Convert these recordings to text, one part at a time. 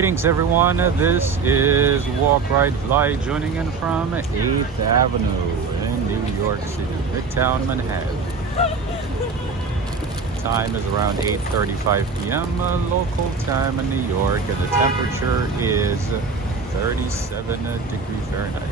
Greetings everyone, this is Walk Ride Fly joining in from 8th Avenue in New York City, Midtown Manhattan. Time is around 8:35 p.m. Local time in New York, and the temperature is 37 degrees Fahrenheit.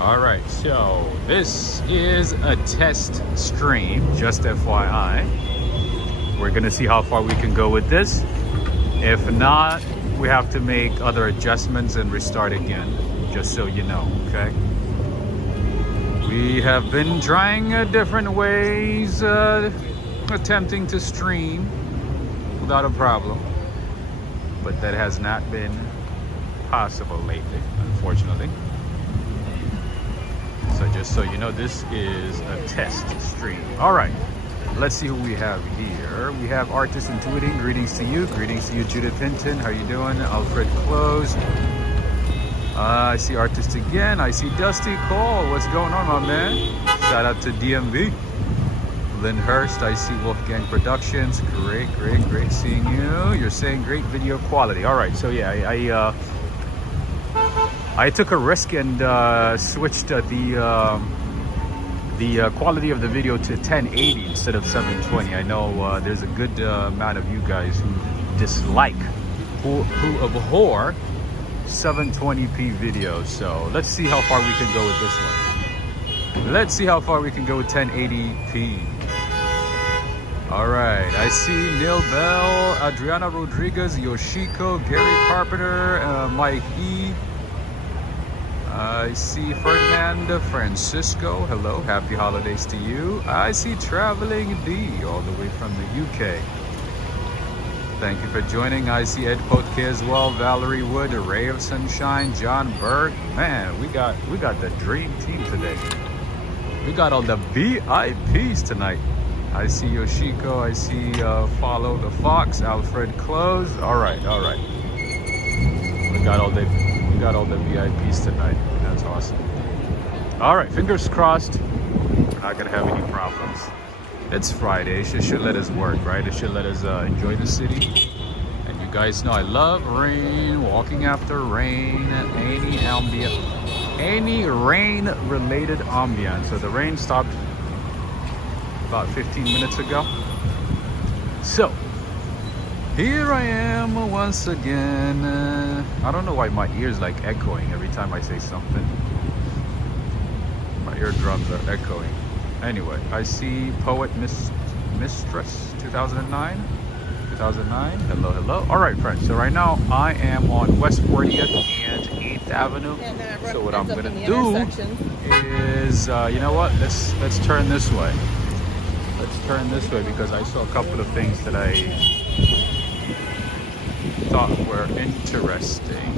Alright, so this is a test stream, just FYI. We're gonna see how far we can go with this. If not, we have to make other adjustments and restart again, just so you know, okay? We have been trying different ways, attempting to stream without a problem, but that has not been possible lately, unfortunately. So just so you know, this is a test stream. All right, let's see who we have here. We have Artist Intuiting. Greetings to you. Greetings to you, Judith Hinton. How you doing? Alfred Close. I see Artist again. I see Dusty Cole. What's going on, my man? Shout out to DMV. Lynn Hurst. I see Wolfgang Productions. Great seeing you. You're saying great video quality. All right, so yeah, I took a risk and switched the quality of the video to 1080 instead of 720. I know there's a good amount of you guys who dislike, who abhor 720p videos. So let's see how far we can go with this one. Let's see how far we can go with 1080p. All right, I see Neil Bell, Adriana Rodriguez, Yoshiko, Gary Carpenter, Mike E. I see Ferdinand Francisco. Hello, happy holidays to you. I see Traveling D all the way from the UK. Thank you for joining. I see Ed Potke as well. Valerie Wood, A Ray of Sunshine, John Berg. Man, we got the dream team today. We got all the VIPs tonight. I see Yoshiko. I see Follow the Fox, Alfred Close. All right. We got all the VIPs tonight. That's awesome. All right, fingers crossed. We're not gonna have any problems. It's Friday. It should let us work, right? It should let us enjoy the city. And you guys know I love rain, walking after rain, any rain-related ambiance. So the rain stopped about 15 minutes ago. So here I am once again. I don't know why my ears like echoing every time I say something. My eardrums are echoing. Anyway, I see Poet Mistress 2009. Hello. All right, friends. So right now I am on West 40th and 8th Avenue. So what I'm gonna do is, you know what? Let's turn this way. Let's turn this way because I saw a couple of things that I thought were interesting.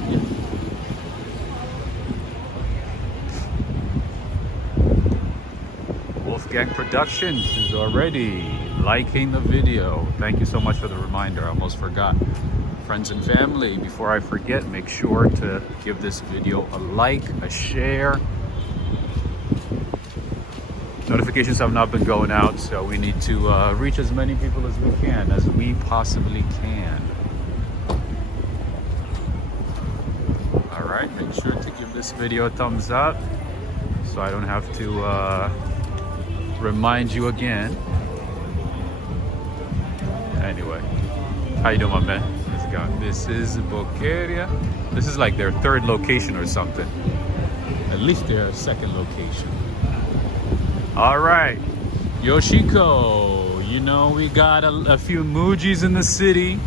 Wolfgang Productions is already liking the video. Thank you so much for the reminder. I almost forgot. Friends and family, before I forget, make sure to give this video a like, a share. Notifications have not been going out, so we need to reach as many people as we can, as we possibly can. Alright, make sure to give this video a thumbs up so I don't have to remind you again. Anyway, how you doing, my man? Let's go. This is Boqueria. This is like their third location or something. At least their second location. Alright, Yoshiko, you know we got a few Mujis in the city.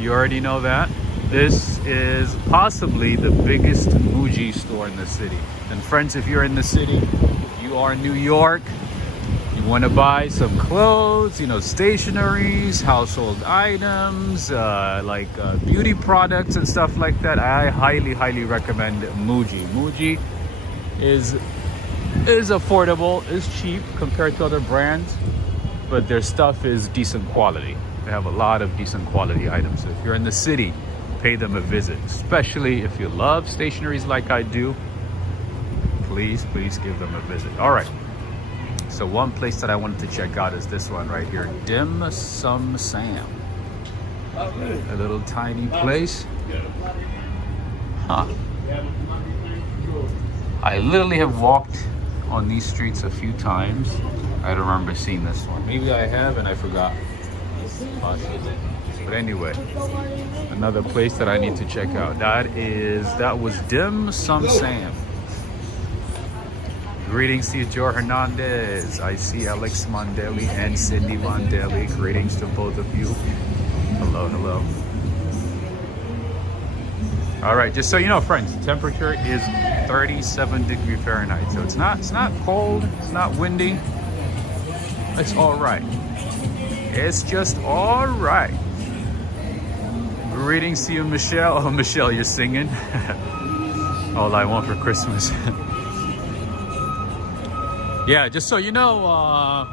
You already know that. This is possibly the biggest Muji store in the city. And friends, if you're in the city, you are in New York, you want to buy some clothes, you know, stationaries, household items, like beauty products and stuff like that, I highly recommend Muji. Muji is affordable, is cheap compared to other brands, but their stuff is decent quality. They have a lot of decent quality items. So if you're in the city, pay them a visit, especially if you love stationaries like I do. Please give them a visit. All right. So one place that I wanted to check out is this one right here, Dim Sum Sam. A little tiny place. Huh. I literally have walked on these streets a few times. I don't remember seeing this one. Maybe I have and I forgot. Possibly. But anyway, another place that I need to check out. That was Dim Sum Sam. Greetings to you, Joe Hernandez. I see Alex Mondeli and Cindy Mondeli. Greetings to both of you. Hello. All right, just so you know, friends, the temperature is 37 degrees Fahrenheit. So it's not cold, it's not windy. It's all right. It's just all right. Greetings to you, Michelle. Oh, Michelle, you're singing. All I want for Christmas. Yeah, just so you know,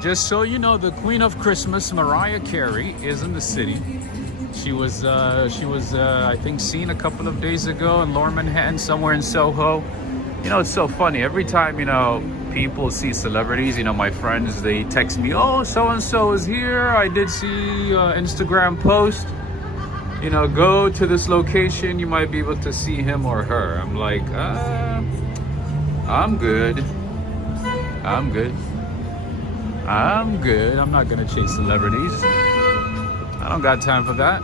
the Queen of Christmas, Mariah Carey, is in the city. She was I think seen a couple of days ago in Lower Manhattan, somewhere in Soho. You know, it's so funny. Every time, people see celebrities, my friends, they text me, oh, so-and-so is here. I did see Instagram post, go to this location. You might be able to see him or her. I'm like, I'm good. I'm not gonna chase celebrities. I don't got time for that.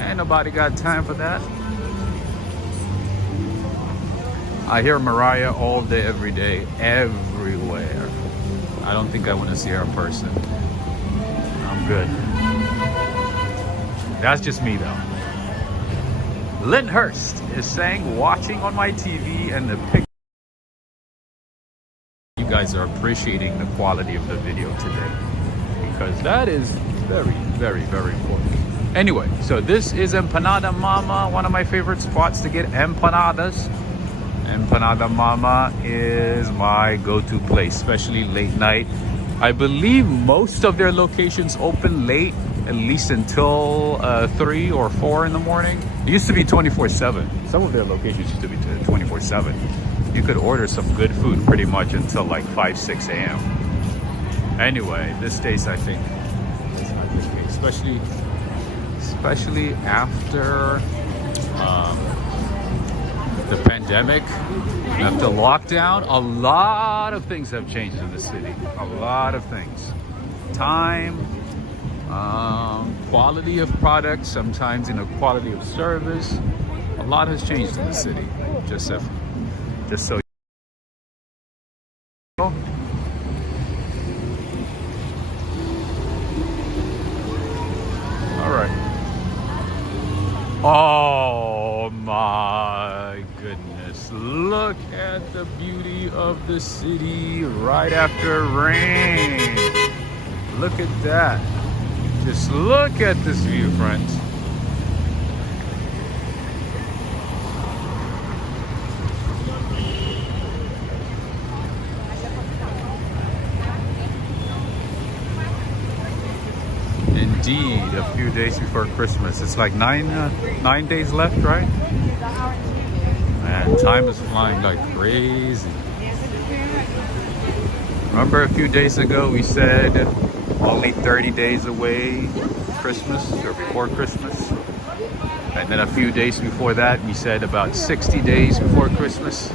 Ain't nobody got time for that. I hear Mariah all day, every day, everywhere. I don't think I want to see her in person. I'm good. That's just me though. Lynn Hurst is saying, watching on my TV and the picture. You guys are appreciating the quality of the video today, because that is very, very, very important. Anyway, so this is Empanada Mama, one of my favorite spots to get empanadas. Empanada Mama is my go-to place, especially late night. I believe most of their locations open late, at least until 3 or 4 in the morning. It used to be 24/7. Some of their locations used to be 24/7. You could order some good food pretty much until like 5, 6 a.m. Anyway, this days I think it's not the case, especially after the pandemic, after lockdown. A lot of things have changed in the city. A lot of things. Time, quality of products, sometimes quality of service. A lot has changed in the city. Just so. All right. Oh my goodness. Look at the beauty of the city right after rain. Look at that. Just look at this view, friends. Indeed, a few days before Christmas. It's like 9 days left, right? Man, time is flying like crazy. Remember a few days ago we said only 30 days away Christmas, or before Christmas? And then a few days before that we said about 60 days before Christmas.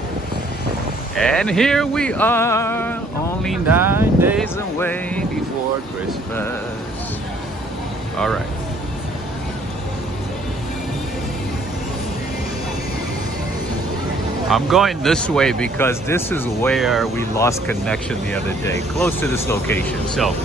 And here we are, only 9 days away before Christmas. All right. I'm going this way because this is where we lost connection the other day, close to this location. So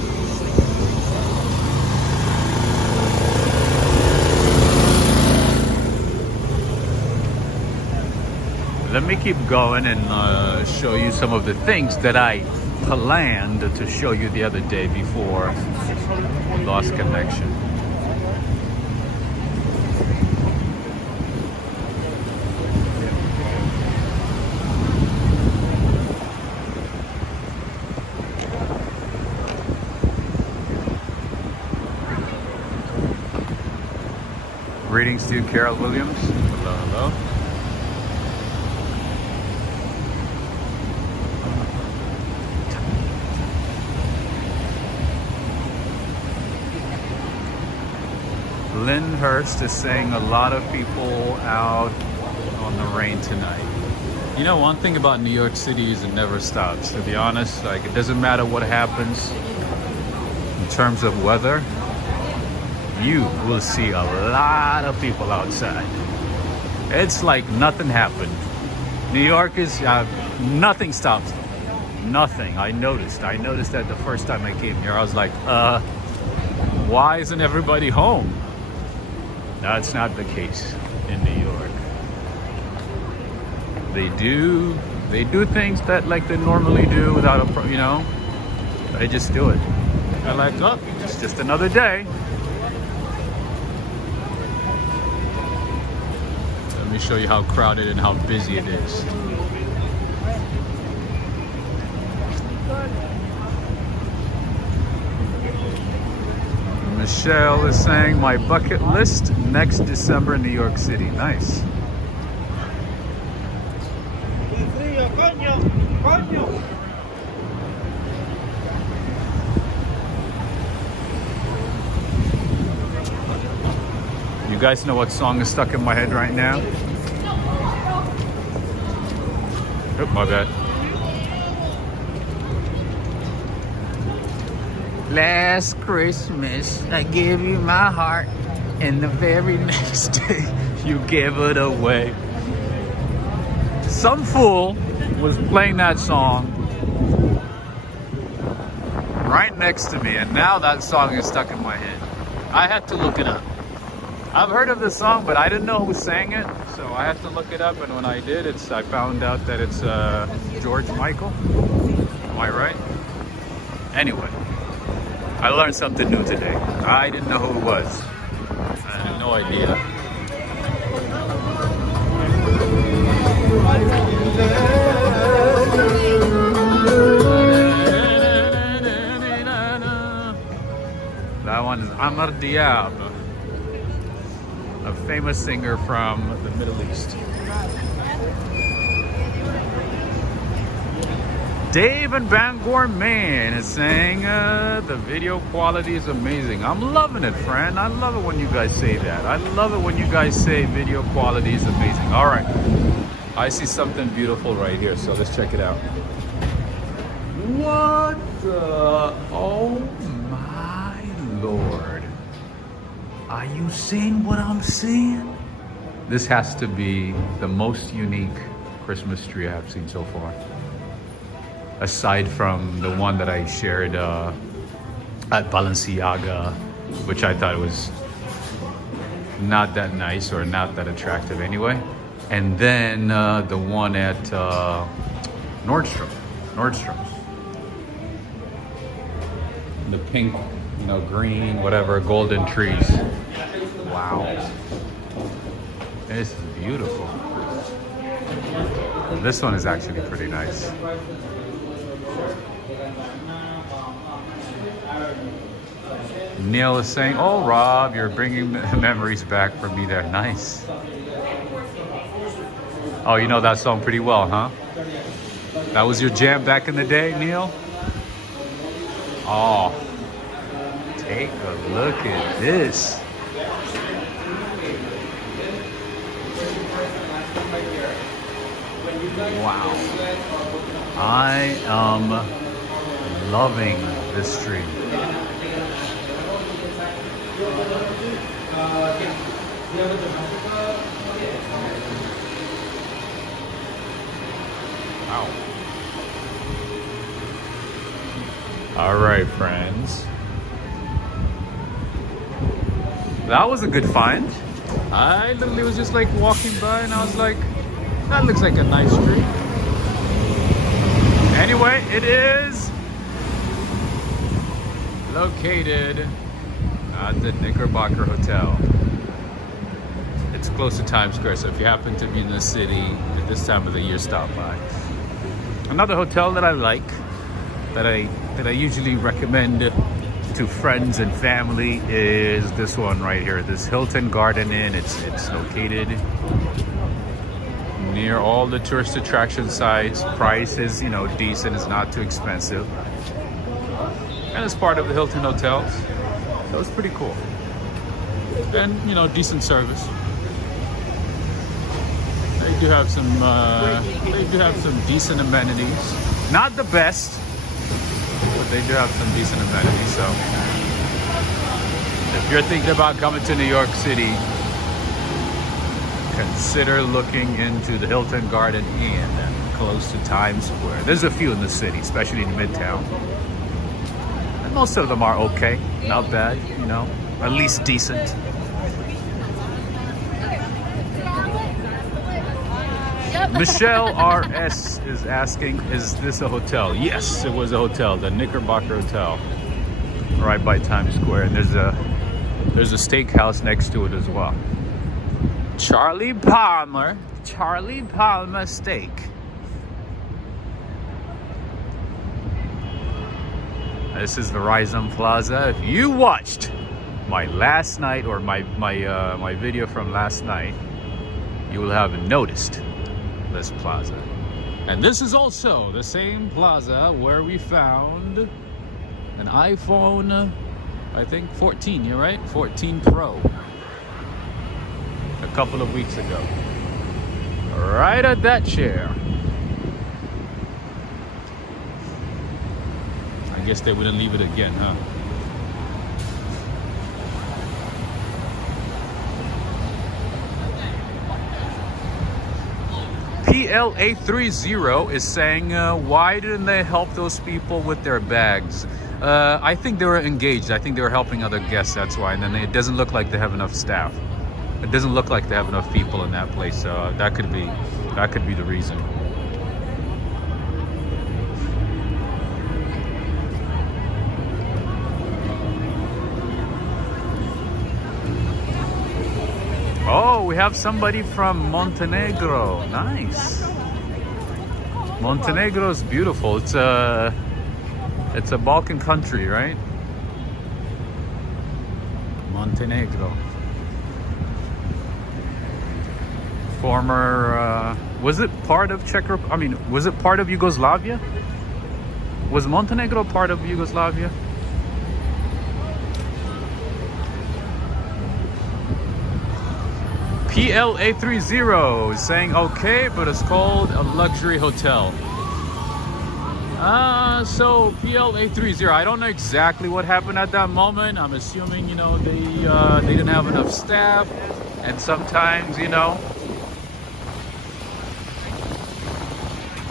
let me keep going and show you some of the things that I planned to show you the other day before we lost connection. Greetings to you, Carol Williams. Hello, hello. Lynn Hurst is saying a lot of people out on the rain tonight. You know, one thing about New York City is it never stops. To be honest, like, it doesn't matter what happens in terms of weather, you will see a lot of people outside. It's like nothing happened. New York is, nothing stops. Nothing. I noticed that the first time I came here. I was like, why isn't everybody home? That's not the case in New York. They do things that like they normally do without a, you know, they just do it. They're like, oh, it's just another day. Let me show you how crowded and how busy it is. Michelle is saying my bucket list next December, New York City. Nice. You guys know what song is stuck in my head right now? Oh, my bad. Last Christmas, I gave you my heart, and the very next day, you gave it away. Some fool was playing that song right next to me, and now that song is stuck in my head. I had to look it up. I've heard of the song, but I didn't know who sang it, so I had to look it up, and when I did, I found out that it's George Michael. Am I right? Anyway. I learned something new today. I didn't know who it was. I had no idea. That one is Amar Diab, a famous singer from the Middle East. Dave and Bangor, Maine is saying the video quality is amazing. I'm loving it, friend. I love it when you guys say that. I love it when you guys say video quality is amazing. All right. I see something beautiful right here, so let's check it out. What the? Oh my Lord. Are you seeing what I'm seeing? This has to be the most unique Christmas tree I have seen so far. Aside from the one that I shared at Balenciaga, which I thought was not that nice or not that attractive anyway. And then the one at Nordstrom's. The pink, you know, green, whatever, golden trees. Wow. This is beautiful. This one is actually pretty nice. Neil is saying, oh, Rob, you're bringing memories back for me there. Nice. Oh, you know that song pretty well, huh? That was your jam back in the day, Neil? Oh, take a look at this. Wow. I am loving this tree. Wow. All right, friends. That was a good find. I literally was just like walking by and I was like, that looks like a nice tree. Anyway, it is located at the Knickerbocker Hotel. It's close to Times Square, so if you happen to be in the city at this time of the year, stop by. Another hotel that I like, that I usually recommend to friends and family is this one right here, this Hilton Garden Inn. It's located near all the tourist attraction sites. Price is, you know, decent. It's not too expensive, and it's part of the Hilton hotels, so it's pretty cool. And, you know, decent service. They do have some decent amenities. Not the best, but they do have some decent amenities. So if you're thinking about coming to New York City, consider looking into the Hilton Garden Inn close to Times Square. There's a few in the city, especially in Midtown. And most of them are okay, not bad, you know, at least decent. Michelle RS is asking, is this a hotel? Yes, it was a hotel, the Knickerbocker Hotel, right by Times Square. And there's a steakhouse next to it as well. Charlie Palmer Steak. This is Verizon Plaza. If you watched my last night or my video from last night, you will have noticed this plaza. And this is also the same plaza where we found an iPhone, I think 14, you're right? 14 Pro. A couple of weeks ago. Right at that chair. I guess they wouldn't leave it again, huh? PLA30 is saying, why didn't they help those people with their bags? I think they were engaged. I think they were helping other guests, that's why. And then it doesn't look like they have enough staff. It doesn't look like they have enough people in that place, so that could be the reason. Oh, we have somebody from Montenegro. Nice. Montenegro is beautiful. It's a Balkan country, right? Montenegro. Former, was it part of was it part of Yugoslavia? Was Montenegro part of Yugoslavia? PLA30 is saying okay, but it's called a luxury hotel. So PLA30, I don't know exactly what happened at that moment. I'm assuming, you know, they didn't have enough staff, and sometimes, you know,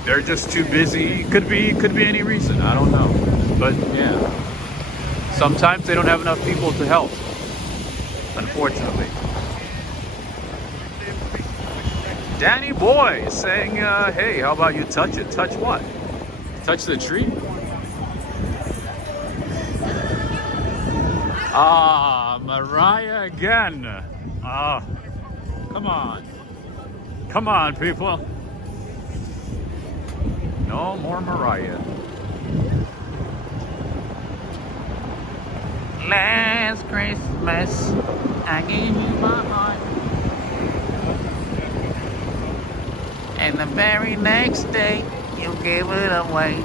they're just too busy. Could be any reason. I don't know. But yeah, sometimes they don't have enough people to help, unfortunately. Danny Boy is saying, hey, how about you touch it? Touch what? Touch the tree? Ah, Mariah again. Ah, come on. Come on, people. No more Mariah. Last Christmas, I gave you my heart. And the very next day, you gave it away.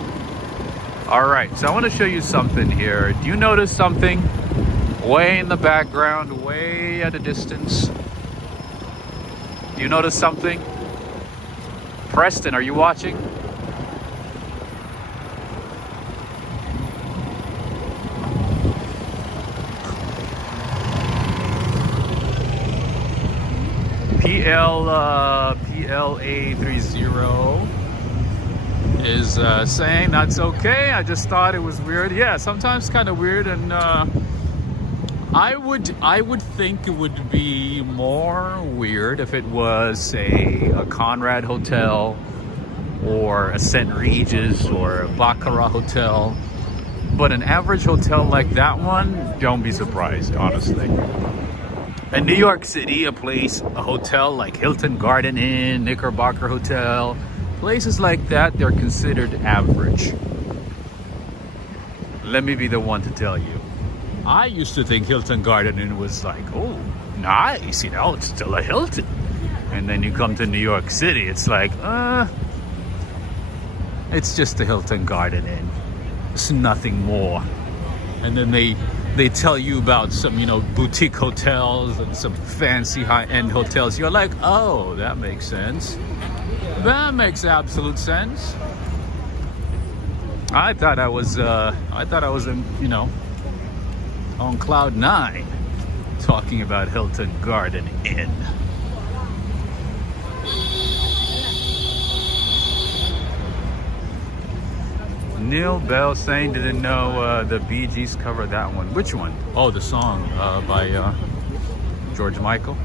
All right, so I want to show you something here. Do you notice something way in the background, way at a distance? Do you notice something? Preston, are you watching? PLA30 is saying that's okay. I just thought it was weird. Yeah, sometimes kind of weird, and I would think it would be more weird if it was, say, a Conrad Hotel or a St. Regis or a Baccarat Hotel. But an average hotel like that one, don't be surprised, honestly. In New York City, a hotel like Hilton Garden Inn, Knickerbocker Hotel, places like that, they're considered average. Let me be the one to tell you. I used to think Hilton Garden Inn was like, oh, nice, you know, it's still a Hilton. And then you come to New York City, it's like, it's just a Hilton Garden Inn. It's nothing more. And then they tell you about some, you know, boutique hotels and some fancy high-end hotels. You're like, oh, that makes sense. That makes absolute sense. I thought I was in, you know, on cloud 9 talking about Hilton Garden Inn. Neil Bell saying didn't know the Bee Gees covered that one. Which one? Oh, the song by George Michael.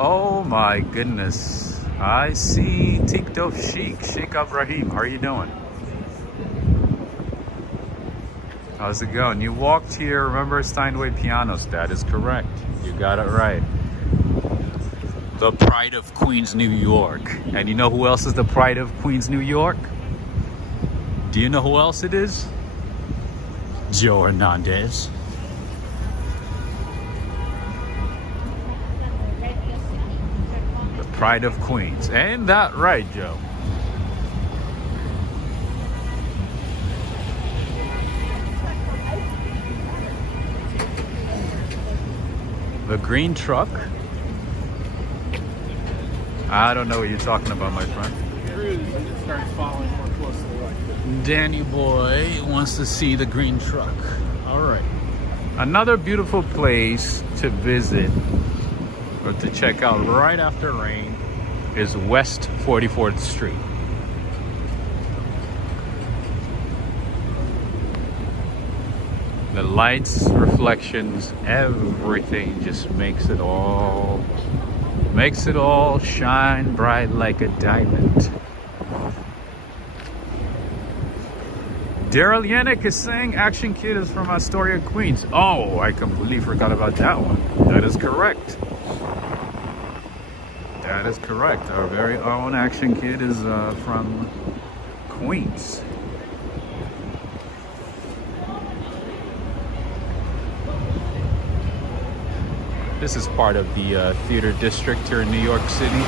Oh my goodness. I see Tiktok Sheikh Ibrahim. How are you doing? How's it going? You walked here, remember Steinway Pianos? That is correct. You got it right. The pride of Queens, New York. And you know who else is the pride of Queens, New York? Do you know who else it is? Joe Hernandez. The pride of Queens. Ain't that right, Joe? The green truck? I don't know what you're talking about, my friend. It starts following more closely like Danny boy wants to see the green truck. All right. Another beautiful place to visit or to check out right after rain is West 44th Street. The lights, reflections, everything just makes it all shine bright like a diamond. Daryl Yannick is saying Action Kid is from Astoria, Queens. Oh, I completely forgot about that one. That is correct. That is correct. Our very own Action Kid is from Queens. This is part of the theater district here in New York City.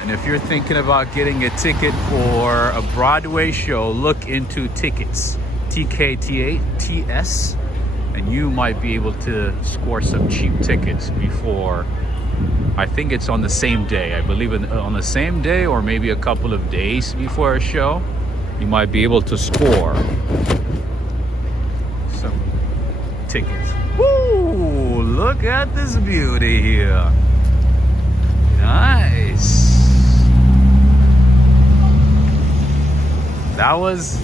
And if you're thinking about getting a ticket for a Broadway show, look into Tickets, TKTS, and you might be able to score some cheap tickets before, I think it's on the same day. I believe on the same day or maybe a couple of days before a show, you might be able to score some tickets. Woo! Look at this beauty here. Nice. That was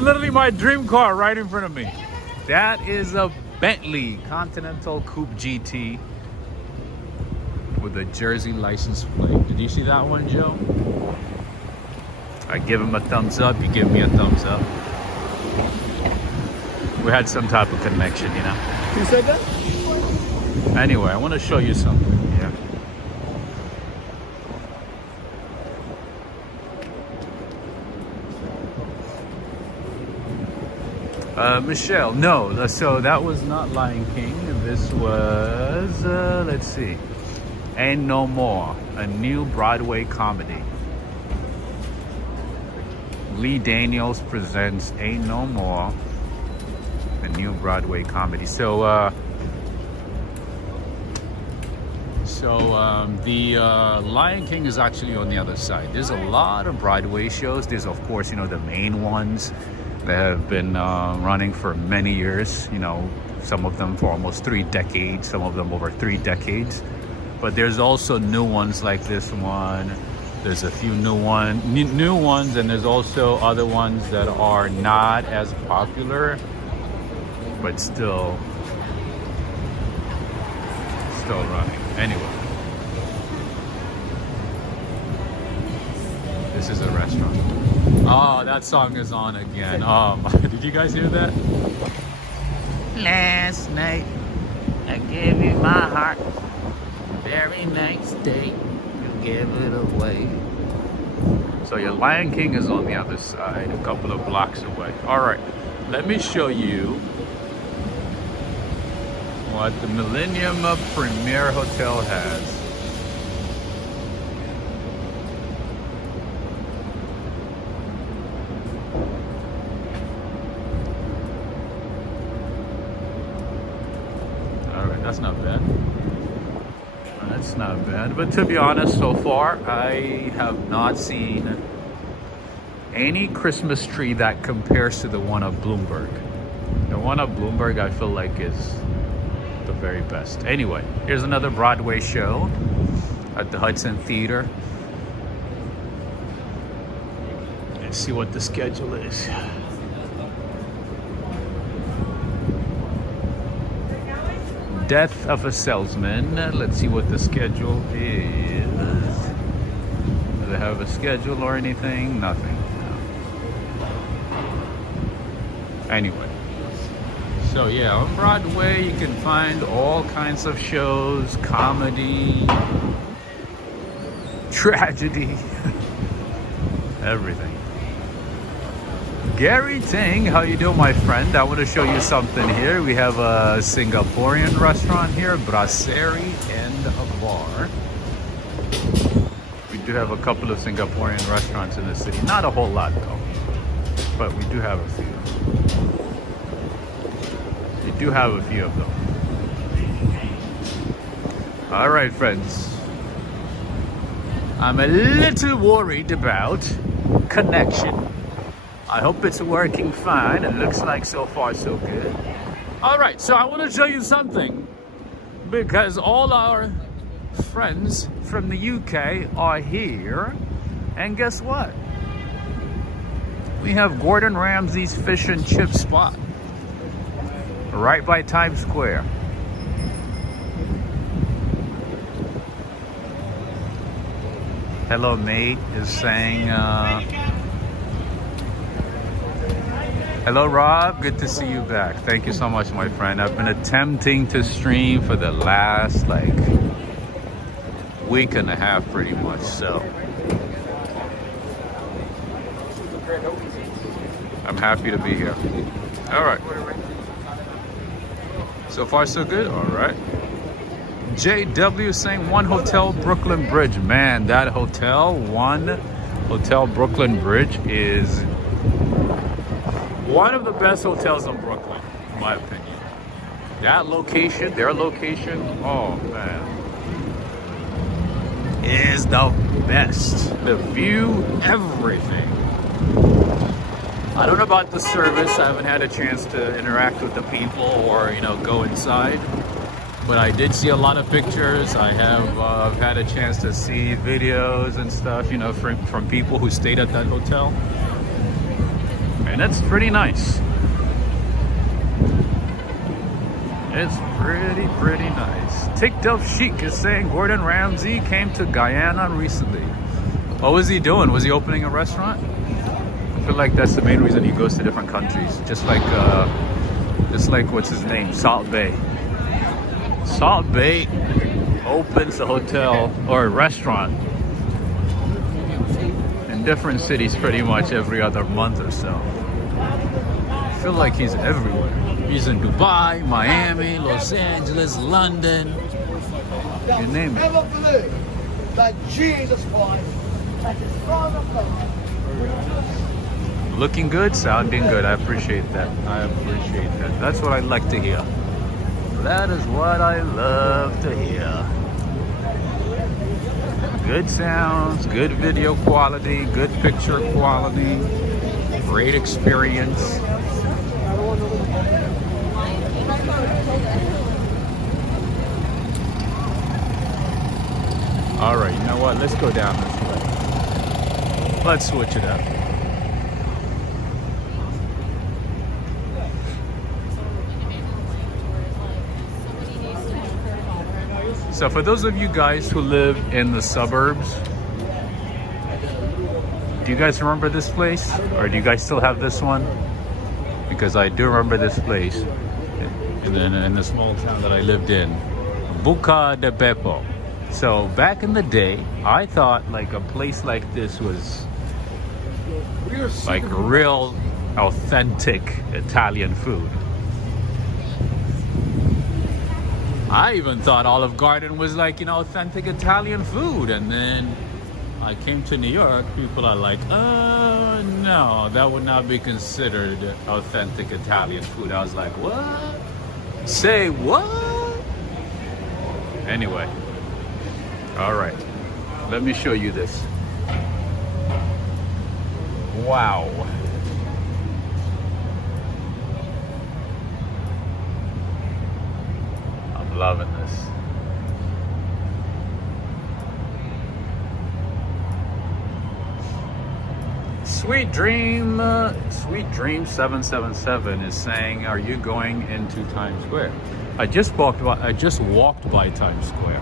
literally my dream car right in front of me. That is a Bentley Continental Coupe GT with a Jersey license plate. Did you see that one, Joe? I give him a thumbs up, you give me a thumbs up. We had some type of connection, you know. Who said that? Anyway, I want to show you something. Yeah. Michelle, no. So that was not Lion King. This was, let's see, Ain't No More, a new Broadway comedy. Lee Daniels presents Ain't No More, a new Broadway comedy. So the Lion King is actually on the other side. There's a lot of Broadway shows. There's, of course, you know, the main ones that have been running for many years. You know, some of them for almost 3 decades, some of them over 3 decades. But there's also new ones like this one. There's a few new ones, and there's also other ones that are not as popular, but still running. Anyway, this is a restaurant. Oh, that song is on again. Did you guys hear that? Last night, I gave you my heart. Very next day, you gave it away. So your Lion King is on the other side, a couple of blocks away. All right, let me show you what the Millennium Premier Hotel has. All right, that's not bad. That's not bad, but to be honest, so far I have not seen any Christmas tree that compares to the one of Bloomberg. The one of Bloomberg I feel like is the very best. Anyway, here's another Broadway show at the Hudson Theater. Let's see what the schedule is. Death of a Salesman. Let's see what the schedule is. Do they have a schedule or anything? Nothing. No. Anyway. So yeah, on Broadway you can find all kinds of shows, comedy, tragedy, everything. Gary Ting, how you doing, my friend? I want to show you something here. We have a Singaporean restaurant here, Brasserie and a bar. We do have a couple of Singaporean restaurants in the city. Not a whole lot though, but we do have a few. We do have a few of them. All right, friends. I'm a little worried about connection. I hope it's working fine. It looks like so far so good. All right, so I want to show you something because all our friends from the UK are here. And guess what? We have Gordon Ramsay's fish and chip spot right by Times Square. Hello, mate is saying, hello, Rob. Good to see you back. Thank you so much, my friend. I've been attempting to stream for the last, week and a half, pretty much, so. I'm happy to be here. All right. So far, so good? All right. JW saying One Hotel Brooklyn Bridge. Man, that hotel, One Hotel Brooklyn Bridge is one of the best hotels in Brooklyn, in my opinion. That location, their location, oh man, is the best. The view, everything. I don't know about the service. I haven't had a chance to interact with the people or, go inside. But I did see a lot of pictures. I have had a chance to see videos and stuff, from people who stayed at that hotel. And it's pretty nice. It's pretty nice. TikTok Chic is saying Gordon Ramsay came to Guyana recently. What was he doing? Was he opening a restaurant? I feel like that's the main reason he goes to different countries. Just like what's his name? Salt Bay. Salt Bay opens a hotel or a restaurant in different cities pretty much every other month or so. I feel like he's everywhere. He's in Dubai, Miami, Los Angeles, London. You name it. Never believe that Jesus Christ has his Father God. Looking good, sounding good. I appreciate that. That's what I like to hear. That is what I love to hear. Good sounds, good video quality, good picture quality, great experience. All right, you know what? Let's go down this way. Let's switch it up. So for those of you guys who live in the suburbs, Do you guys remember this place? Or do you guys still have this one? Because I do remember this place. And then in the small town that I lived in, Buca de Beppo. So back in the day, I thought like a place like this was like real authentic Italian food. I even thought Olive Garden was like, you know, authentic Italian food. And then I came to New York, people are like, no, that would not be considered authentic Italian food. I was like, what? Say what? Anyway, all right, let me show you this. Wow. I'm loving this. Sweet Dream 777 is saying, "Are you going into Times Square?" I just walked by Times Square.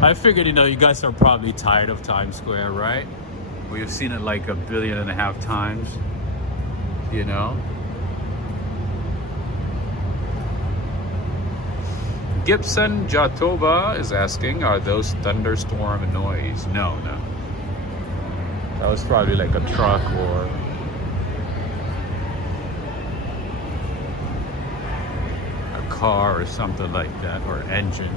I figured, you know, you guys are probably tired of Times Square, right? We've seen it like 1.5 billion times, you know. Gibson Jatoba is asking, "Are those thunderstorm noise?" No. That was probably like a truck or a car or something like that, or engine.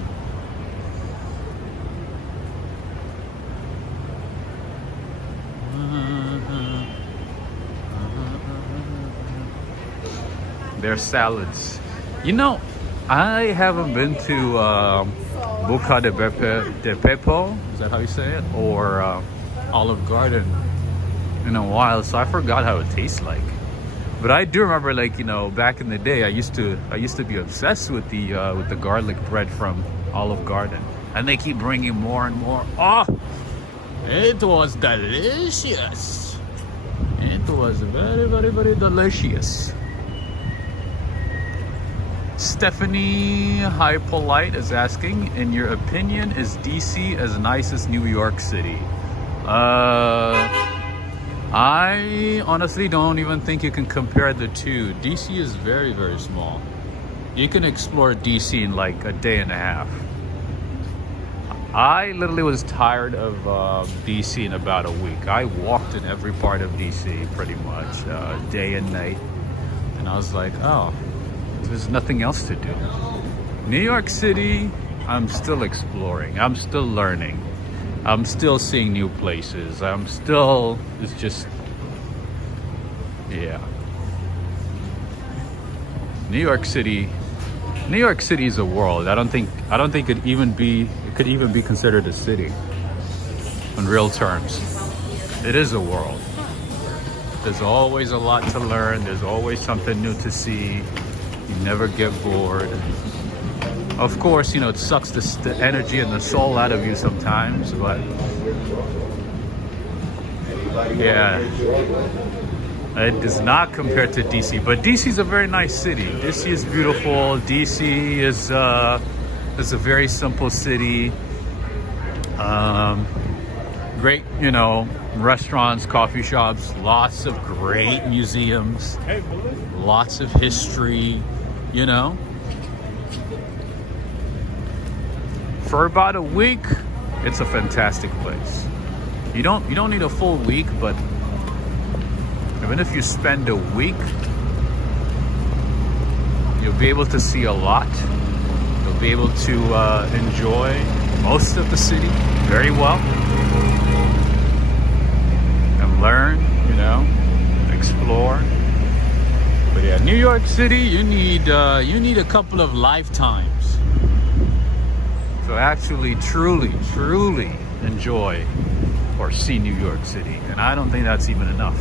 Their salads. You know, I haven't been to Buca de Beppo, is that how you say it? Or Olive Garden in a while, so I forgot how it tastes like. But I do remember, like, you know, back in the day, I used to be obsessed with the garlic bread from Olive Garden, and they keep bringing more and more. Oh, it was delicious. It was very, very, very delicious. Stephanie High Polite is asking, "In your opinion, is DC as nice as New York City?" I honestly don't even think you can compare the two. DC is very, very small. You can explore DC in like a day and a half. I literally was tired of DC in about a week. I walked in every part of DC pretty much, day and night. And I was like, oh, there's nothing else to do. New York City, I'm still exploring. I'm still learning. I'm still seeing new places. It's just, yeah. New York City is a world. I don't think it could even be considered a city in real terms. It is a world. There's always a lot to learn. There's always something new to see. You never get bored. Of course, you know, it sucks the energy and the soul out of you sometimes, but yeah, it does not compare to DC. But DC is a very nice city. DC is beautiful. DC is a very simple city. Great, you know, restaurants, coffee shops, lots of great museums, lots of history, you know. For about a week, it's a fantastic place. You don't need a full week, but even if you spend a week, you'll be able to see a lot. You'll be able to enjoy most of the city very well and learn, you know, explore. But yeah, New York City, you need a couple of lifetimes to actually truly enjoy or see New York City, and I don't think that's even enough.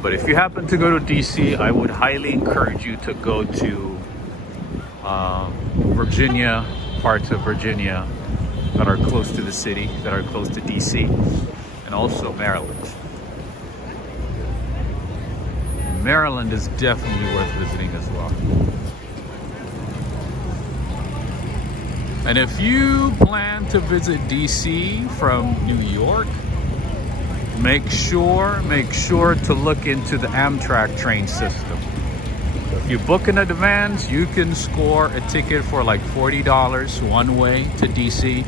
But if you happen to go to DC, I would highly encourage you to go to Virginia, parts of Virginia that are close to the city, that are close to DC, and also Maryland. Maryland is definitely worth visiting as well. And if you plan to visit DC from New York, make sure to look into the Amtrak train system. If you book in advance, you can score a ticket for like $40 one way to DC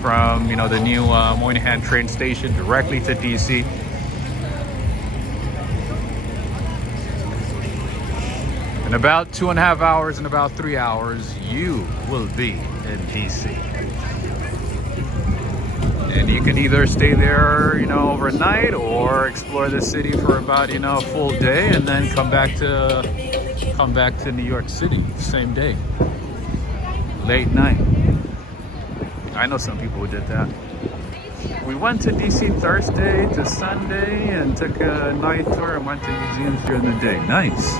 from, you know, the new Moynihan train station directly to DC. In about 2.5 hours, in about 3 hours, you will be in DC. And you can either stay there, you know, overnight, or explore the city for about, you know, a full day, and then come back to New York City same day, late night. I know some people who did that. We went to DC Thursday to Sunday and took a night tour and went to museums during the day. Nice.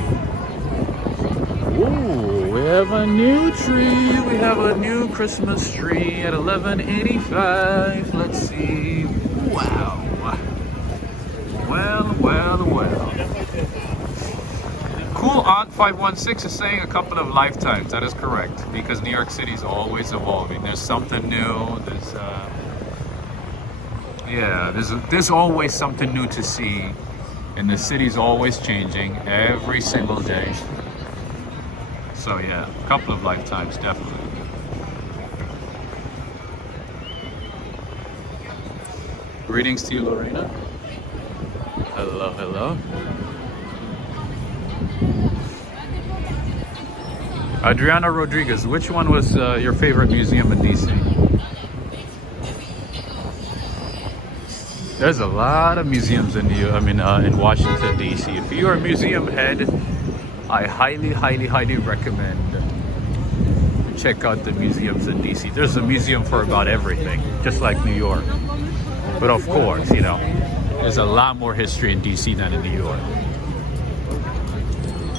Ooh, we have a new tree. We have a new Christmas tree at 1185. Let's see. Wow. Well. Cool Aunt 516 is saying a couple of lifetimes. That is correct, because New York City is always evolving. There's something new. There's always something new to see, and the city's always changing every single day. So yeah, a couple of lifetimes, definitely. Greetings to you, Lorena. Hello. Adriana Rodriguez, which one was your favorite museum in DC? There's a lot of museums in Washington, DC. If you're a museum head, I highly recommend check out the museums in DC. There's a museum for about everything, just like New York. But of course, you know, there's a lot more history in DC than in New York.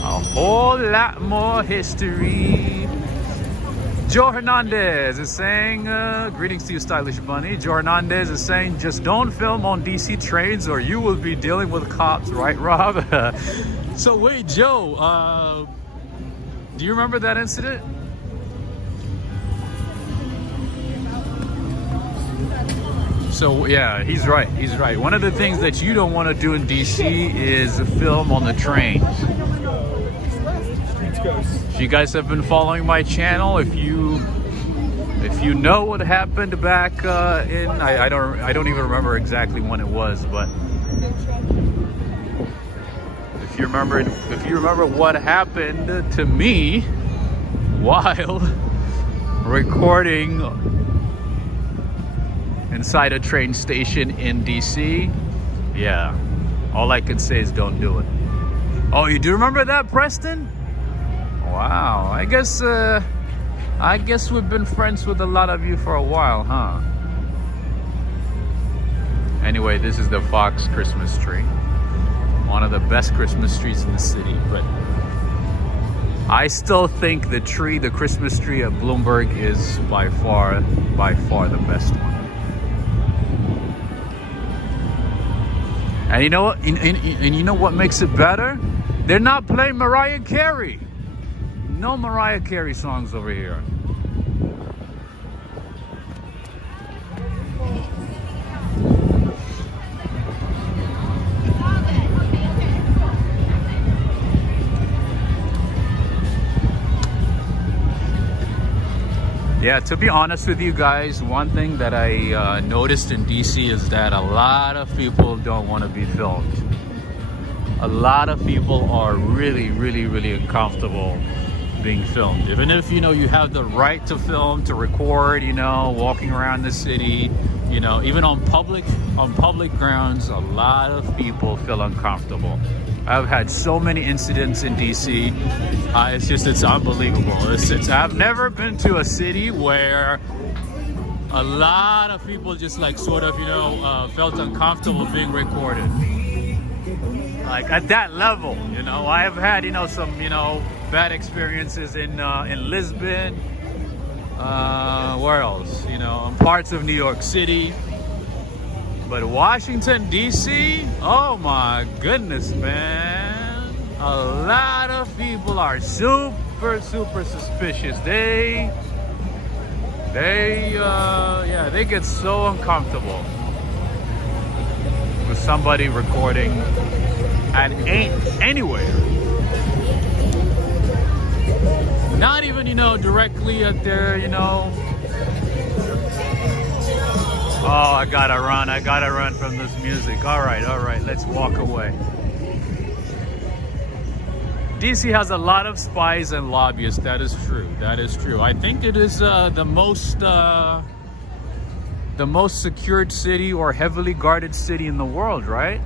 A whole lot more history. Joe Hernandez is saying, greetings to you, Stylish Bunny. Joe Hernandez is saying, just don't film on DC trains or you will be dealing with cops, right, Rob? So wait, Joe, do you remember that incident? So yeah, he's right. One of the things that you don't want to do in DC is film on the trains. If you guys have been following my channel, if you know what happened back I don't even remember exactly when it was, but if you remember what happened to me while recording inside a train station in DC, yeah, all I can say is don't do it. Oh, you do remember that, Preston? Wow, I guess we've been friends with a lot of you for a while, huh? Anyway, this is the Fox Christmas tree. One of the best Christmas trees in the city, but I still think the Christmas tree at Bloomberg is by far the best one. And you know what? And you know what makes it better? They're not playing Mariah Carey. No Mariah Carey songs over here. Yeah, to be honest with you guys, one thing that I noticed in DC is that a lot of people don't want to be filmed. A lot of people are really uncomfortable being filmed. Even if, you know, you have the right to film, to record, you know, walking around the city, you know, even on public grounds, a lot of people feel uncomfortable. I've had so many incidents in DC. It's unbelievable. I've never been to a city where a lot of people just like sort of, you know, felt uncomfortable being recorded. Like at that level, you know. I have had, you know, some, you know, bad experiences in Lisbon. Where else? You know, in parts of New York City. But Washington, D.C., oh my goodness, man. a lot of people are super suspicious. They get so uncomfortable with somebody recording at anywhere. Not even, directly at their, Oh, I gotta run from this music. All right, let's walk away. DC has a lot of spies and lobbyists. That is true. I think it is the most secured city or heavily guarded city in the world, right?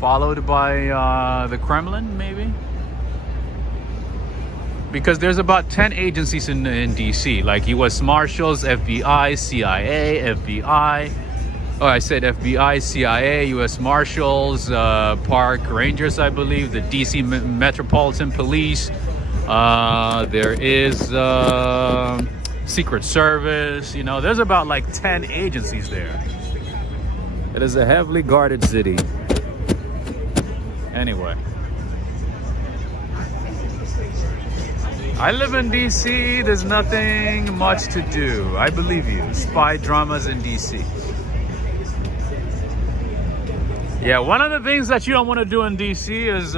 Followed by the Kremlin, maybe? Because there's about 10 agencies in DC, like U.S. Marshals, FBI, CIA, FBI. Oh, I said FBI, CIA, U.S. Marshals, Park Rangers, I believe, the DC Metropolitan Police. There is Secret Service. There's about like 10 agencies there. It is a heavily guarded city. Anyway. I live in DC. There's nothing much to do. I believe you. Spy dramas in DC. Yeah, one of the things that you don't want to do in DC is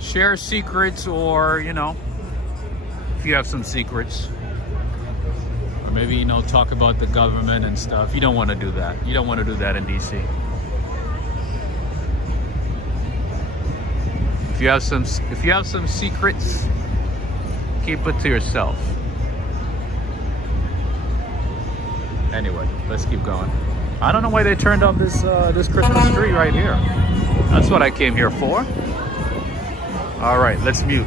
share secrets, or if you have some secrets, or maybe talk about the government and stuff. You don't want to do that. You don't want to do that in DC. If you have some secrets, keep it to yourself. Anyway, let's keep going. I don't know why they turned off this Christmas tree right here. That's what I came here for. All right, let's mute.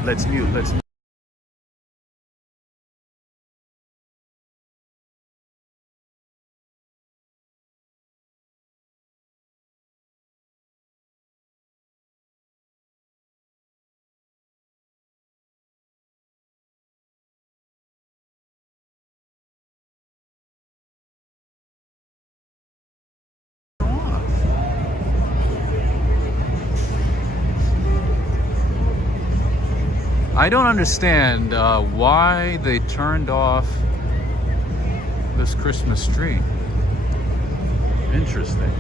I don't understand why they turned off this Christmas tree. Interesting.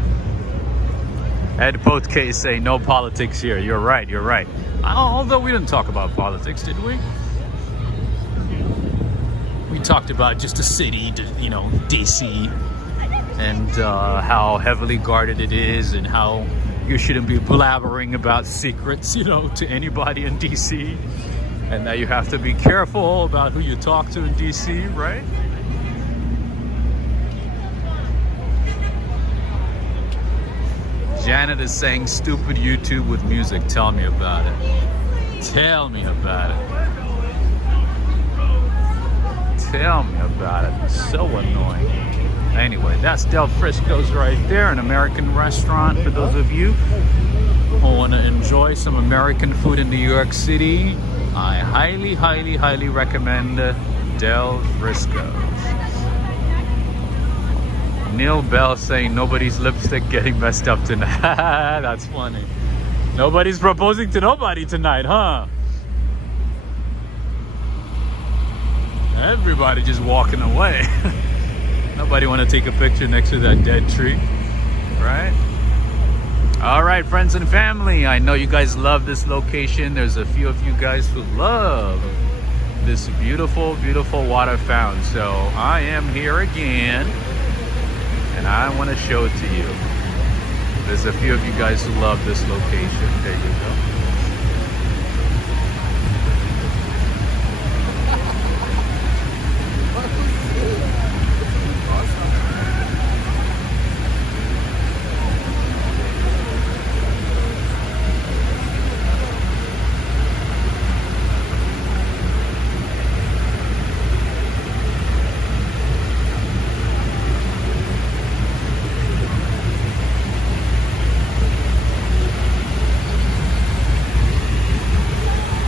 Ed Potke say no politics here. You're right. Although we didn't talk about politics, did we? We talked about just the city, DC, and how heavily guarded it is, and how you shouldn't be blabbering about secrets, to anybody in DC. And that you have to be careful about who you talk to in DC, right? Janet is saying stupid YouTube with music. Tell me about it. Tell me about it. It's so annoying. Anyway, that's Del Frisco's right there, an American restaurant for those of you who want to enjoy some American food in New York City. I highly recommend Del Frisco's. Neil Bell saying nobody's lipstick getting messed up tonight. That's funny. Nobody's proposing to nobody tonight, huh? Everybody just walking away. Nobody want to take a picture next to that dead tree, right? All right, friends and family, I know you guys love this location. There's a few of you guys who love this beautiful water fountain. So I am here again, and I want to show it to you. There's a few of you guys who love this location. There you go.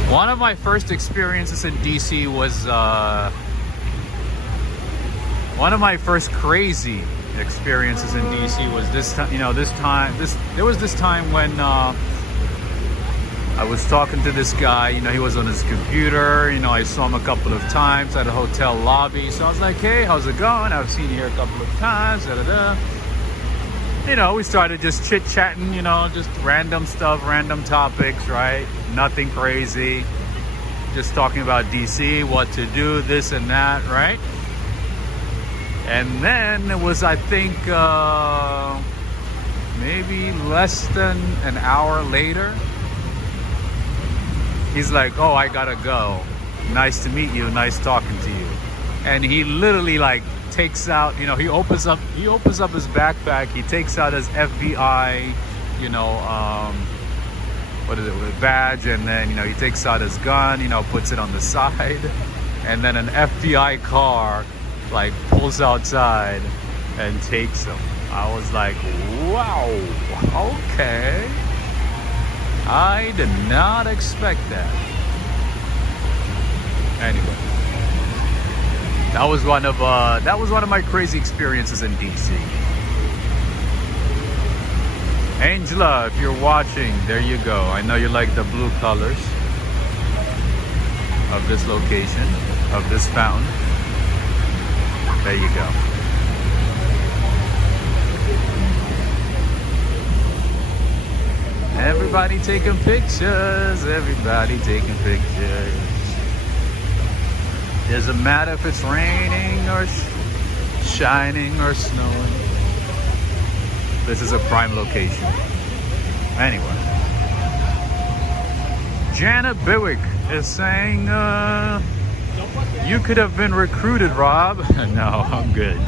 One of my first experiences in DC was one of my first crazy experiences in DC was this time. You know, there was this time when I was talking to this guy. You know, he was on his computer. You know, I saw him a couple of times at a hotel lobby. So I was like, "Hey, how's it going? I've seen you here a couple of times." Da da da. You know, we started just chit-chatting, you know, just random stuff, random topics, right? Nothing crazy. Just talking about DC, what to do, this and that, right? And then it was, I think, maybe less than an hour later, he's like, "Oh, I gotta go. Nice to meet you, nice talking to you." And he literally like takes out, you know, he opens up his backpack, he takes out his FBI, you know, what is it, badge, and then, you know, he takes out his gun, you know, puts it on the side, and then an FBI car like pulls outside and takes him. I was like, wow, okay. I did not expect that. Anyway. That was one of my crazy experiences in DC. Angela, if you're watching, there you go. I know you like the blue colors of this location, of this fountain. There you go. Everybody taking pictures. Everybody taking pictures. Doesn't matter if it's raining or shining or snowing. This is a prime location. Anyway. Janet Biwick is saying, you could have been recruited, Rob. No, I'm good.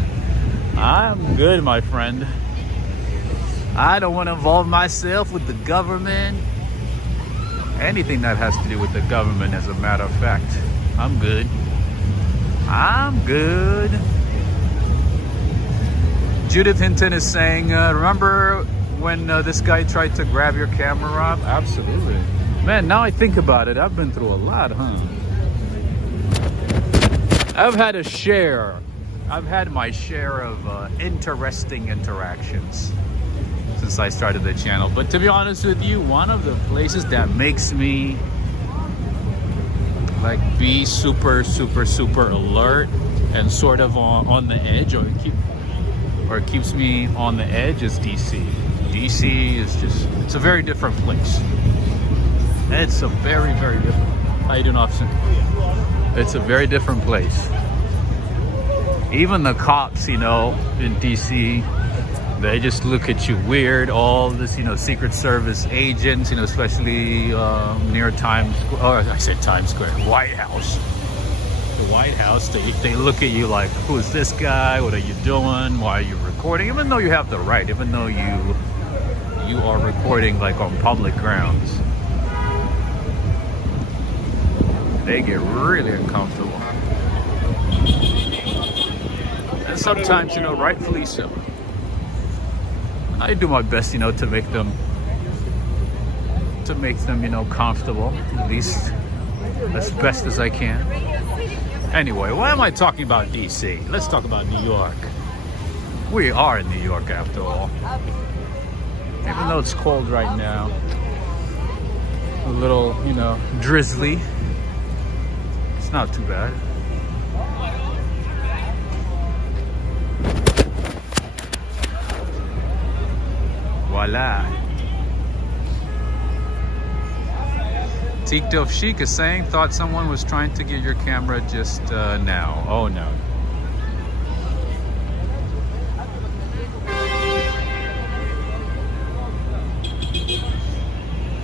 I'm good, my friend. I don't want to involve myself with the government. Anything that has to do with the government, as a matter of fact. I'm good. I'm good. Judith Hinton is saying, remember when this guy tried to grab your camera, Rob? Absolutely. Man, now I think about it, I've been through a lot, huh? I've had my share of interesting interactions since I started the channel. But to be honest with you, one of the places that makes me like be super alert and sort of on the edge, or keeps me on the edge, is DC. DC is just, it's a very different place. It's a very different. How you doing, officer? It's a very different place. Even the cops, you know, in DC, they just look at you weird. All this, you know, Secret Service agents, you know, especially near Times Square. Oh, I said Times Square. White House. The White House, they look at you like, who is this guy? What are you doing? Why are you recording? Even though you have the right, even though you are recording like on public grounds, they get really uncomfortable. And sometimes, you know, rightfully so. I do my best, you know, to make them, you know, comfortable, at least as best as I can. Anyway, why am I talking about DC? Let's talk about New York. We are in New York after all. Even though it's cold right now, a little, you know, drizzly, it's not too bad. Voila. Tiktok Chic is saying, thought someone was trying to get your camera just now. Oh no.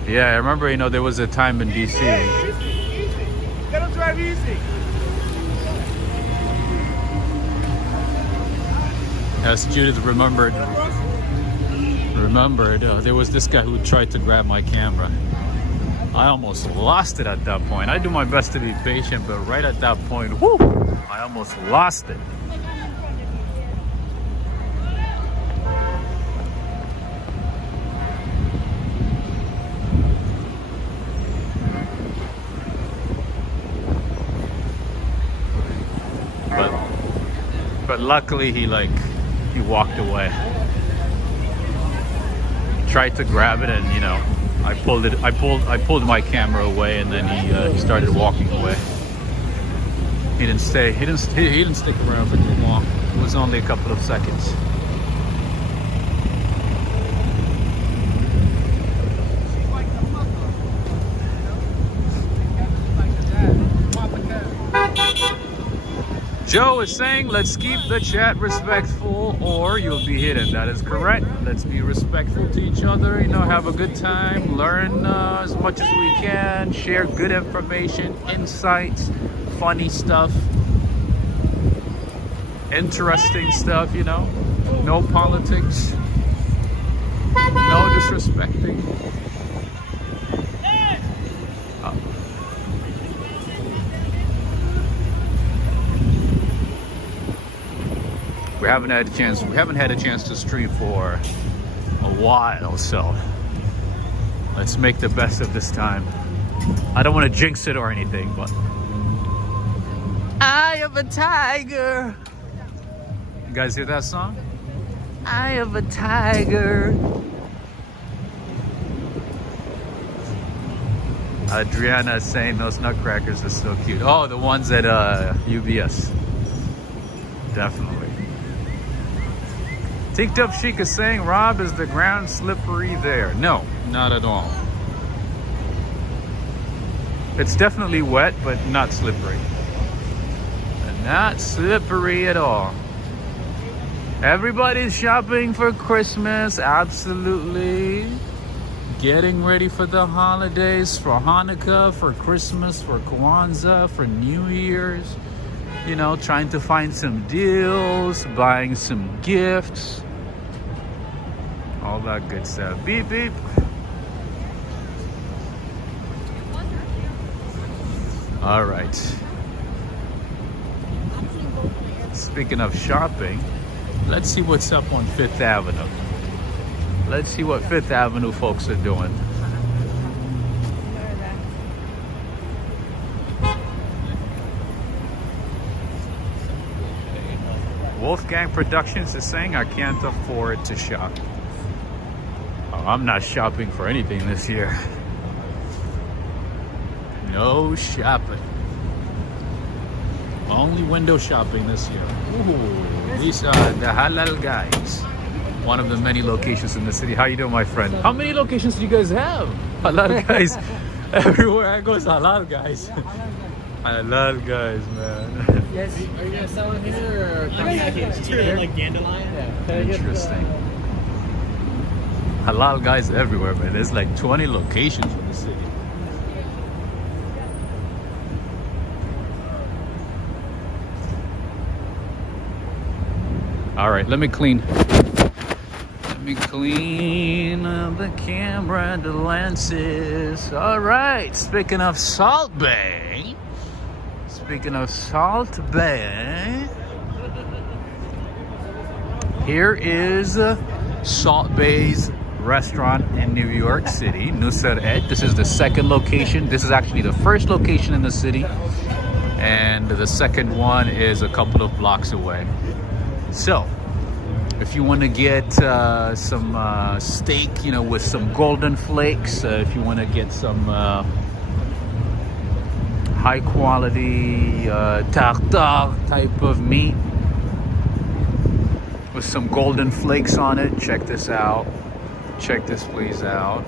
Yeah, I remember, you know, there was a time in DC. Let him drive easy. As Judith remembered, there was this guy who tried to grab my camera. I almost lost it at that point. I do my best to be patient, but right at that point, whoo, I almost lost it. But luckily he like He walked away. Tried to grab it, and you know, I pulled my camera away, and then he started walking away. He didn't stay. He didn't stick around for too long. It was only a couple of seconds. Joe is saying, let's keep the chat respectful or you'll be hidden. That is correct. Let's be respectful to each other, you know, have a good time, learn as much as we can, share good information, insights, funny stuff, interesting stuff, you know, no politics, no disrespecting. We haven't had a chance to stream for a while, so let's make the best of this time. I don't want to jinx it or anything, but I am a tiger. You guys hear that song? I am a tiger. Adriana is saying those nutcrackers are so cute. Oh, the ones at UBS. Definitely. Ticked Up Chic is saying, Rob, is the ground slippery there? No, not at all. It's definitely wet, but not slippery. Not slippery at all. Everybody's shopping for Christmas, absolutely. Getting ready for the holidays, for Hanukkah, for Christmas, for Kwanzaa, for New Year's. You know, trying to find some deals, buying some gifts, all that good stuff. Beep, beep. All right. Speaking of shopping, let's see what's up on Fifth Avenue. Let's see what Fifth Avenue folks are doing. Wolfgang Productions is saying, I can't afford to shop. Oh, I'm not shopping for anything this year. No shopping. Only window shopping this year. Ooh, these are the Halal Guys. One of the many locations in the city. How you doing, my friend? How many locations do you guys have? Halal Guys. Everywhere I go is Halal Guys. Halal Guys, man. Yes. Are you gonna sell it here or like dandelion? Yeah. Interesting. Halal Guys everywhere, man. There's like 20 locations in the city. All right, let me clean the camera and the lenses. All right, speaking of Salt Bay, here is Salt Bay's restaurant in New York City, Nusret. This is the second location. This is actually the first location in the city, and the second one is a couple of blocks away. So, if you want to get some steak, you know, with some golden flakes, if you want to get some high quality tartare type of meat with some golden flakes on it, check this out. Check this place out.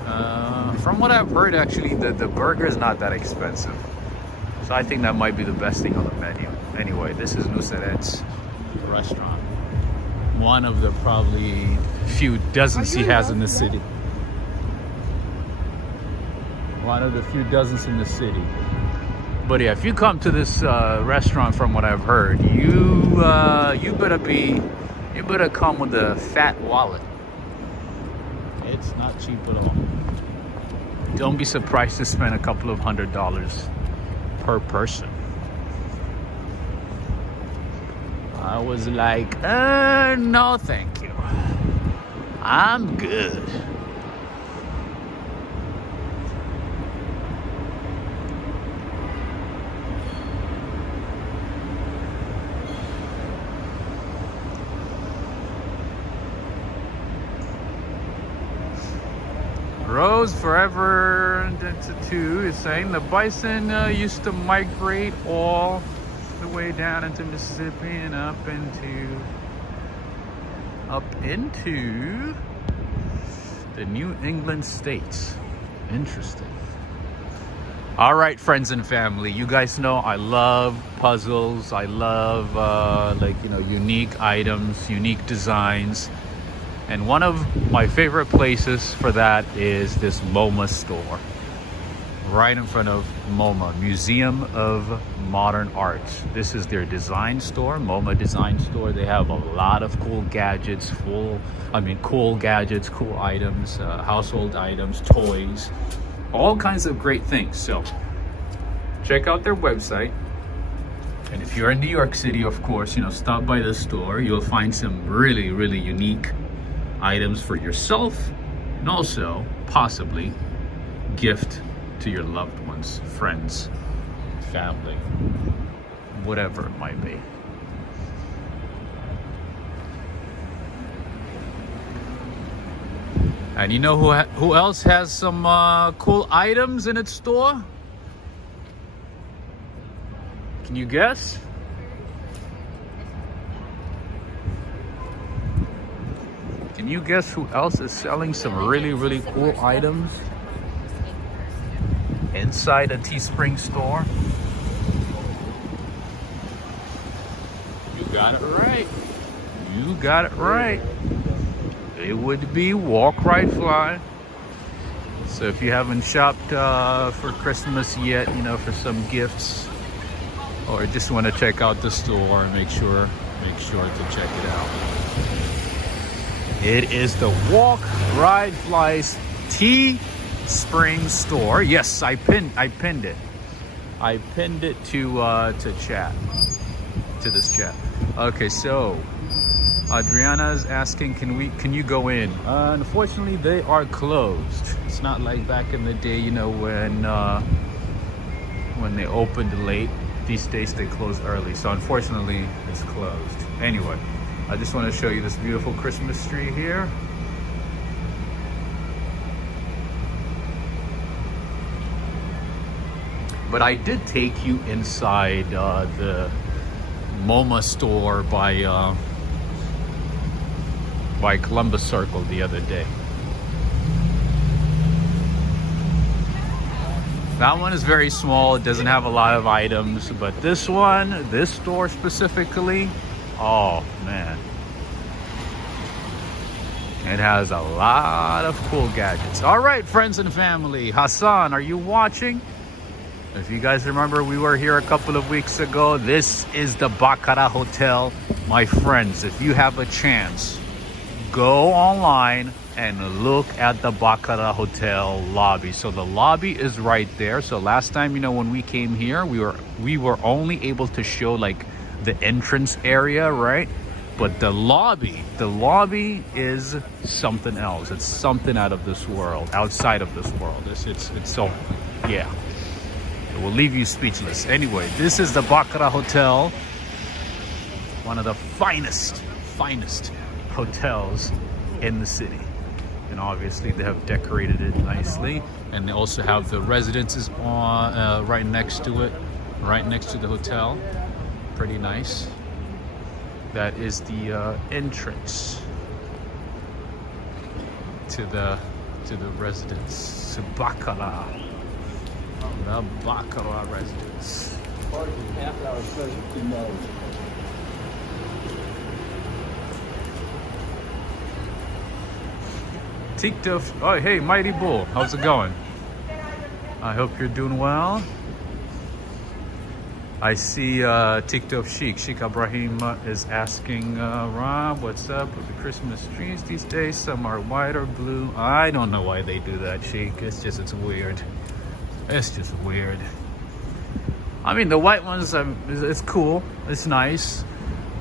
From what I've heard, actually, the burger is not that expensive. So I think that might be the best thing on the menu. Anyway, this is Nusret's restaurant. One of the probably few dozens he has in the city. One of the few dozens in the city. But yeah, if you come to this restaurant, from what I've heard, you better come with a fat wallet. It's not cheap at all. Don't be surprised to spend a couple of $100s per person. I was like, no thank you. I'm good. Rose Forever Two is saying the bison used to migrate all the way down into Mississippi and up into the New England states. Interesting. All right, friends and family, you guys know I love puzzles. I love unique items, unique designs. And one of my favorite places for that is this MoMA store. Right in front of MoMA, Museum of Modern Art. This is their design store, MoMA Design Store. They have a lot of cool gadgets, cool items, household items, toys, all kinds of great things. So check out their website. And if you're in New York City, of course, stop by the store. You'll find some really, really unique items for yourself, and also possibly gift to your loved ones, friends, family, whatever it might be. And you know who else has some cool items in its store? Can you guess? Can you guess who else is selling some really, really cool items inside a Teespring store? You got it right. You got it right. It would be Walk, Ride, Fly. So if you haven't shopped for Christmas yet, for some gifts, or just want to check out the store, make sure to check it out. It is the Walk, Ride, Fly's Teespring store. Yes, I pinned it. I pinned it to chat, to this chat. Okay, so Adriana is asking, can you go in? Unfortunately, they are closed. It's not like back in the day, when they opened late. These days they close early, so unfortunately it's closed. Anyway, I just want to show you this beautiful Christmas tree here. But I did take you inside the MoMA store by Columbus Circle the other day. That one is very small. It doesn't have a lot of items, but this store specifically, oh man, it has a lot of cool gadgets. All right, friends and family, Hassan, are you watching? If you guys remember, we were here a couple of weeks ago. This is the Baccarat Hotel. My friends, if you have a chance, go online and look at the Baccarat Hotel lobby. So the lobby is right there. So last time, when we came here, we were only able to show like the entrance area, right? But the lobby is something else. It's something out of this world, outside of this world. It's so, yeah. It will leave you speechless. Anyway, this is the Baccarat Hotel, one of the finest hotels in the city. And obviously they have decorated it nicely, and they also have the residences on right next to it, right next to the hotel. Pretty nice. That is the entrance to the residence, to Baccarat, the Baccarat residence. Half hour session, TikTok. Oh, hey, Mighty Bull. How's it going? I hope you're doing well. I see TikTok Sheikh Ibrahim is asking, Rob, what's up with the Christmas trees these days? Some are white or blue. I don't know why they do that, Sheikh. It's weird. It's just weird. I mean, the white ones, it's cool. It's nice.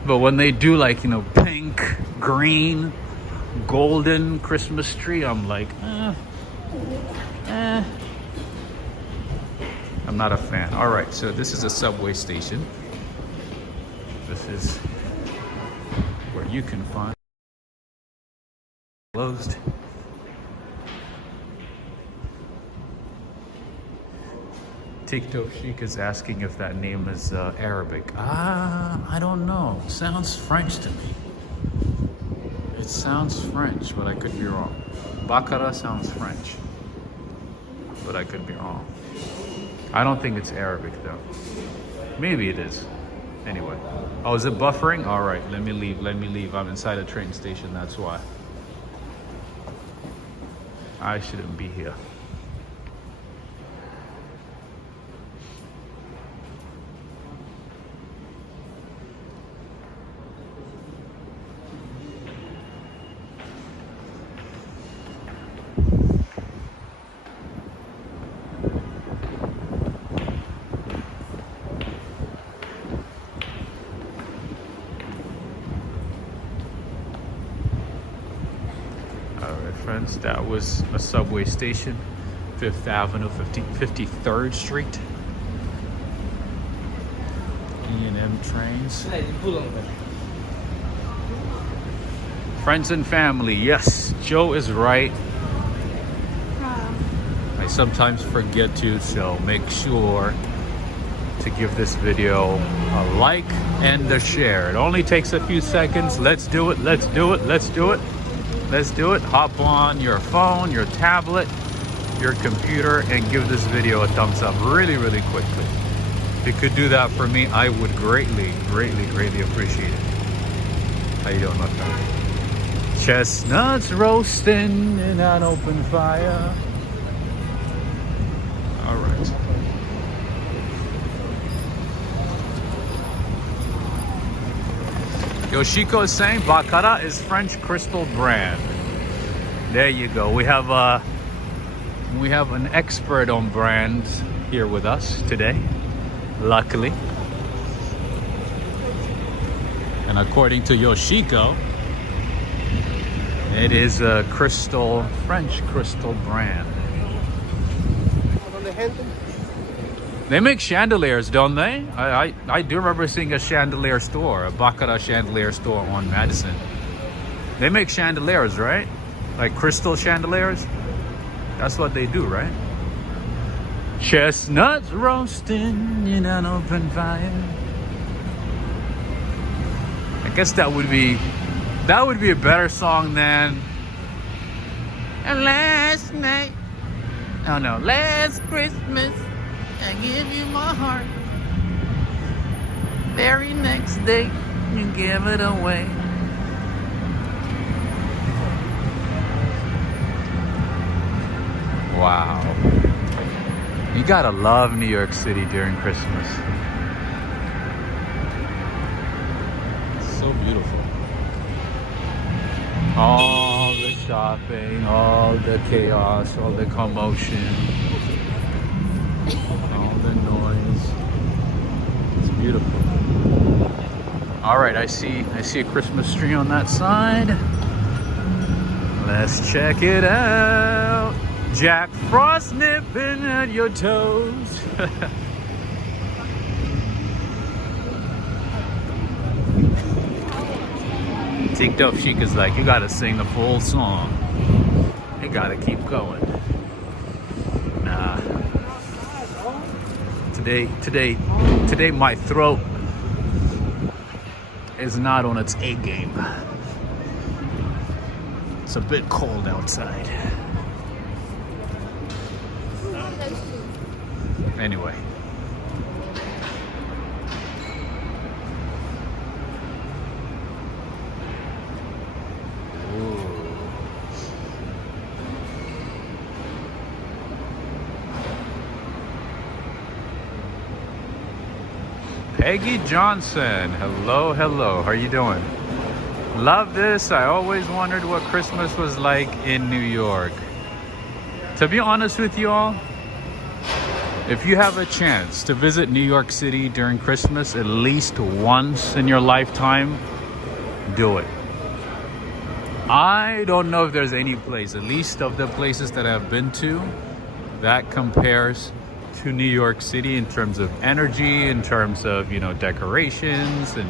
But when they do like, pink, green, golden Christmas tree, I'm like, I'm not a fan. All right, so this is a subway station. This is where you can find closed. TikTok Chic is asking if that name is Arabic. I don't know. It sounds French to me. It sounds French, but I could be wrong. Baccarat sounds French, but I could be wrong. I don't think it's Arabic though. Maybe it is. Anyway. Oh, is it buffering? All right, let me leave. Let me leave. I'm inside a train station. That's why. I shouldn't be here. Friends, that was a subway station, 5th Avenue, 53rd Street. E&M trains. Friends and family, yes, Joe is right. I sometimes forget to, so make sure to give this video a like and a share. It only takes a few seconds. Let's do it, let's do it, let's do it. Let's do it. Hop on your phone, your tablet, your computer, and give this video a thumbs up really, really quickly. If you could do that for me, I would greatly, greatly, greatly appreciate it. How you doing, my friend? Chestnuts roasting in an open fire. All right. Yoshiko is saying Baccarat is French crystal brand. There you go. We have an expert on brands here with us today, luckily. And according to Yoshiko, it is a French crystal brand. They make chandeliers, don't they? I do remember seeing a chandelier store, a Baccarat chandelier store on Madison. They make chandeliers, right? Like crystal chandeliers? That's what they do, right? Chestnuts roasting in an open fire. I guess that would be a better song than last night. Oh no, last Christmas. I give you my heart. Very next day, you give it away. Wow. You gotta love New York City during Christmas. It's so beautiful. All the shopping, all the chaos, all the commotion. The noise. It's beautiful. All right, I see a Christmas tree on that side. Let's check it out. Jack Frost nipping at your toes. TikTok Chic is like, you gotta sing the full song. You gotta keep going. Nah. Today my throat is not on its A game. It's a bit cold outside. Anyway. Peggy Johnson, hello, hello. How are you doing? Love this. I always wondered what Christmas was like in New York. To be honest with you all, if you have a chance to visit New York City during Christmas at least once in your lifetime, do it. I don't know if there's any place, at least of the places that I've been to, that compares to New York City in terms of energy, in terms of, decorations, and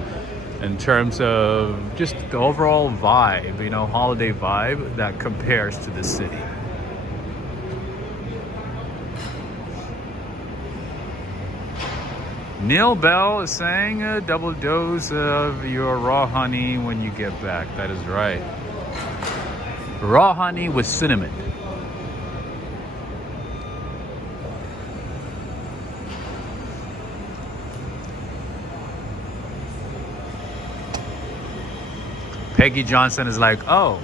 in terms of just the overall vibe, holiday vibe that compares to the city. Neil Bell is saying a double dose of your raw honey when you get back. That is right. Raw honey with cinnamon. Peggy Johnson is like, oh,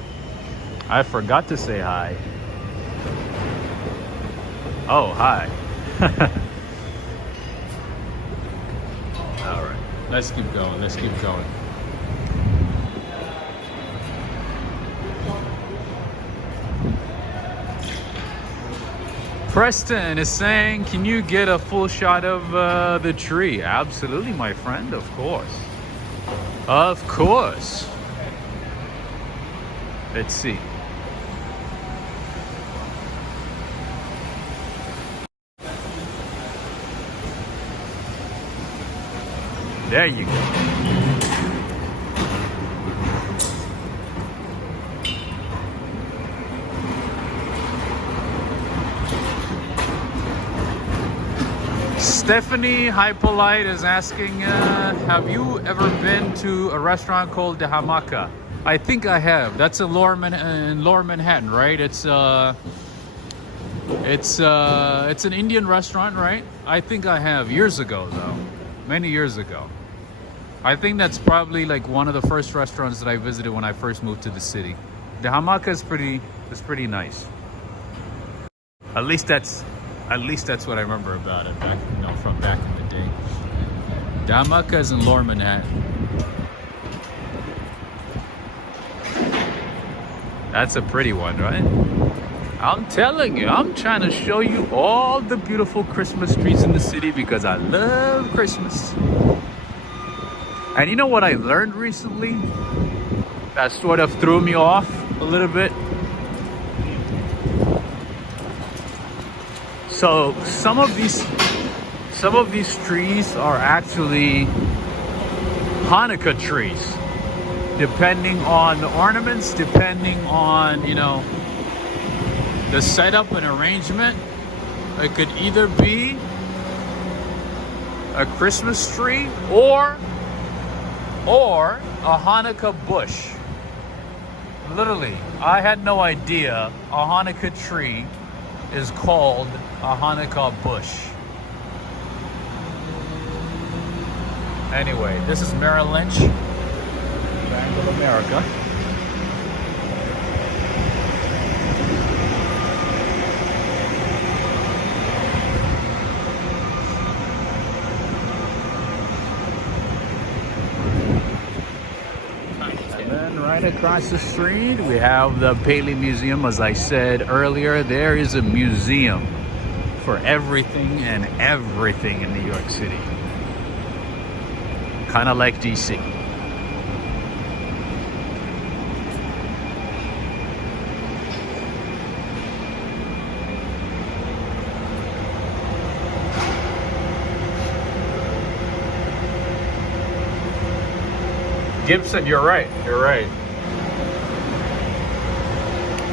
I forgot to say hi. Oh, hi. All right, let's keep going. Let's keep going. Preston is saying, can you get a full shot of the tree? Absolutely, my friend. Of course. Of course. Let's see. There you go. Stephanie Hypolite is asking, have you ever been to a restaurant called the Hamaka? I think I have. That's in Lower Manhattan, right? It's an Indian restaurant, right? I think I have, years ago though, many years ago. I think that's probably like one of the first restaurants that I visited when I first moved to the city. The Hamaka is pretty nice. At least that's what I remember about it back, from back in the day. The Hamaka is in Lower Manhattan. That's a pretty one, right? I'm telling you, I'm trying to show you all the beautiful Christmas trees in the city because I love Christmas. And you know what I learned recently that sort of threw me off a little bit? So some of these trees are actually Hanukkah trees. Depending on the ornaments, depending on, the setup and arrangement, it could either be a Christmas tree or a Hanukkah bush. Literally, I had no idea a Hanukkah tree is called a Hanukkah bush. Anyway, this is Merrill Lynch, Bank of America. And then right across the street, we have the Paley Museum. As I said earlier, there is a museum for everything and everything in New York City. Kind of like DC. Gibson, you're right. You're right.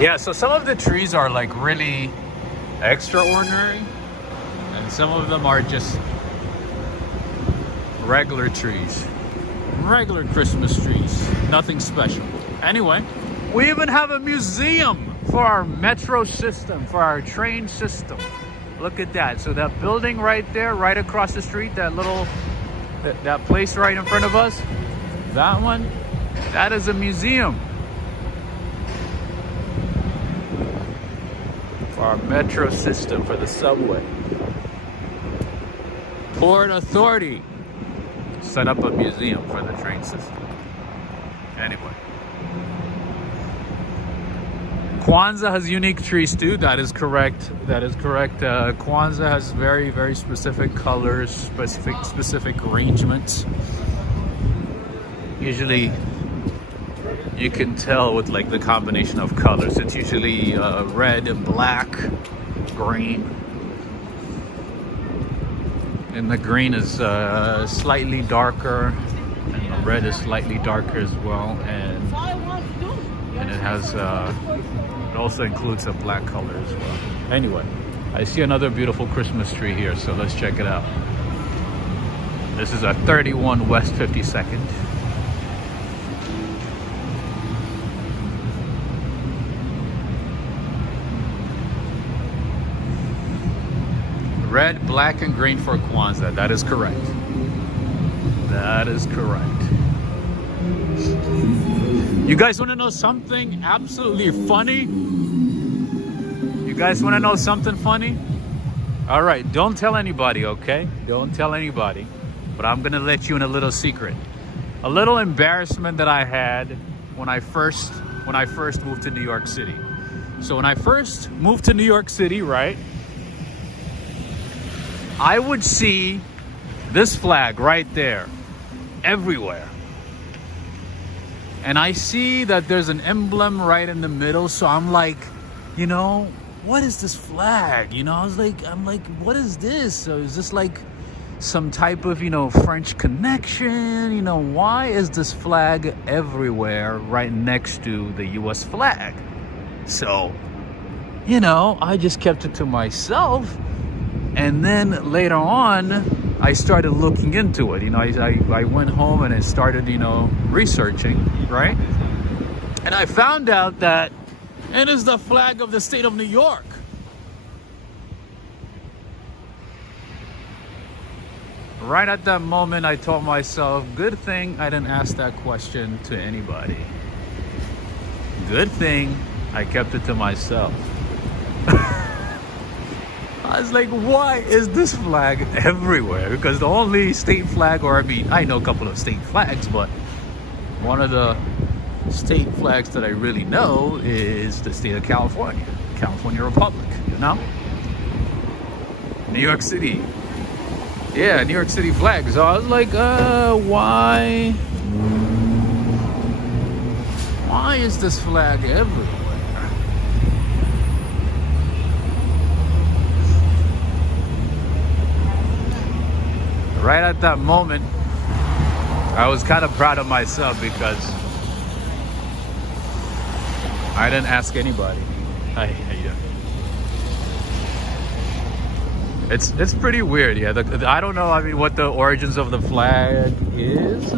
Yeah, so some of the trees are like really extraordinary, and some of them are just regular trees, regular Christmas trees, nothing special. Anyway, we even have a museum for our metro system, for our train system. Look at that. So that building right there, right across the street, that place right in front of us, that one, that is a museum for our metro system, for the subway. Port Authority set up a museum for the train system. Anyway. Kwanzaa has unique trees too. That is correct. That is correct. Kwanzaa has very, very specific colors, specific arrangements. Usually you can tell with like the combination of colors. It's usually red and black, green. And the green is slightly darker, and the red is slightly darker as well, and it has it also includes a black color as well. Anyway, I see another beautiful Christmas tree here, so let's check it out. This is a 31 West 52nd. Red, black, and green for Kwanzaa. That is correct. That is correct. You guys want to know something absolutely funny? You guys want to know something funny? All right, don't tell anybody, okay? Don't tell anybody. But I'm gonna let you in a little secret. A little embarrassment that I had when I first moved to New York City. So when I first moved to New York City, right? I would see this flag right there, everywhere. And I see that there's an emblem right in the middle. So I'm like, you know, what is this flag? You know, I'm like, what is this? So is this like some type of, you know, French connection? You know, why is this flag everywhere right next to the US flag? So, you know, I just kept it to myself. And then later on, I started looking into it. You know, I went home and I started, you know, researching, right? And I found out that it is the flag of the state of New York. Right at that moment, I told myself, good thing I didn't ask that question to anybody. Good thing I kept it to myself. I was like, why is this flag everywhere? Because the only state flag, or I mean, I know a couple of state flags, but one of the state flags that I really know is the state of California, California Republic, you know? New York City. Yeah, New York City flag. So I was like, why is this flag everywhere? Right at that moment, I was kind of proud of myself because I didn't ask anybody. Hi, how you doing? It's pretty weird, yeah. I don't know, I mean, what the origins of the flag is.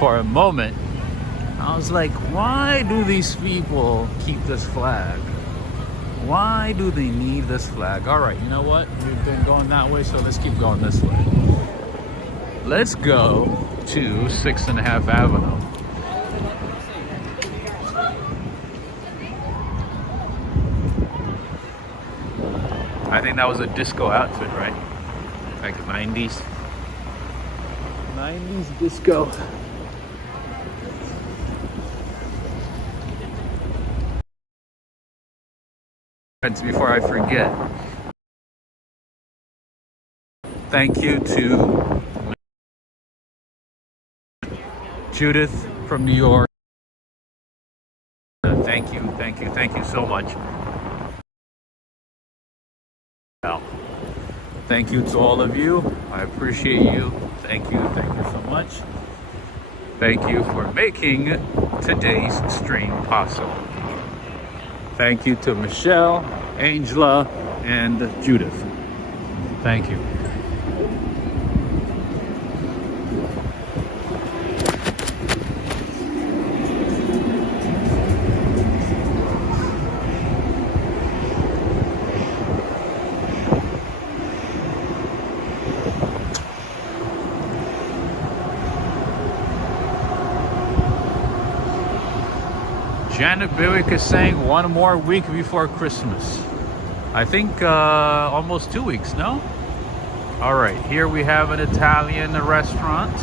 For a moment, I was like, why do these people keep this flag? Why do they need this flag? All right, you know what? We've been going that way, so let's keep going this way. Let's go to 6.5 Avenue. I think that was a disco outfit, right? Like 90s. 90s disco. Before I forget, thank you to Judith from New York. Thank you so much. Thank you to all of you. I appreciate you. Thank you so much. Thank you for making today's stream possible. Thank you to Michelle, Angela, and Judith. Thank you. Janet Biwick is saying 1 more week before Christmas. I think almost 2 weeks, no? All right, here we have an Italian restaurant.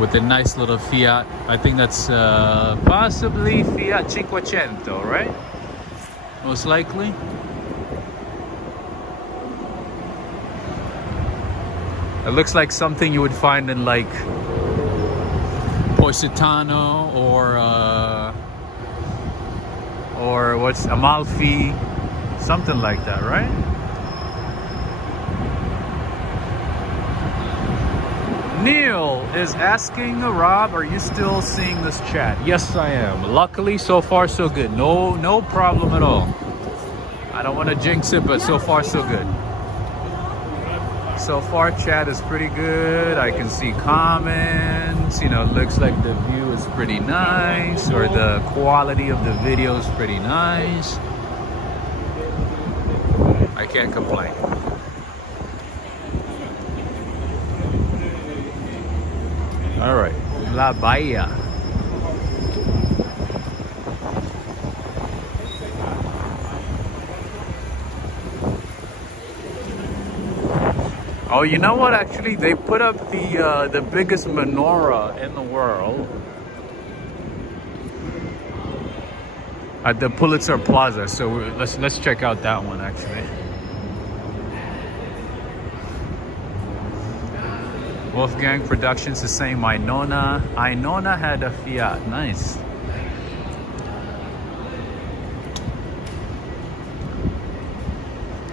With a nice little Fiat. I think that's possibly Fiat 500, right? Most likely. It looks like something you would find in like Positano or what's Amalfi, something like that, right? Neil is asking, Rob, are you still seeing this chat? Yes, I am. Luckily, so far so good. No problem at all. I don't want to jinx it, but so far so good. So far, chat is pretty good. I can see comments. You know, it looks like the view is pretty nice, or the quality of the video is pretty nice. I can't complain. All right, La Bahia. Oh, you know what? Actually, they put up the biggest menorah in the world at the Pulitzer Plaza. So let's check out that one actually. Wolfgang Productions is saying my Nona had a Fiat. Nice.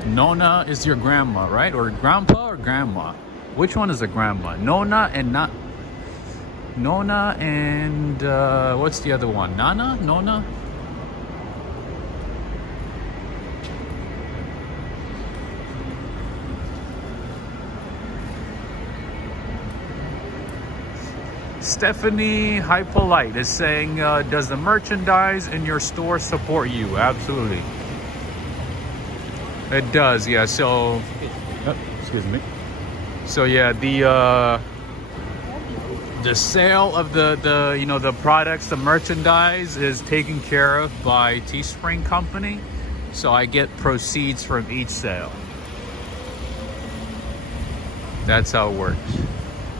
Nona is your grandma, right? Or grandpa or grandma? Which one is a grandma? Nona and not Nona and what's the other one? Nana? Nona? Stephanie Hypolite is saying, does the merchandise in your store support you? Absolutely. It does, yeah. So, excuse me. So yeah, the sale of the you know, the products, the merchandise is taken care of by Teespring Company. So I get proceeds from each sale. That's how it works.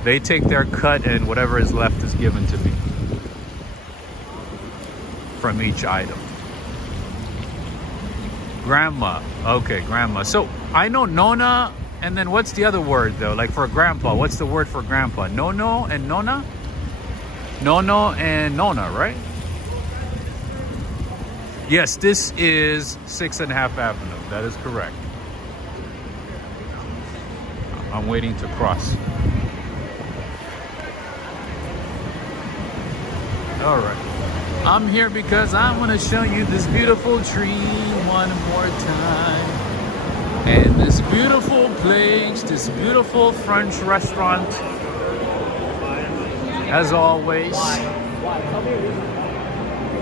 They take their cut and whatever is left is given to me from each item. Grandma. Okay, grandma. So I know Nona, and then what's the other word though? Like for grandpa, what's the word for grandpa? Nono and Nona? Nono and Nona, right? Yes, this is 6.5 Avenue. That is correct. I'm waiting to cross. All right. I'm here because I want to show you this beautiful tree one more time. And this beautiful place, this beautiful French restaurant. As always,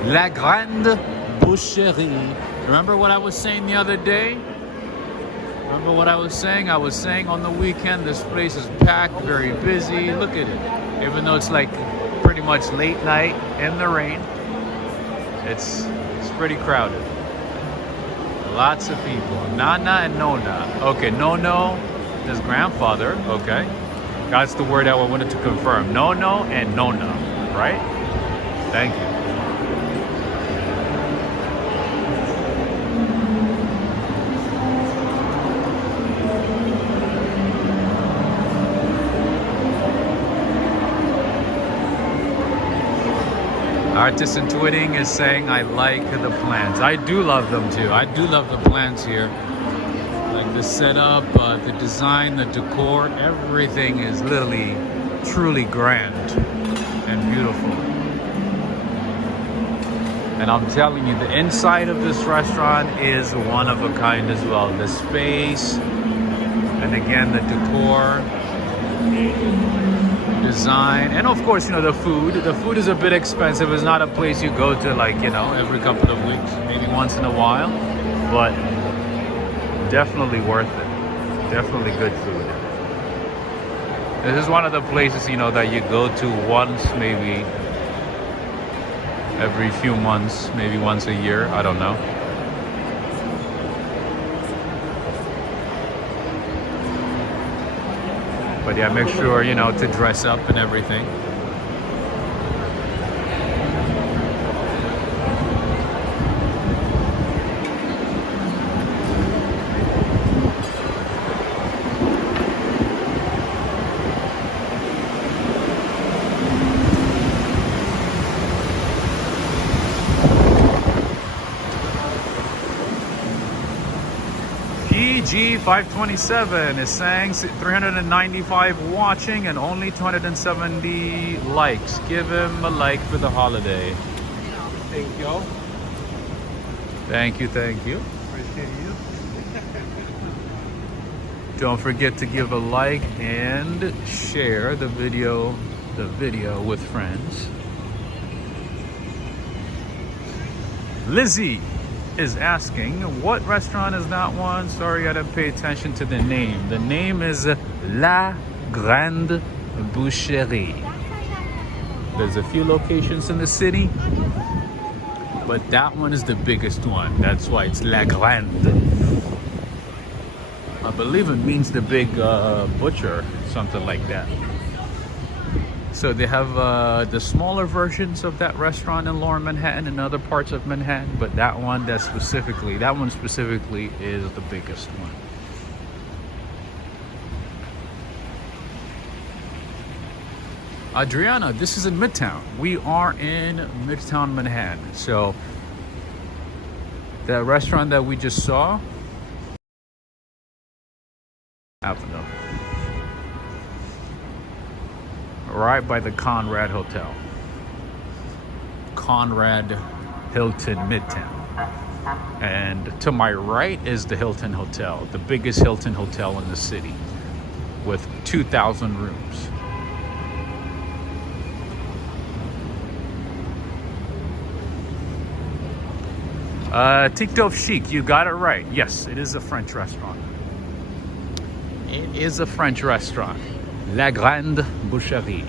La Grande Boucherie. Remember what I was saying the other day? Remember what I was saying? I was saying on the weekend, this place is packed, very busy. Look at it. Even though it's like pretty much late night in the rain, it's pretty crowded. Lots of people. Nana and Nona. Okay, Nono is grandfather. Okay, that's the word that I wanted to confirm. Nono and Nona, right? Thank you. Artist Intuiting is saying, I like the plants. I do love them too. I do love the plants here. Like the setup, the design, the decor, everything is literally, truly grand and beautiful. And I'm telling you, the inside of this restaurant is one of a kind as well. The space, and again, the decor, design, and of course, you know, the food. The food is a bit expensive. It's not a place you go to, like, you know, every couple of weeks, maybe once in a while, but definitely worth it. Definitely good food. This is one of the places, you know, that you go to once, maybe every few months, maybe once a year, I don't know. But yeah, make sure, you know, to dress up and everything. PG527 is saying 395 watching and only 270 likes. Give him a like for the holiday. Thank you. Thank you, thank you. Appreciate you. Don't forget to give a like and share the video with friends. Lizzie is asking, what restaurant is that one? Sorry, I didn't pay attention to the name. The name is La Grande Boucherie. There's a few locations in the city, but that one is the biggest one. That's why it's La Grande. I believe it means the big butcher, something like that. So they have the smaller versions of that restaurant in Lower Manhattan and other parts of Manhattan, but that one specifically is the biggest one. Adriana, this is in Midtown. We are in Midtown Manhattan. So the restaurant that we just saw, Avenue, right by the Conrad Hotel. Conrad Hilton Midtown. And to my right is the Hilton Hotel, the biggest Hilton hotel in the city with 2,000 rooms. TikTok Chic, you got it right. Yes, it is a French restaurant. It is a French restaurant. La Grande Boucherie.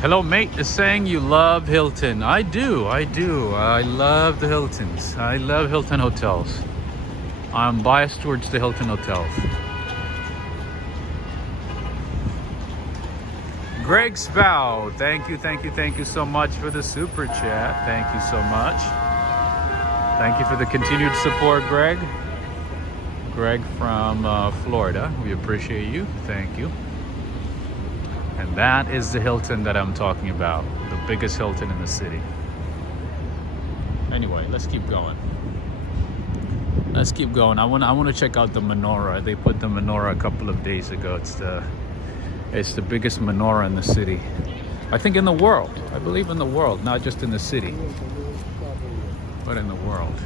Hello, mate is saying you love Hilton. I do. I love the Hiltons. I love Hilton hotels. I'm biased towards the Hilton hotels. Greg Spow, thank you so much for the super chat. Thank you so much. Thank you for the continued support, Greg. Greg from Florida, we appreciate you. Thank you. And that is the Hilton that I'm talking about, the biggest Hilton in the city. Anyway, let's keep going. Let's keep going. I want to check out the menorah. They put the menorah a couple of days ago. It's the biggest menorah in the city. I think in the world. I believe in the world, not just in the city, but in the world.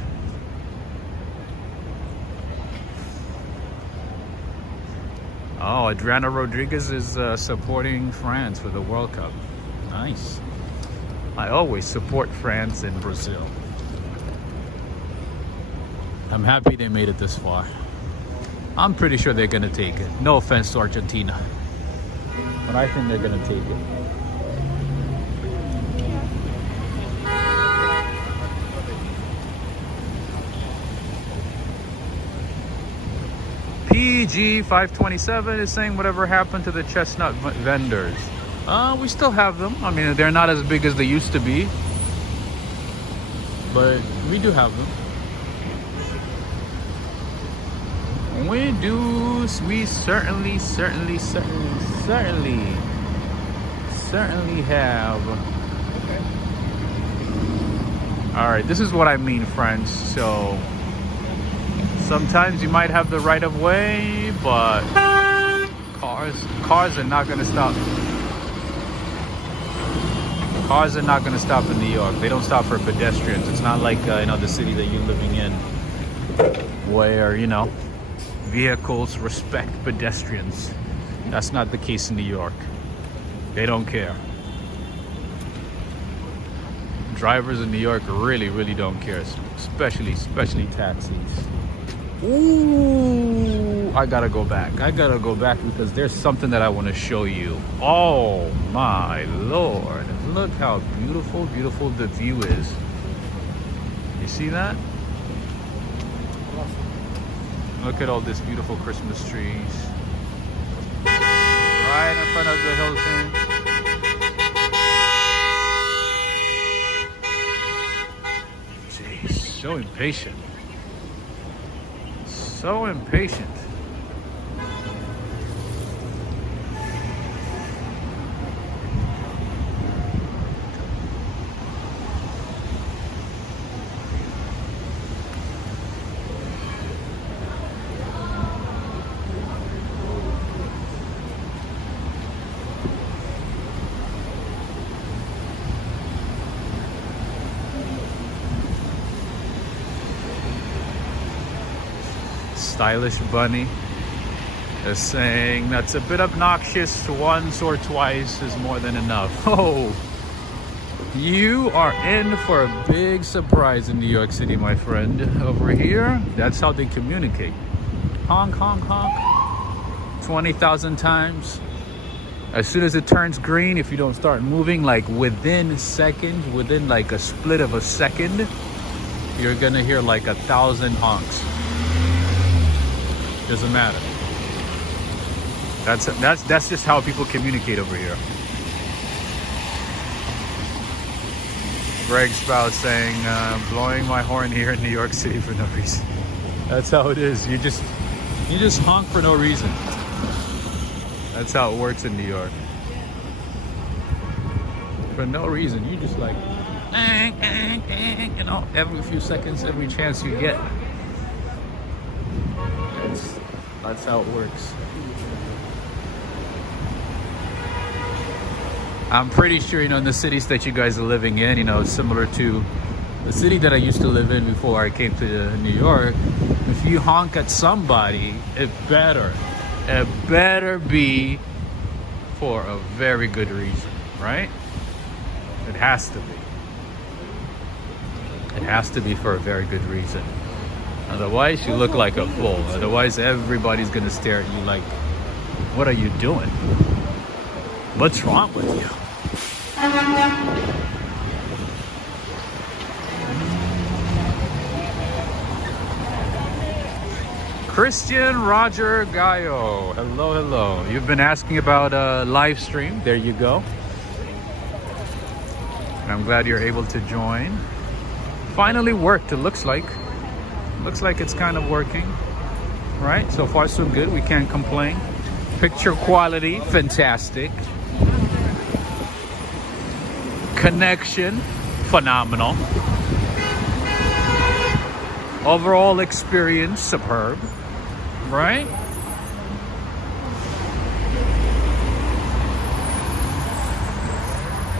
Oh, Adriana Rodriguez is supporting France for the World Cup. Nice. I always support France and Brazil. I'm happy they made it this far. I'm pretty sure they're gonna take it. No offense to Argentina, but I think they're gonna take it. PG527 is saying whatever happened to the chestnut vendors. We still have them. I mean, they're not as big as they used to be, but we do have them. We certainly have. All right, this is what I mean, friends. So sometimes you might have the right of way, but cars are not going to stop. Cars are not going to stop in New York. They don't stop for pedestrians. It's not like the city that you're living in, where vehicles respect pedestrians. That's not the case in New York. They don't care. Drivers in New York really don't care, especially taxis. Ooh, I gotta go back because there's something that I want to show you. Oh my Lord, look how beautiful the view is. You see that? Look at all this beautiful Christmas trees right in front of the Hilton. Jeez, so impatient. So impatient. Stylish Bunny is saying that's a bit obnoxious. Once or twice is more than enough. Oh, you are in for a big surprise in New York City, my friend. Over here, that's how they communicate. Honk, honk, honk. 20,000 times. As soon as it turns green, if you don't start moving, like within seconds, within like a split of a second, you're gonna hear like 1,000 honks. Doesn't matter. That's just how people communicate over here. Greg Sprout saying, blowing my horn here in New York City for no reason. That's how it is. You just honk for no reason. That's how it works in New York. For no reason. You just like, you know, every few seconds, every chance you get. That's how it works. I'm pretty sure, you know, in the cities that you guys are living in, you know, similar to the city that I used to live in before I came to New York, if you honk at somebody, it better be for a very good reason, right? It has to be. It has to be for a very good reason. Otherwise, you look like a fool. Otherwise, everybody's gonna stare at you like, what are you doing? What's wrong with you? Christian Roger Gallo. Hello. You've been asking about a live stream. There you go. I'm glad you're able to join. Finally worked, it looks like. Looks like it's kind of working, right? So far so good, we can't complain. Picture quality, fantastic. Connection, phenomenal. Overall experience, superb, right?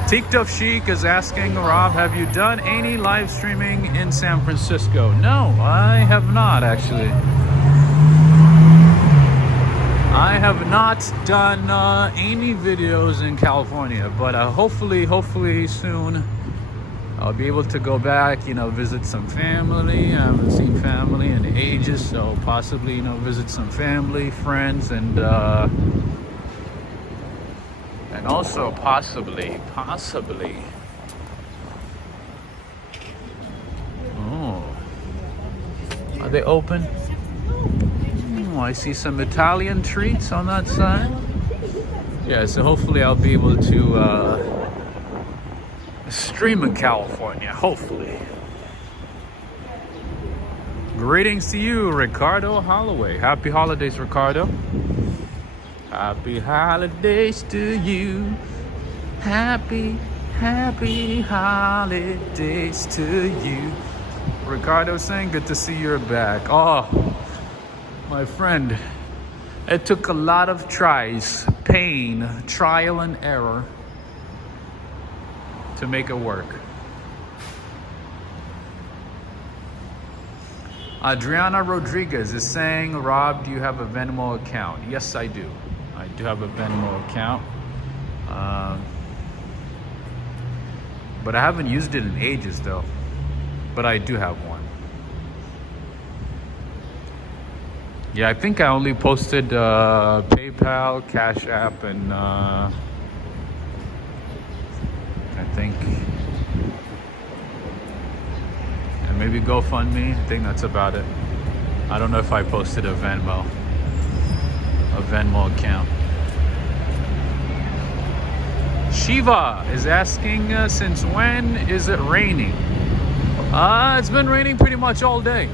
TikTok Chic is asking, Rob, have you done any live streaming in San Francisco? No, I have not actually. I have not done any videos in California, but hopefully soon I'll be able to go back, you know, visit some family. I haven't seen family in ages, so possibly, you know, visit some family, friends, and also possibly. Oh, are they open? Oh, I see some Italian treats on that side. Yeah, so hopefully I'll be able to stream in California, hopefully. Greetings to you, Ricardo Holloway. Happy holidays, Ricardo. Happy holidays to you. Happy holidays to you. Ricardo saying, good to see you're back. Oh, my friend, it took a lot of tries, pain, trial and error to make it work. Adriana Rodriguez is saying, Rob, do you have a Venmo account? Yes, I do. I do have a Venmo account. But I haven't used it in ages though. But I do have one. Yeah, I think I only posted PayPal, Cash App, and I think, and maybe GoFundMe. I think that's about it. I don't know if I posted a Venmo account. Shiva is asking, since when is it raining? It's been raining pretty much all day.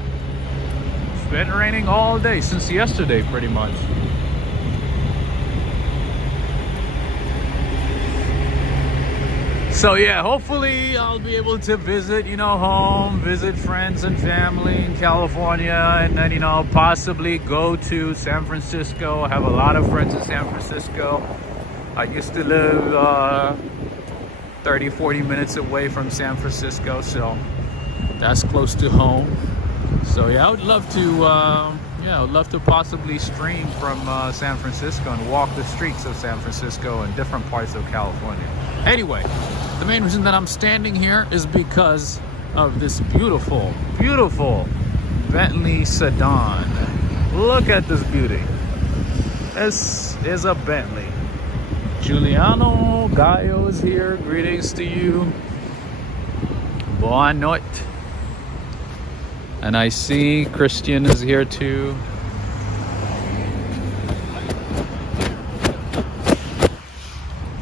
It's been raining all day, since yesterday pretty much. So yeah, hopefully I'll be able to visit, home, visit friends and family in California, and then, possibly go to San Francisco. I have a lot of friends in San Francisco. I used to live 30-40 minutes away from San Francisco, so that's close to home. So yeah, I would love to possibly stream from San Francisco and walk the streets of San Francisco and different parts of California. Anyway, the main reason that I'm standing here is because of this beautiful, beautiful Bentley sedan. Look at this beauty. This is a Bentley. Giuliano Gallo is here. Greetings to you. Boa noite. And I see Christian is here too.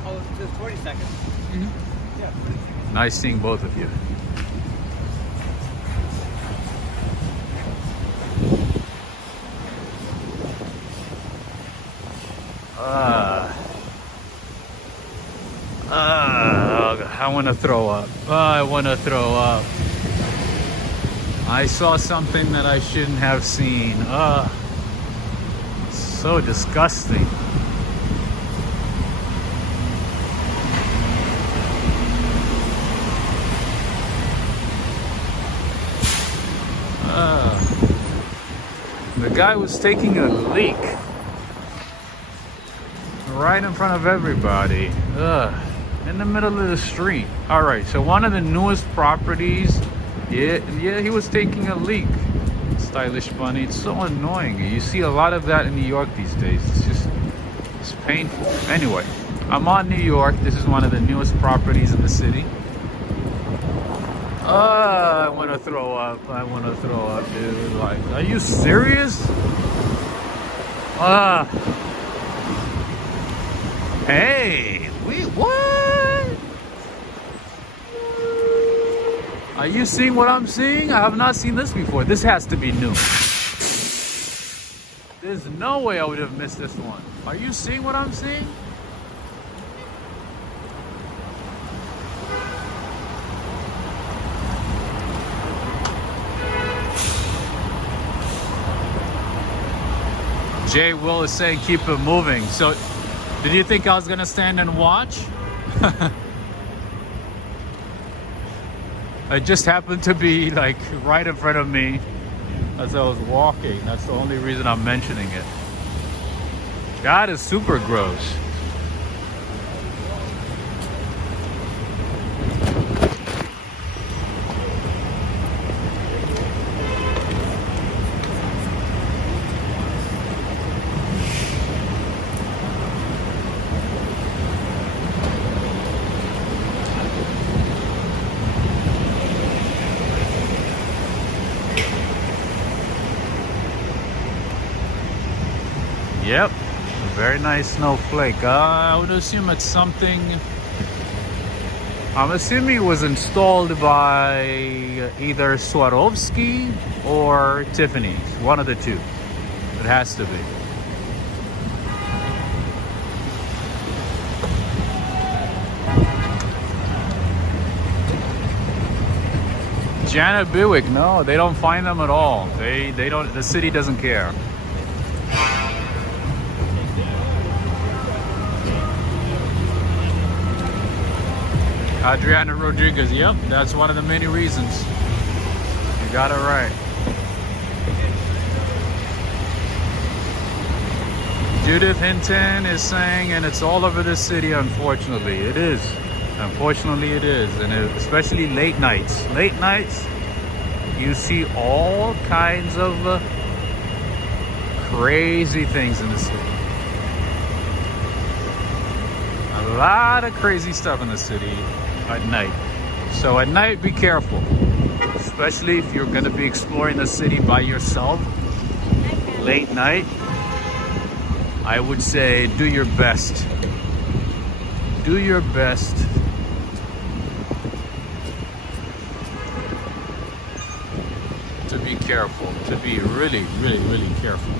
Oh, it's just 40 seconds. Mm-hmm. Yeah. Nice seeing both of you. I want to throw up. I want to throw up. I saw something that I shouldn't have seen. So disgusting. The guy was taking a leak right in front of everybody. In the middle of the street. All right, so one of the newest properties. Yeah, he was taking a leak. Stylish bunny. It's so annoying. You see a lot of that in New York these days. It's painful. Anyway, I'm on New York. This is one of the newest properties in the city. I want to throw up. I want to throw up, dude. Like, are you serious? Hey, what? Are you seeing what I'm seeing? I have not seen this before. This has to be new. There's no way I would have missed this one. Are you seeing what I'm seeing? Jay Will is saying keep it moving. So, did you think I was gonna stand and watch? It just happened to be like right in front of me as I was walking. That's the only reason I'm mentioning it. That is super gross. Yep, very nice snowflake. I would assume it's something. I'm assuming it was installed by either Swarovski or Tiffany's. One of the two. It has to be. Janet Buick, no, they don't find them at all. They don't. The city doesn't care. Adriana Rodriguez, yep, that's one of the many reasons. You got it right. Judith Hinton is saying, and it's all over the city, unfortunately. It is. Unfortunately, it is. And especially late nights. Late nights, you see all kinds of crazy things in the city. A lot of crazy stuff in the city at night. So at night, be careful. Especially if you're going to be exploring the city by yourself. Late night, I would say do your best. Do your best to be careful, to be really, really, really careful.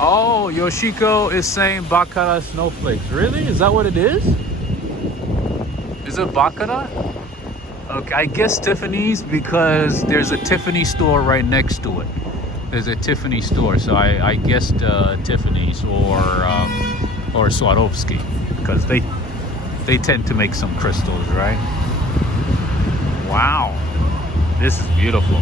Oh, Yoshiko is saying Baccarat snowflakes. Really? Is that what it is? Is it Baccarat? Okay, I guess Tiffany's, because there's a Tiffany store right next to it. There's a Tiffany store, so I guessed Tiffany's or Swarovski, because they tend to make some crystals, right? Wow, this is beautiful.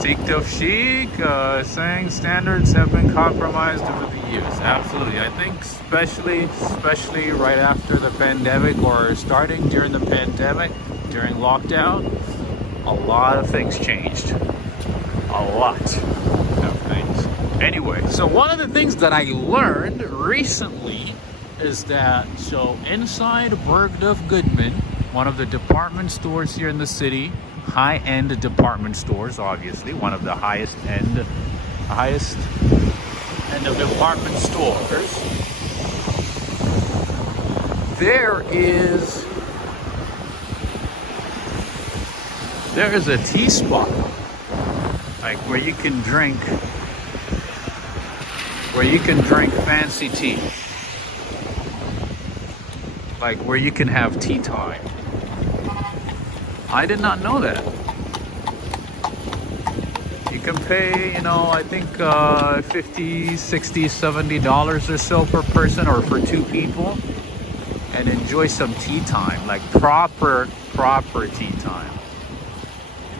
TikTok Chic saying standards have been compromised over the years. Absolutely. I think especially right after the pandemic, or starting during the pandemic, during lockdown, a lot of things changed. A lot of things. Anyway, so one of the things that I learned recently is that, so inside Bergdorf Goodman, one of the department stores here in the city, high-end department stores, obviously one of the highest end of department stores, there is a tea spot, like where you can drink fancy tea, like where you can have tea time. I did not know that. You can pay, I think $50, $60, $70 or so per person, or for two people, and enjoy some tea time, like proper tea time.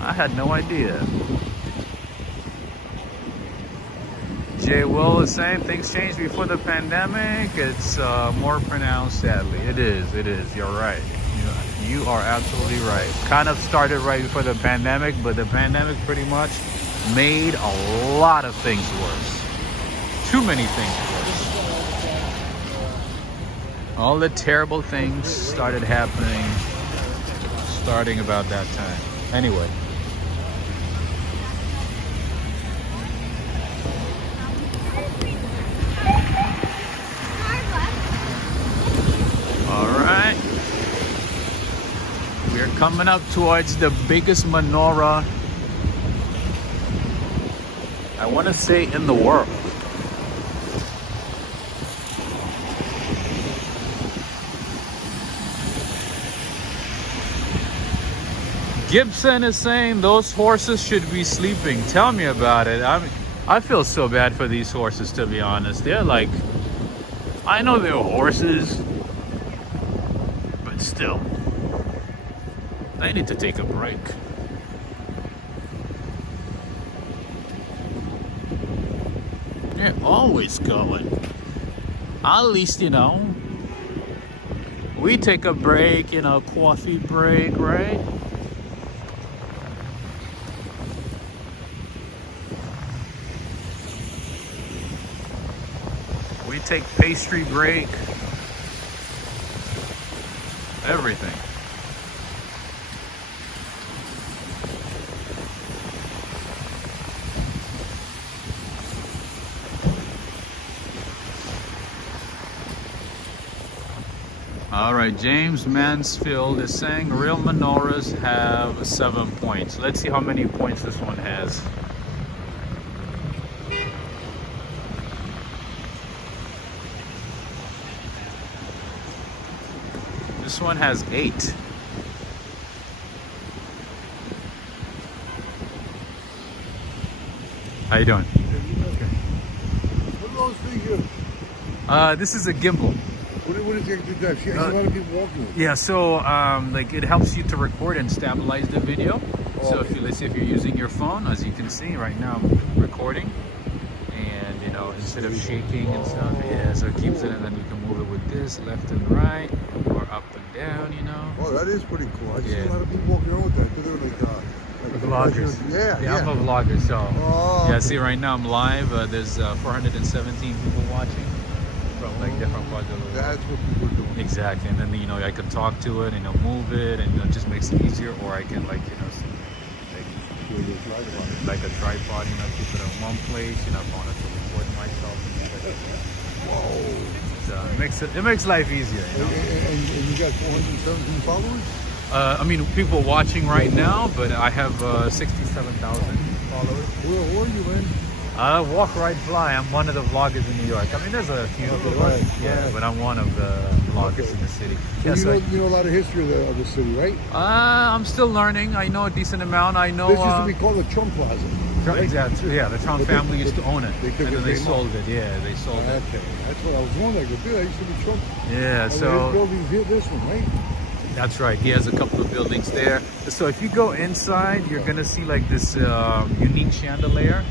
I had no idea. Jay Will is saying things changed before the pandemic. It's more pronounced, sadly. It is. You're right. You are absolutely right. Kind of started right before the pandemic, but the pandemic pretty much made a lot of things worse. Too many things worse. All the terrible things started happening starting about that time. Anyway. All right. We're coming up towards the biggest menorah, I want to say, in the world. Gibson is saying those horses should be sleeping. Tell me about it. I feel so bad for these horses, to be honest. They're like, I know they're horses, but still. I need to take a break. They're always going. At least, we take a break, coffee break, right? We take pastry break. Everything. All right, James Mansfield is saying real menorahs have 7 points. Let's see how many points this one has. This one has 8. How you doing? What are those for you? This is a gimbal. What What is it? I see a lot of people walking. Yeah, so like it helps you to record and stabilize the video. So if you, let's say if you're using your phone, as you can see right now, I'm recording, and you know, instead of shaking and stuff, yeah, so it keeps it, and then you can move it with this left and right or up and down, you know. Oh, that is pretty cool. I see a lot of people walking around with that. They're like Vloggers. Yeah, I'm a vlogger, so yeah. See, right now I'm live. There's 417 people watching from like different parts of the world. That's what people are doing. Exactly, and then you know I can talk to it and move it, and it just makes it easier. Or I can like like a tripod, keep it in one place. If I wanted to record myself. Whoa! So it makes life easier. And you got 417 followers. I mean, people watching right now, but I have 67,000 followers. Where are you in? Walk, ride, fly. I'm one of the vloggers in New York. I mean, there's a few of us, but I'm one of the vloggers in the city. So you know a lot of history of the city, right? I'm still learning. I know a decent amount. I know. This used to be called the Trump Plaza. Right? Yeah, the Trump family used to own it, and then they sold it. Yeah, they sold it. Okay, that's what I was wondering. I used to be Trump. Yeah, so buildings here, this one, right? That's right. He has a couple of buildings there. So if you go inside, you're gonna see like this unique chandelier.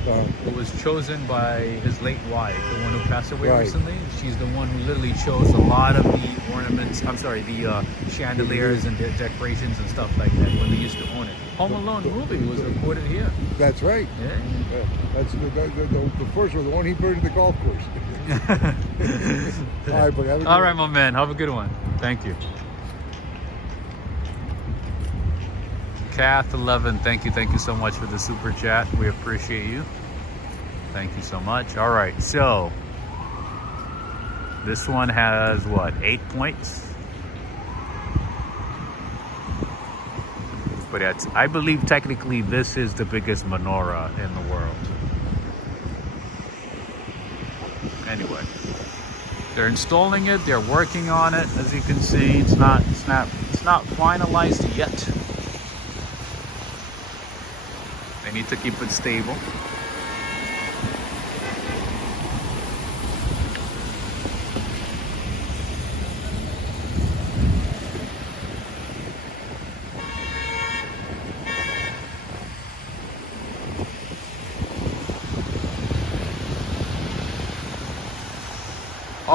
It was chosen by his late wife, the one who passed away recently. She's the one who literally chose a lot of the ornaments. I'm sorry, the chandeliers and the decorations and stuff like that when they used to own it. Home Alone movie was recorded here. That's right. Yeah. That's the first one, the one he burned at the golf course. All right, buddy. All right, my man. Have a good one. Thank you. Kath 11, thank you so much for the super chat. We appreciate you. Thank you so much. All right, so this one has what, 8 points? But I believe technically this is the biggest menorah in the world. Anyway, they're installing it. They're working on it. As you can see, it's not finalized yet. They need to keep it stable.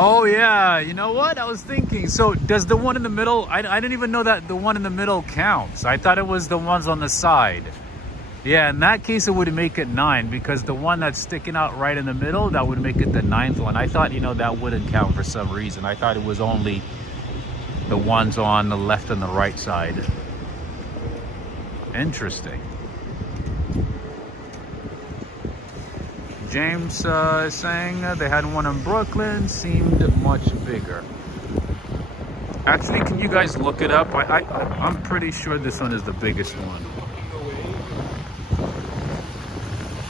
Oh yeah, you know what? I was thinking, so does the one in the middle, I didn't even know that the one in the middle counts. I thought it was the ones on the side. Yeah, in that case it would make it 9, because the one that's sticking out right in the middle, that would make it the 9th one. I thought, that wouldn't count for some reason. I thought it was only the ones on the left and the right side. Interesting. James is saying they had one in Brooklyn, seemed much bigger. Actually, can you guys look it up? I'm pretty sure this one is the biggest one.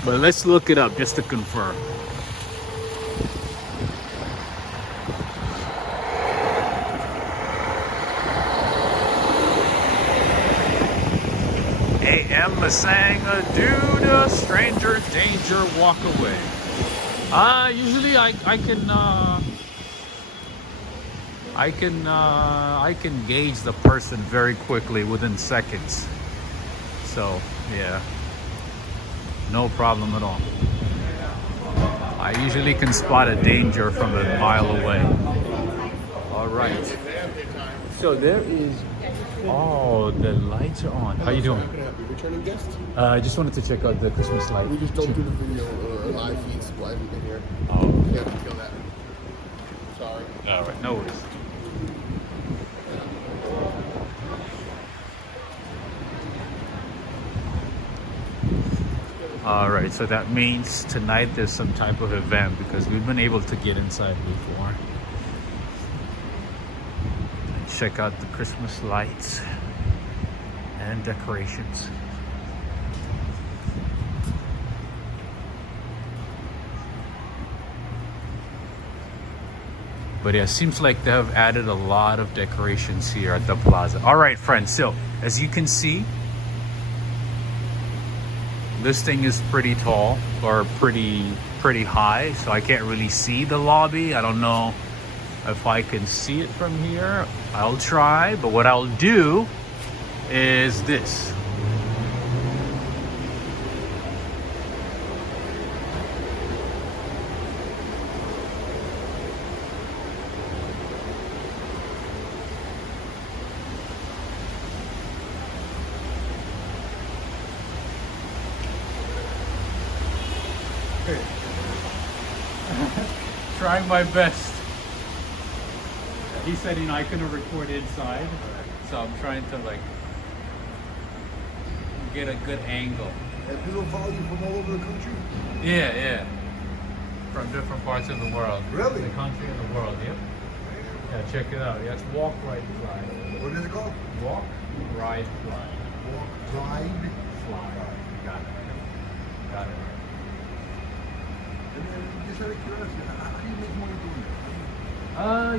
But let's look it up just to confirm. AM is saying, dude, stranger danger, walk away. Usually I can gauge the person very quickly within seconds. So yeah, no problem at all. I usually can spot a danger from a mile away. All right. So there is. Oh, the lights are on. How you doing? Returning guest? I just wanted to check out the Christmas light. We just don't do the video or live feeds while I'm in here. Oh, you have to kill that. Sorry. All right, no worries. All right, so that means tonight there's some type of event, because we've been able to get inside before. Check out the Christmas lights and decorations. But yeah, it seems like they have added a lot of decorations here at the plaza. All right, friends, so as you can see, this thing is pretty tall, or pretty high, so I can't really see the lobby. I don't know If I can see it from here, I'll try. But what I'll do is this. Trying my best. He said, I couldn't record inside, so I'm trying to like get a good angle. And people follow you from all over the country? Yeah. From different parts of the world. Really? The country and the world, yep. Yeah, check it out. Yeah, it's Walk, Ride, Fly. What is it called? Walk, Ride, Fly. Walk, ride, Fly. Got it. And then just out of curiosity, how do you make money doing it?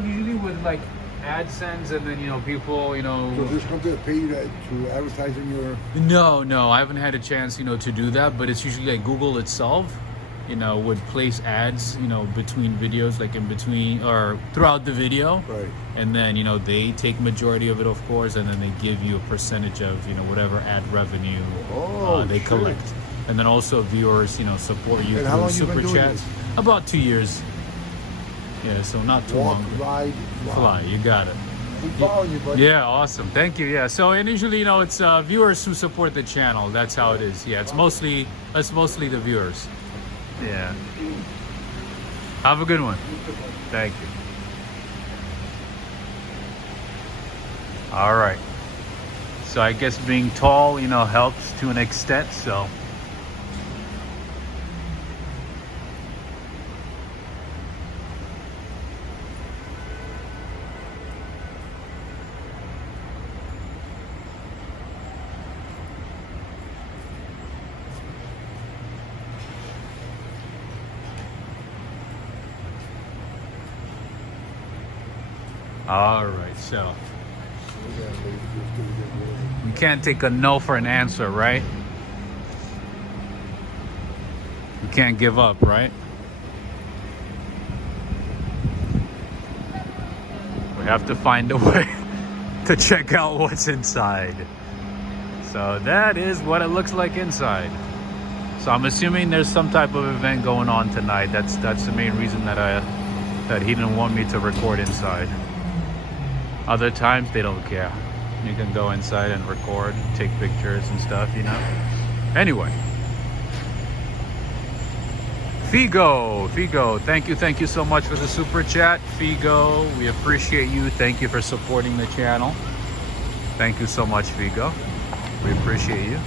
Usually with like AdSense, and then people, So this company that pay you to advertise in your... No, I haven't had a chance, to do that, but it's usually like Google itself, would place ads, between videos, like in between or throughout the video. Right. And then, they take majority of it, of course, and then they give you a percentage of, whatever ad revenue they collect. And then also viewers, support you And how long through you been super doing chats. this? About 2 years. Yeah, so not too Walk, long. ride, Fly, you got it. Keep following you, buddy. Yeah, awesome. Thank you. Yeah. So, and usually, it's viewers who support the channel. That's how it is. Yeah, it's mostly the viewers. Yeah. Have a good one. Thank you. All right. So I guess being tall, helps to an extent. So. All right, so you can't take a no for an answer, right? You can't give up, right? We have to find a way to check out what's inside. So that is what it looks like inside. So I'm assuming there's some type of event going on tonight. That's the main reason that he didn't want me to record inside. Other times they don't care. You can go inside and record, take pictures and stuff, Anyway. Figo, thank you so much for the super chat. Figo, we appreciate you. Thank you for supporting the channel. Thank you so much, Figo. We appreciate you.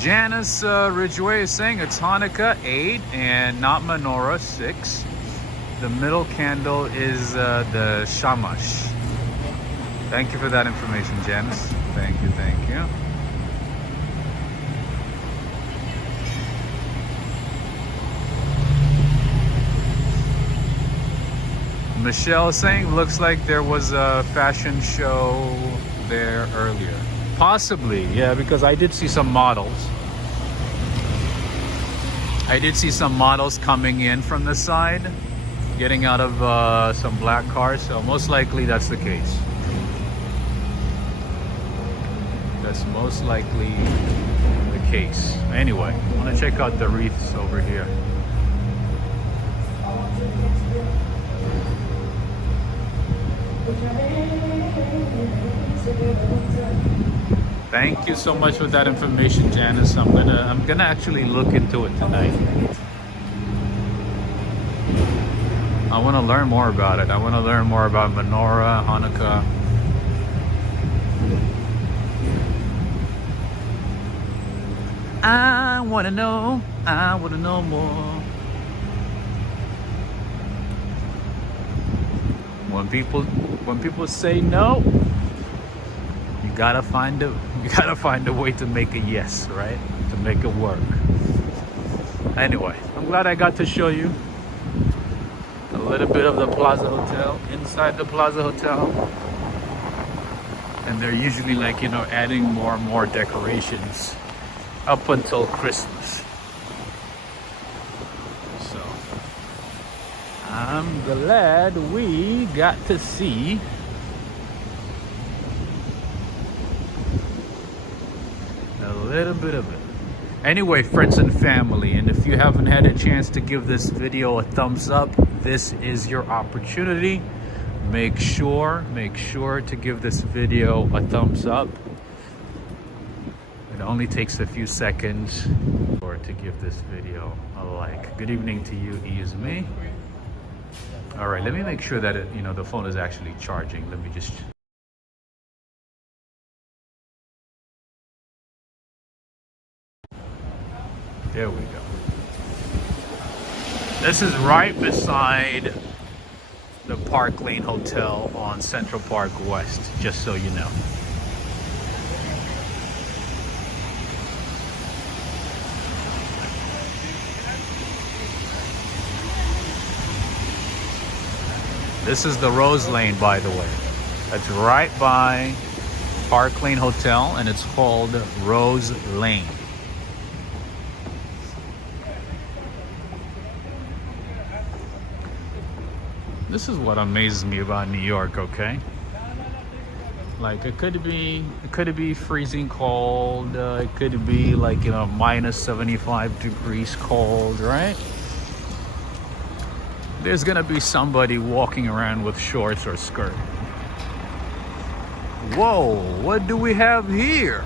Janice Ridgway is saying it's Hanukkah 8 and not menorah 6. The middle candle is the shamash. Thank you for that information, Janice. Thank you. Michelle is saying, looks like there was a fashion show there earlier. Possibly, yeah, because I did see some models. Coming in from the side, getting out of some black cars, so most likely that's the case. That's most likely the case. Anyway, I want to check out the wreaths over here. Thank you so much for that information, Janice. I'm gonna actually look into it tonight. I want to learn more about it. I want to learn more about menorah, Hanukkah. I want to know more. When people say no, you gotta find a way to make a yes, right? To make it work. Anyway, I'm glad I got to show you a little bit of the Plaza Hotel, inside the Plaza Hotel. And they're usually adding more and more decorations up until Christmas. So I'm am glad we got to see a little bit of it. Anyway, friends and family, and if you haven't had a chance to give this video a thumbs up, this is your opportunity. Make sure to give this video a thumbs up. It only takes a few seconds to give this video a like. Good evening to you, is me. All right, let me make sure that the phone is actually charging. Let me just. There we go. This is right beside the Park Lane Hotel on Central Park West, just so you know. This is the Rose Lane, by the way. That's right by Park Lane Hotel, and it's called Rose Lane. This is what amazes me about New York, okay? Like it could be freezing cold, it could be like, minus 75 degrees cold, right? There's gonna be somebody walking around with shorts or skirt. Whoa, what do we have here?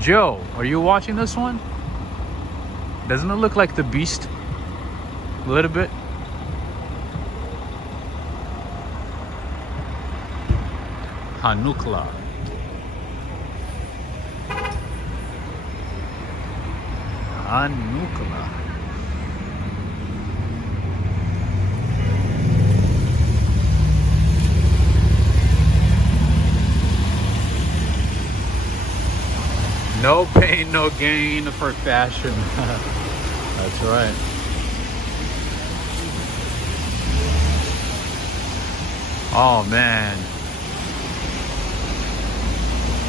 Joe, are you watching this one? Doesn't it look like the Beast? A little bit? Hanukla. Hanukla. No pain, no gain for fashion. That's right. Oh man.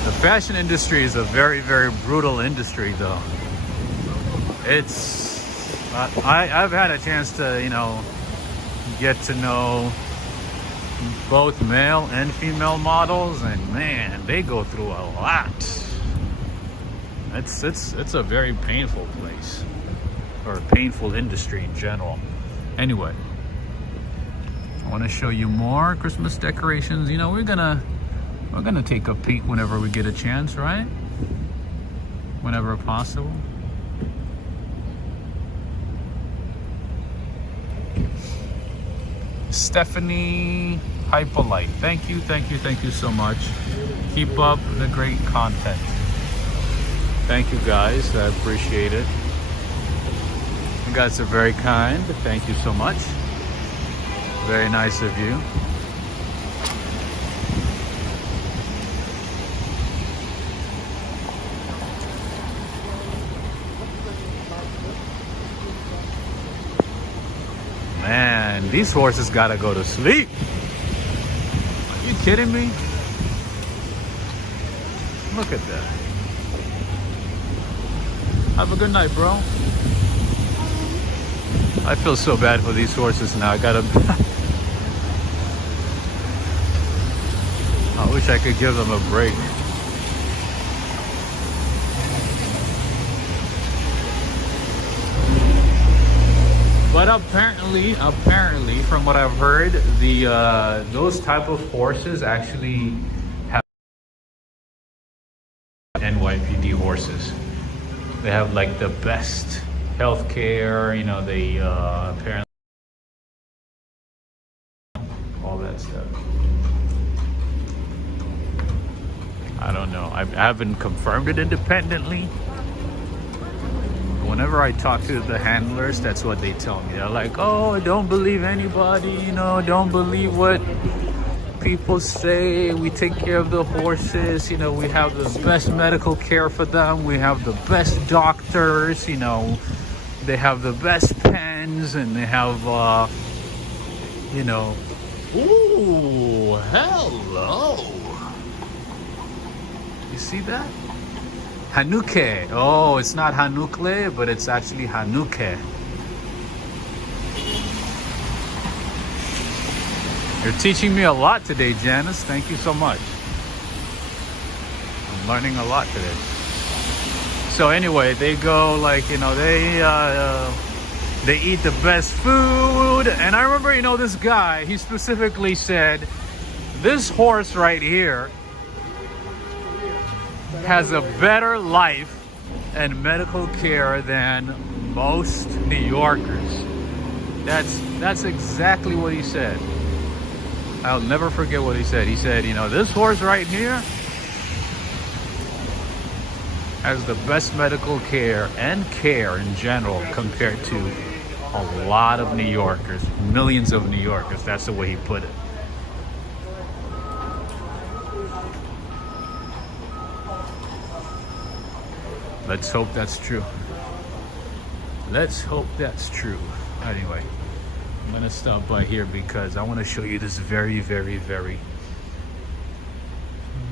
The fashion industry is a very, very brutal industry though. I've had a chance to, get to know both male and female models, and man, they go through a lot. It's a very painful place, or a painful industry in general. Anyway, I want to show you more Christmas decorations. We're gonna take a peek whenever we get a chance, right? Whenever possible. Stephanie Hypolite, thank you so much. Keep up the great content. Thank you guys, I appreciate it. You guys are very kind. Thank you so much. Very nice of you. Man, these horses gotta go to sleep. Are you kidding me? Look at that. Have a good night, bro. I feel so bad for these horses now. I wish I could give them a break. But apparently, from what I've heard, those type of horses actually have NYPD horses. They have like the best healthcare. They apparently all that stuff. I don't know. I haven't confirmed it independently. Whenever I talk to the handlers, that's what they tell me. They're like, oh, don't believe anybody, don't believe what people say. We take care of the horses, we have the best medical care for them. We have the best doctors, they have the best pens, and they have, ooh, hello. You see that? Hanukkah. Oh, it's not Hanukle, but it's actually Hanukkah. You're teaching me a lot today, Janice. Thank you so much. I'm learning a lot today. So anyway, they go like, you know, they eat the best food. And I remember, you know, this guy, he specifically said, this horse right here has a better life and medical care than most New Yorkers. That's exactly what he said. I'll never forget what he said. He said, you know, this horse right here has the best medical care and care in general compared to a lot of New Yorkers, millions of New Yorkers. That's the way he put it. Let's hope that's true. Let's hope that's true. Anyway, I'm gonna stop by here because I want to show you this very, very, very,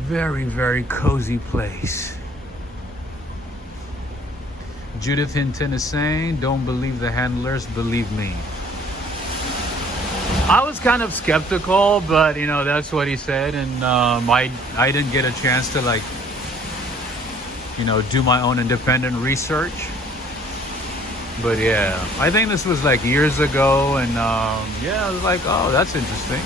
very, very cozy place. Judith Hinton is saying, don't believe the handlers, believe me. I was kind of skeptical, but you know, that's what he said. And I didn't get a chance to, like, you know, do my own independent research. But yeah, I think this was like years ago. And yeah, I was like, oh, that's interesting.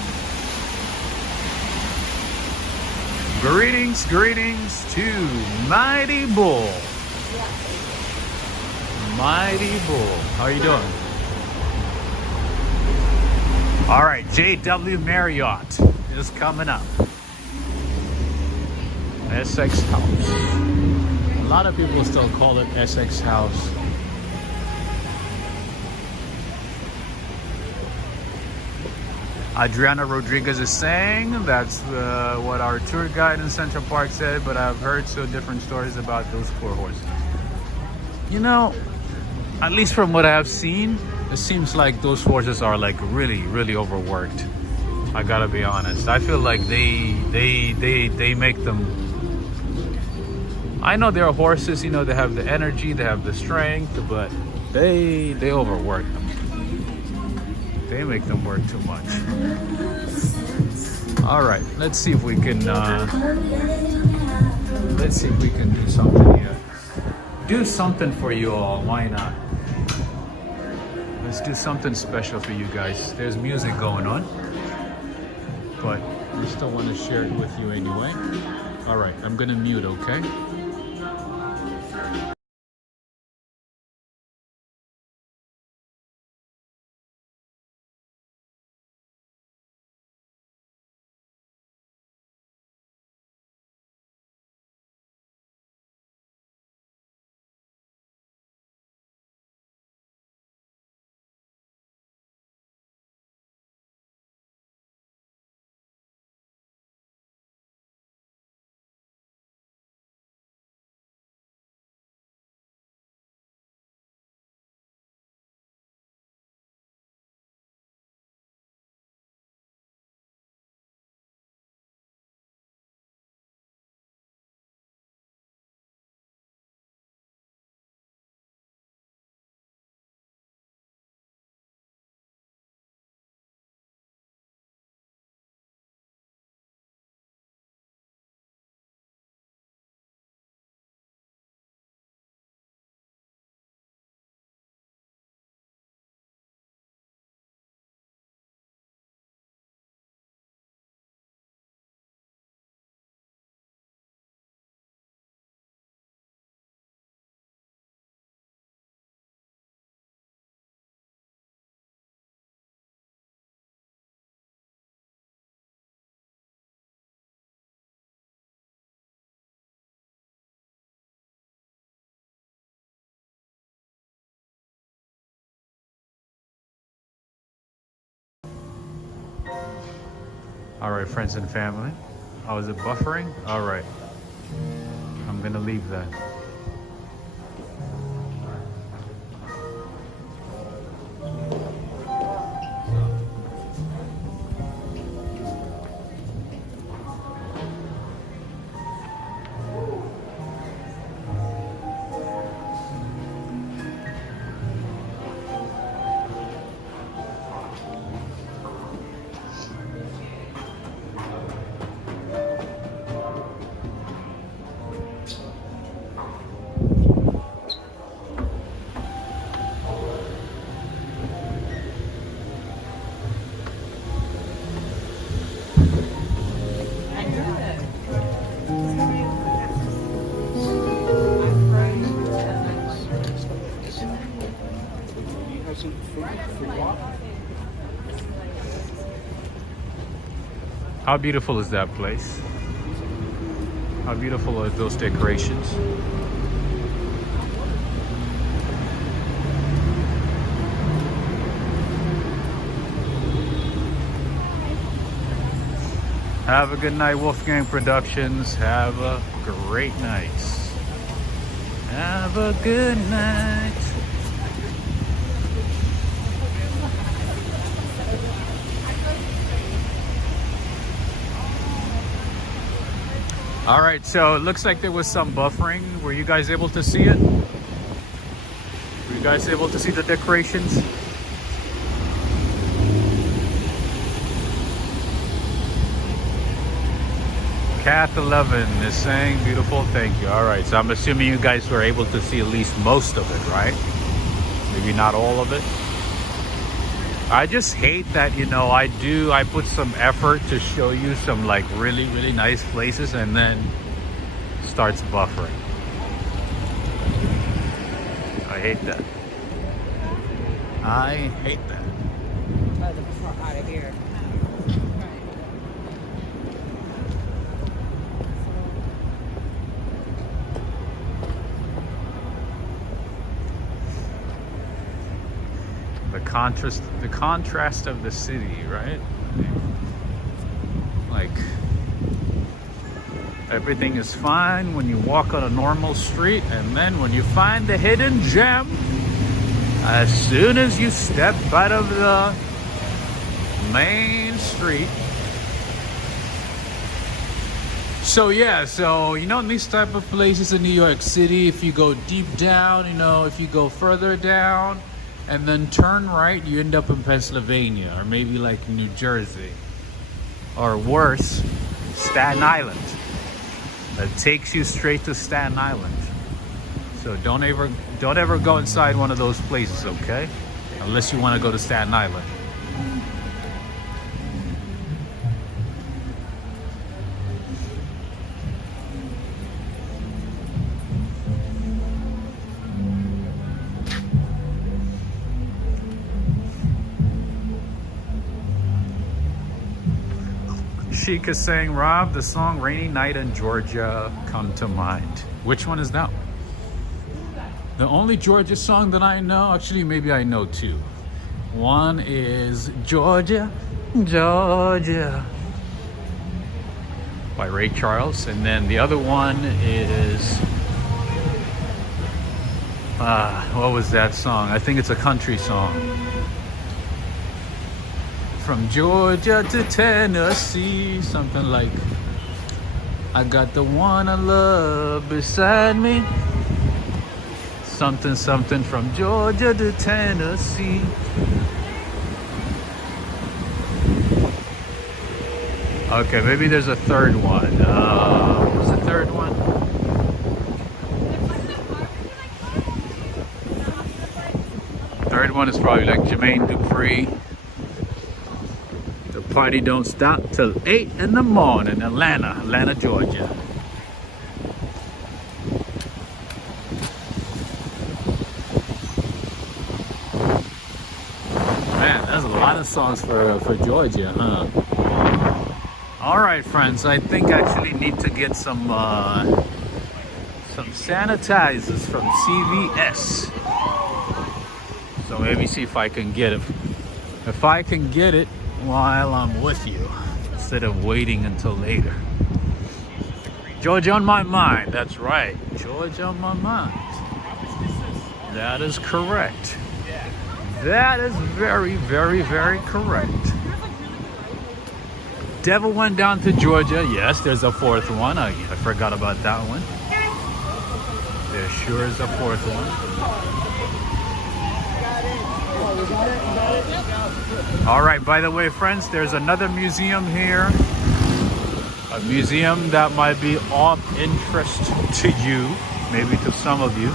Greetings to Mighty Bull. Mighty Bull. How are you doing? All right, JW Marriott is coming up. Essex House. A lot of people still call it Essex House. Adriana Rodriguez is saying that's what our tour guide in Central Park said, but I've heard so different stories about those poor horses. You know, at least from what I've seen, it seems like those horses are like really, really overworked. I gotta be honest. I feel like they make them. I know there are horses, you know, they have the energy, they have the strength, but they overwork them. They make them work too much. All right, let's see if we can. Let's see if we can do something here. Do something for you all. Why not? Let's do something special for you guys. There's music going on, but I still want to share it with you anyway. All right, I'm gonna mute. Okay. All right, friends and family. Oh, is it buffering? All right. I'm gonna leave that. How beautiful is that place? How beautiful are those decorations? Have a good night, Wolfgang Productions. Have a great night. Have a good night. All right, so it looks like there was some buffering. Were you guys able to see it? Were you guys able to see the decorations? Kath 11 is saying beautiful, thank you. All right, so I'm assuming you guys were able to see at least most of it, right? Maybe not all of it. I just hate that, you know, I put some effort to show you some like really, really nice places and then starts buffering. I hate that. I hate that. Oh, the part out of here. The contrast of the city, right? Like everything is fine when you walk on a normal street, and then when you find the hidden gem, as soon as you step out of the main street. So yeah, so you know, in these type of places in New York City, if you go deep down, you know, if you go further down and then turn right, you end up in Pennsylvania, or maybe like New Jersey, or worse, Staten Island. That takes you straight to Staten Island. So don't ever go inside one of those places, okay? Unless you want to go to Staten Island. Sheik is saying, Rob, the song Rainy Night in Georgia come to mind. Which one is that? The only Georgia song that I know, actually maybe I know two. One is Georgia, Georgia by Ray Charles, and then the other one is, what was that song? I think it's a country song. From Georgia to Tennessee, something like, I got the one I love beside me. Something, something from Georgia to Tennessee. Okay, maybe there's a third one. What's the third one? Third one is probably like Jermaine Dupri. The party don't stop till 8 in the morning. Atlanta, Georgia. Man, there's a lot of songs for Georgia, huh? All right, friends, I think I actually need to get some sanitizers from CVS. So maybe see if I can get it. If I can get it while I'm with you, instead of waiting until later. Georgia on my mind, that's right. Georgia on my mind. That is correct. That is very, very, very correct. Devil went down to Georgia. Yes, there's a fourth one. I forgot about that one. There sure is a fourth one. All right, by the way, friends, there's another museum here. A museum that might be of interest to you, maybe to some of you.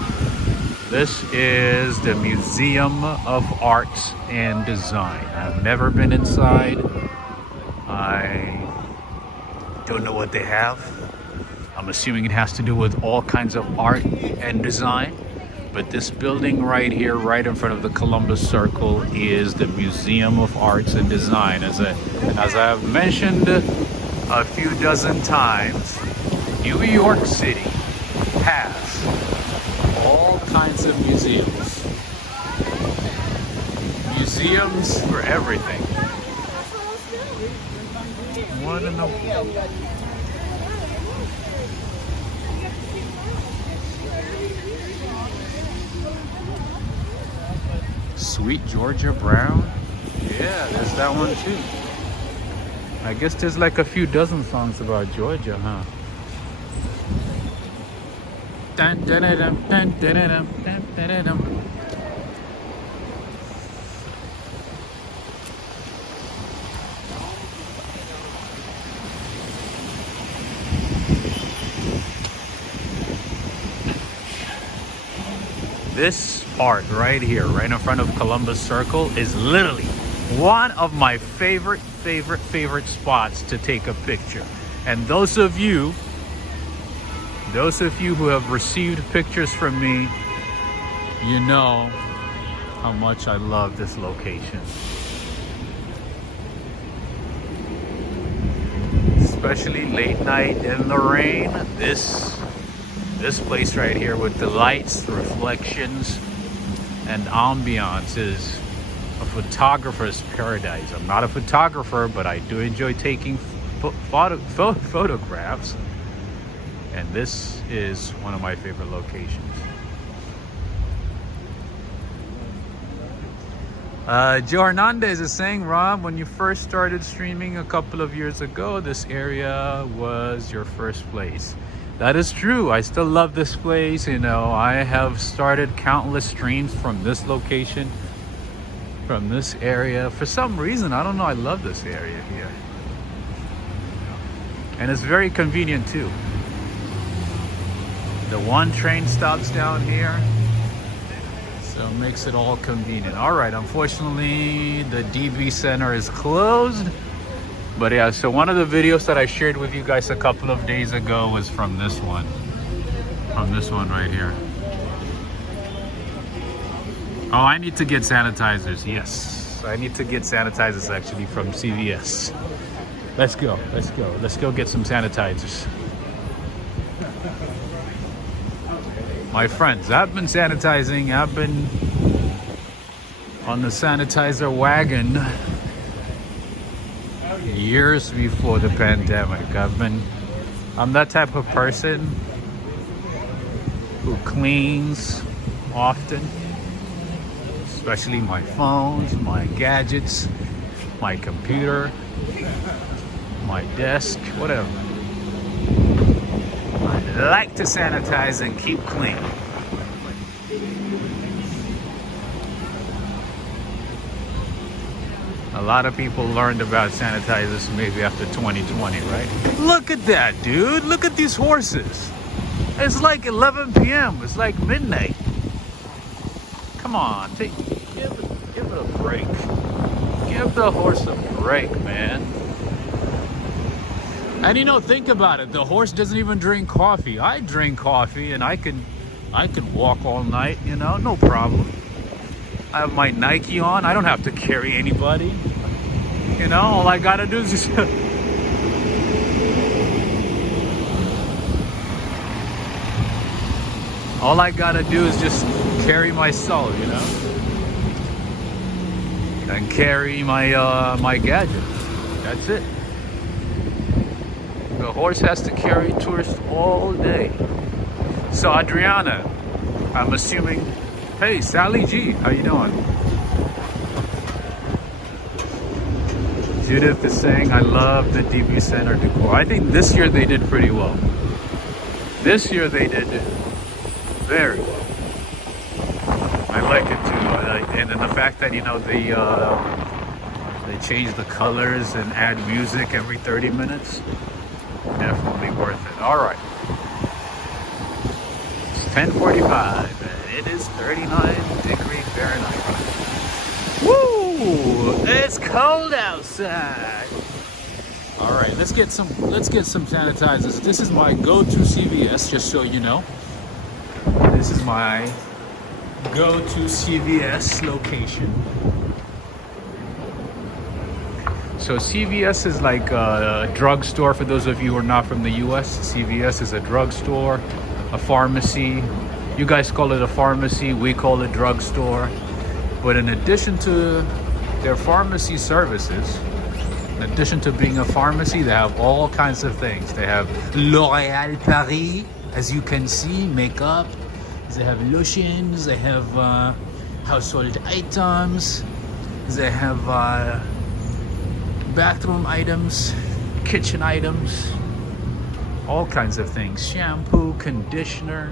This is the Museum of Arts and Design. I've never been inside. I don't know what they have. I'm assuming it has to do with all kinds of art and design. But this building right here, right in front of the Columbus Circle, is the Museum of Arts and Design. As I've mentioned a few dozen times, New York City has all kinds of museums. Museums for everything. What in the... Sweet Georgia Brown? Yeah, there's that one too. I guess there's like a few dozen songs about Georgia, huh? Dun, dun, dun, dun, dun, dun, dun, dun, dun, dun. This part right here, right in front of Columbus Circle, is literally one of my favorite spots to take a picture. And those of you who have received pictures from me, you know how much I love this location. Especially late night in the rain. This place right here with the lights, the reflections, and ambiance is a photographer's paradise. I'm not a photographer, but I do enjoy taking photographs. And this is one of my favorite locations. Joe Hernandez is saying, Rob, when you first started streaming a couple of years ago, this area was your first place. That is true. I still love this place. You know, I have started countless streams from this location, from this area. For some reason, I don't know, I love this area here. And it's very convenient too. The one train stops down here, so it makes it all convenient. All right, unfortunately, the DB Center is closed. But yeah, so one of the videos that I shared with you guys a couple of days ago was from this one. From this one right here. Oh, I need to get sanitizers. Yes, I need to get sanitizers actually from CVS. Let's go, let's go. Let's go get some sanitizers. My friends, I've been sanitizing. I've been on the sanitizer wagon years before the pandemic. I'm that type of person who cleans often, especially my phones, my gadgets, my computer, my desk, whatever. I like to sanitize and keep clean. A lot of people learned about sanitizers maybe after 2020, right? Look at that, dude. Look at these horses. It's like 11 p.m. It's like midnight. Come on, give it a break. Give the horse a break, man. And you know, think about it. The horse doesn't even drink coffee. I drink coffee, and I can walk all night. You know, no problem. I have my Nike on. I don't have to carry anybody. You know, all I gotta do is just all I gotta do is just carry my soul, you know, and carry my my gadgets. That's it. The horse has to carry tourists all day. So Adriana, I'm assuming. Hey, Sally G, how you doing? Judith is saying, I love the DB Center decor. I think this year they did pretty well. This year they did very well. I like it too. And then the fact that, you know, they change the colors and add music every 30 minutes. Definitely worth it. All right. It's 10:45 and it is 39°F. Woo! It's cold outside. All right, let's get some sanitizers. This is my go-to CVS, just so you know. This is my go-to CVS location. So CVS is like a drugstore. For those of you who are not from the US, CVS is a drugstore, a pharmacy. You guys call it a pharmacy, we call it drugstore. But in addition to their pharmacy services, in addition to being a pharmacy, they have all kinds of things. They have L'Oréal Paris, as you can see, makeup. They have lotions, they have household items, they have bathroom items, kitchen items, all kinds of things. Shampoo, conditioner,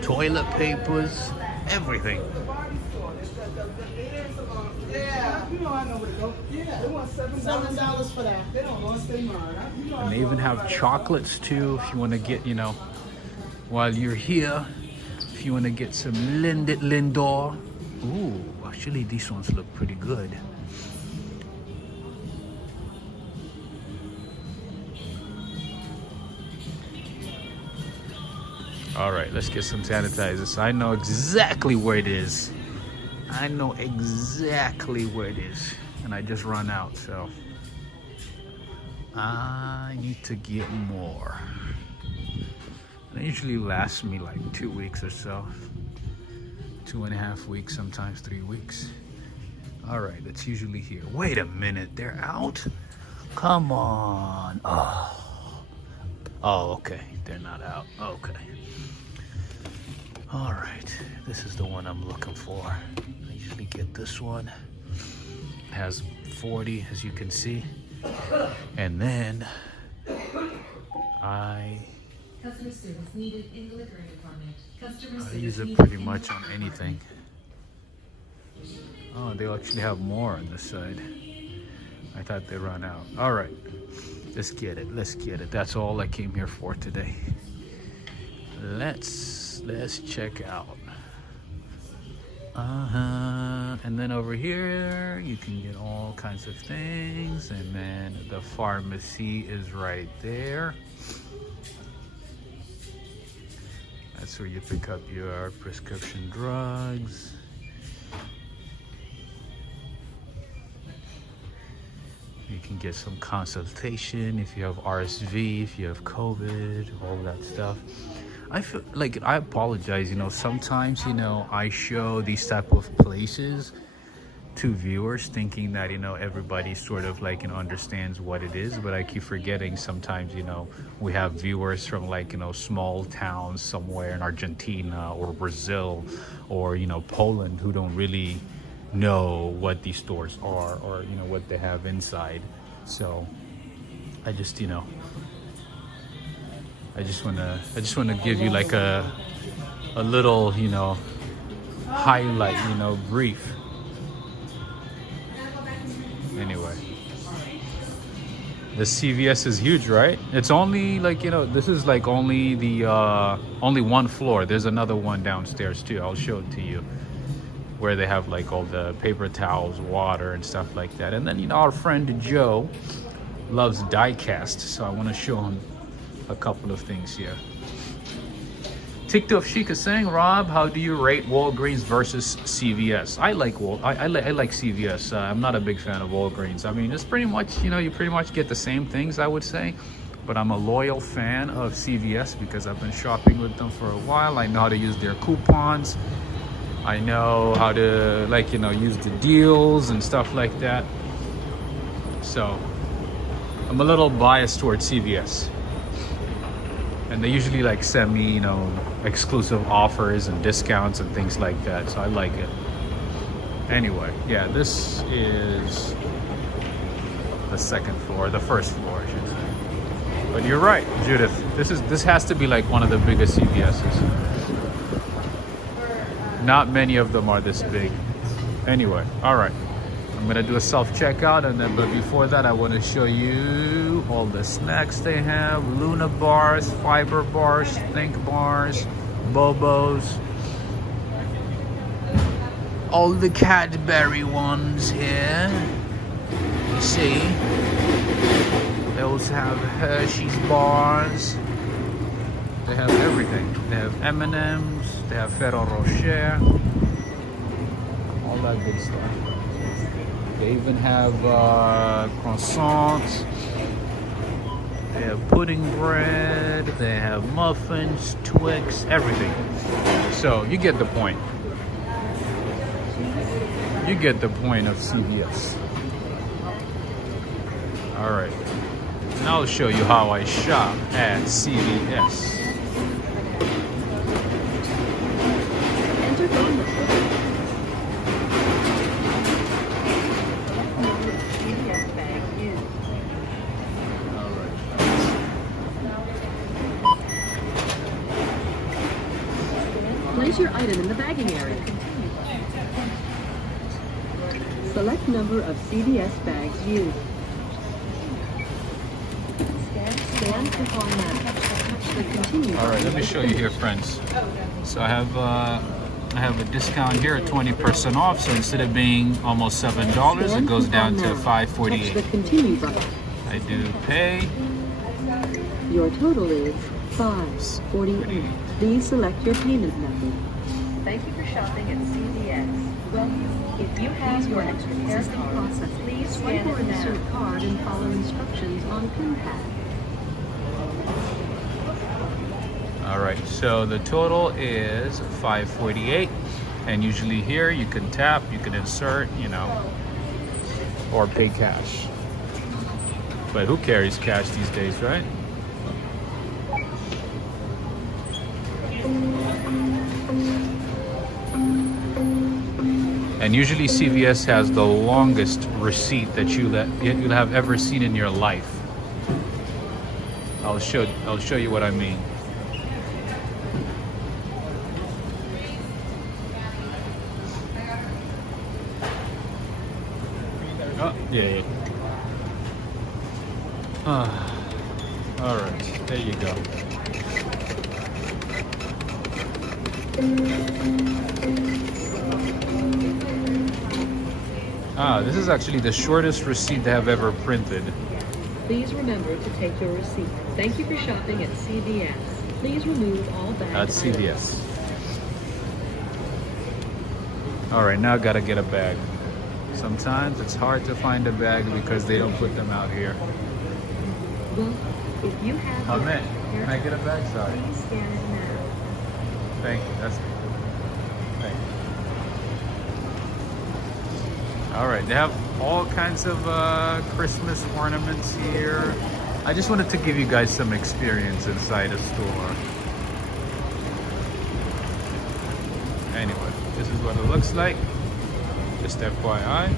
toilet papers, everything. $7 for that. They don't want to stay mine. And they even have chocolates too, if you want to get, you know, while you're here, if you want to get some Lindor. Ooh, actually these ones look pretty good. All right, let's get some sanitizers. I know exactly where it is. I know exactly where it is. And I just run out, so I need to get more. It usually lasts me like 2 weeks or so. 2.5 weeks, sometimes 3 weeks. All right, it's usually here. Wait a minute, they're out? Come on. Oh, okay, they're not out. Okay. All right, this is the one I'm looking for. I usually get this one. It has 40, as you can see. And then I use it pretty much on anything. Oh, they actually have more on this side. I thought they ran out. All right, let's get it. Let's get it. That's all I came here for today. Let's check out. And then over here you can get all kinds of things, and then the pharmacy is right there. That's where you pick up your prescription drugs. You can get some consultation if you have RSV, if you have COVID, all that stuff. I feel like, I apologize, you know, sometimes, you know, I show these type of places to viewers thinking that, you know, everybody sort of like, you know, understands what it is, but I keep forgetting sometimes, you know, we have viewers from like, you know, small towns somewhere in Argentina or Brazil or, you know, Poland who don't really know what these stores are or, you know, what they have inside. So I just, you know, I just want to give you like a little, you know, highlight, you know, brief. Anyway, the CVS is huge, right? It's only like, you know, this is like only the only one floor. There's another one downstairs too. I'll show it to you, where they have like all the paper towels, water and stuff like that. And then, you know, our friend Joe loves die-cast, so I want to show him a couple of things here. TikTok Chic is saying, Rob, how do you rate Walgreens versus CVS? I like CVS. I'm not a big fan of Walgreens. I mean, it's pretty much, you know, you pretty much get the same things, I would say. But I'm a loyal fan of CVS because I've been shopping with them for a while. I know how to use their coupons. I know how to, like, you know, use the deals and stuff like that. So I'm a little biased towards CVS. And they usually like send me, you know, exclusive offers and discounts and things like that. So I like it. Anyway, yeah, this is the second floor, the first floor, I should say. But you're right, Judith. This has to be like one of the biggest CVS's. Not many of them are this big. Anyway, all right. I'm gonna do a self-checkout, and then, but before that, I want to show you all the snacks they have: Luna bars, fiber bars, think bars, Bobos, all the Cadbury ones here. See, they also have Hershey's bars. They have everything. They have M&M's. They have Ferrero Rocher. All that good stuff. They even have croissants. They have pudding bread. They have muffins, Twix, everything. So you get the point. You get the point of CVS. All right. Now I'll show you how I shop at CVS. Enter phone number. CVS bag used. Place your item in the bagging area. Select number of CVS bags used. Scan to format. Touch the continue. All right, let me show you here, friends. So I have a discount here at 20% off. So instead of being almost $7, it goes down to $5.48. Touch the continue button. I do pay. Your total is $5.48. Please select your payment method. Thank you for shopping at CVS. Well, if you have your extra care card, please scan it now. Insert card and follow instructions on pin pad. All right, so the total is $5.48, and usually here you can tap, you can insert, you know, or pay cash. But who carries cash these days, right? And usually CVS has the longest receipt that you'll have ever seen in your life. I'll show you what I mean. Oh, yeah. All right, there you go. This is actually the shortest receipt that I've ever printed. Please remember to take your receipt. Thank you for shopping at CVS. Please remove all bags. That's CVS. All right, now I gotta get a bag. Sometimes it's hard to find a bag because they don't put them out here. Well, if you have Oh your man, can I get a bag? Sorry. please scan it now. Thank you. That's thank you. All right, they have all kinds of Christmas ornaments here. I just wanted to give you guys some experience inside a store. Anyway, this is what it looks like. Just FYI.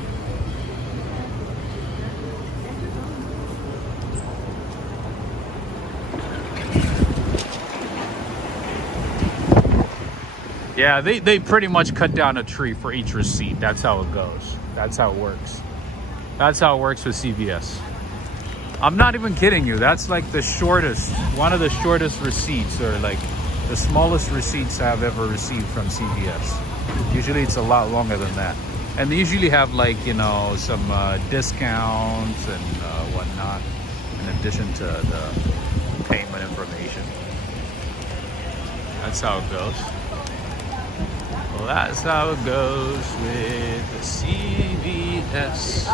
Yeah, they pretty much cut down a tree for each receipt. That's how it goes. That's how it works. That's how it works with CVS. I'm not even kidding you. That's like the shortest, one of the shortest receipts, or like the smallest receipts I've ever received from CVS. Usually it's a lot longer than that. And they usually have, like, you know, some discounts and whatnot, in addition to the payment information. That's how it goes. Well, that's how it goes with the CVS.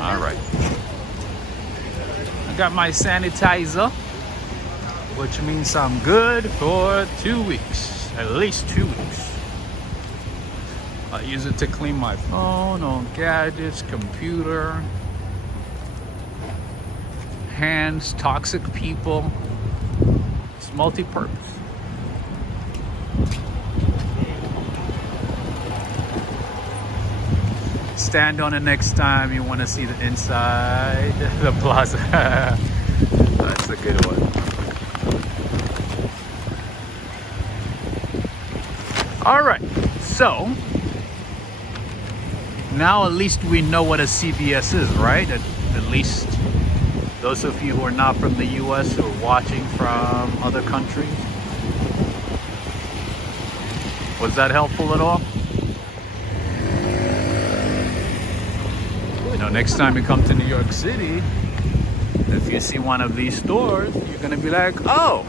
All right. I got my sanitizer, which means I'm good for 2 weeks, at least 2 weeks. I use it to clean my phone, all gadgets, computer, hands, toxic people. It's multi-purpose. Stand on it next time you want to see the inside the plaza. That's a good one. All right, so now at least we know what a CVS is, right? At least those of you who are not from the US who are watching from other countries. Was that helpful at all? You know, next time you come to New York City, if you see one of these stores, you're gonna be like, oh,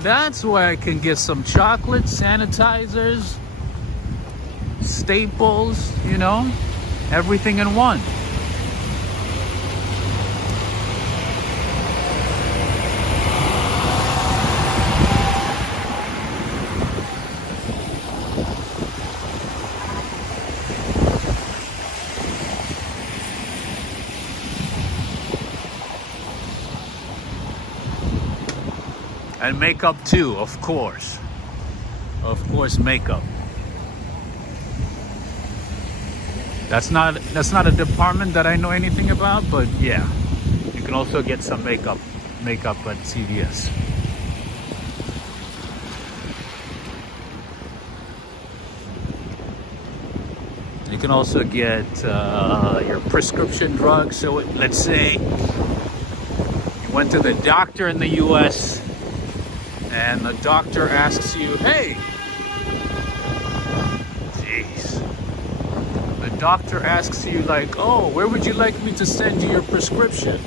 that's where I can get some chocolate, sanitizers, staples, you know, Everything in one. And makeup too, of course. Of course, makeup. That's not a department that I know anything about, but yeah, you can also get some makeup at CVS. You can also get your prescription drugs. So let's say you went to the doctor in the US and the doctor asks you, hey, jeez. The doctor asks you like, oh, where would you like me to send you your prescription?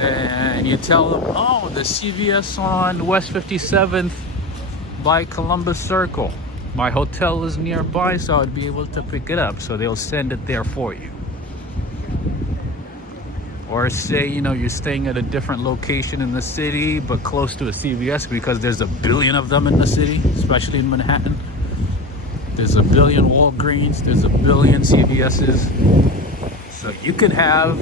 And you tell them, oh, the CVS on West 57th by Columbus Circle. My hotel is nearby, so I'd be able to pick it up. So they'll send it there for you. Or say, you know, you're staying at a different location in the city, but close to a CVS because there's a billion of them in the city, especially in Manhattan. There's a billion Walgreens, there's a billion CVS's. So you can have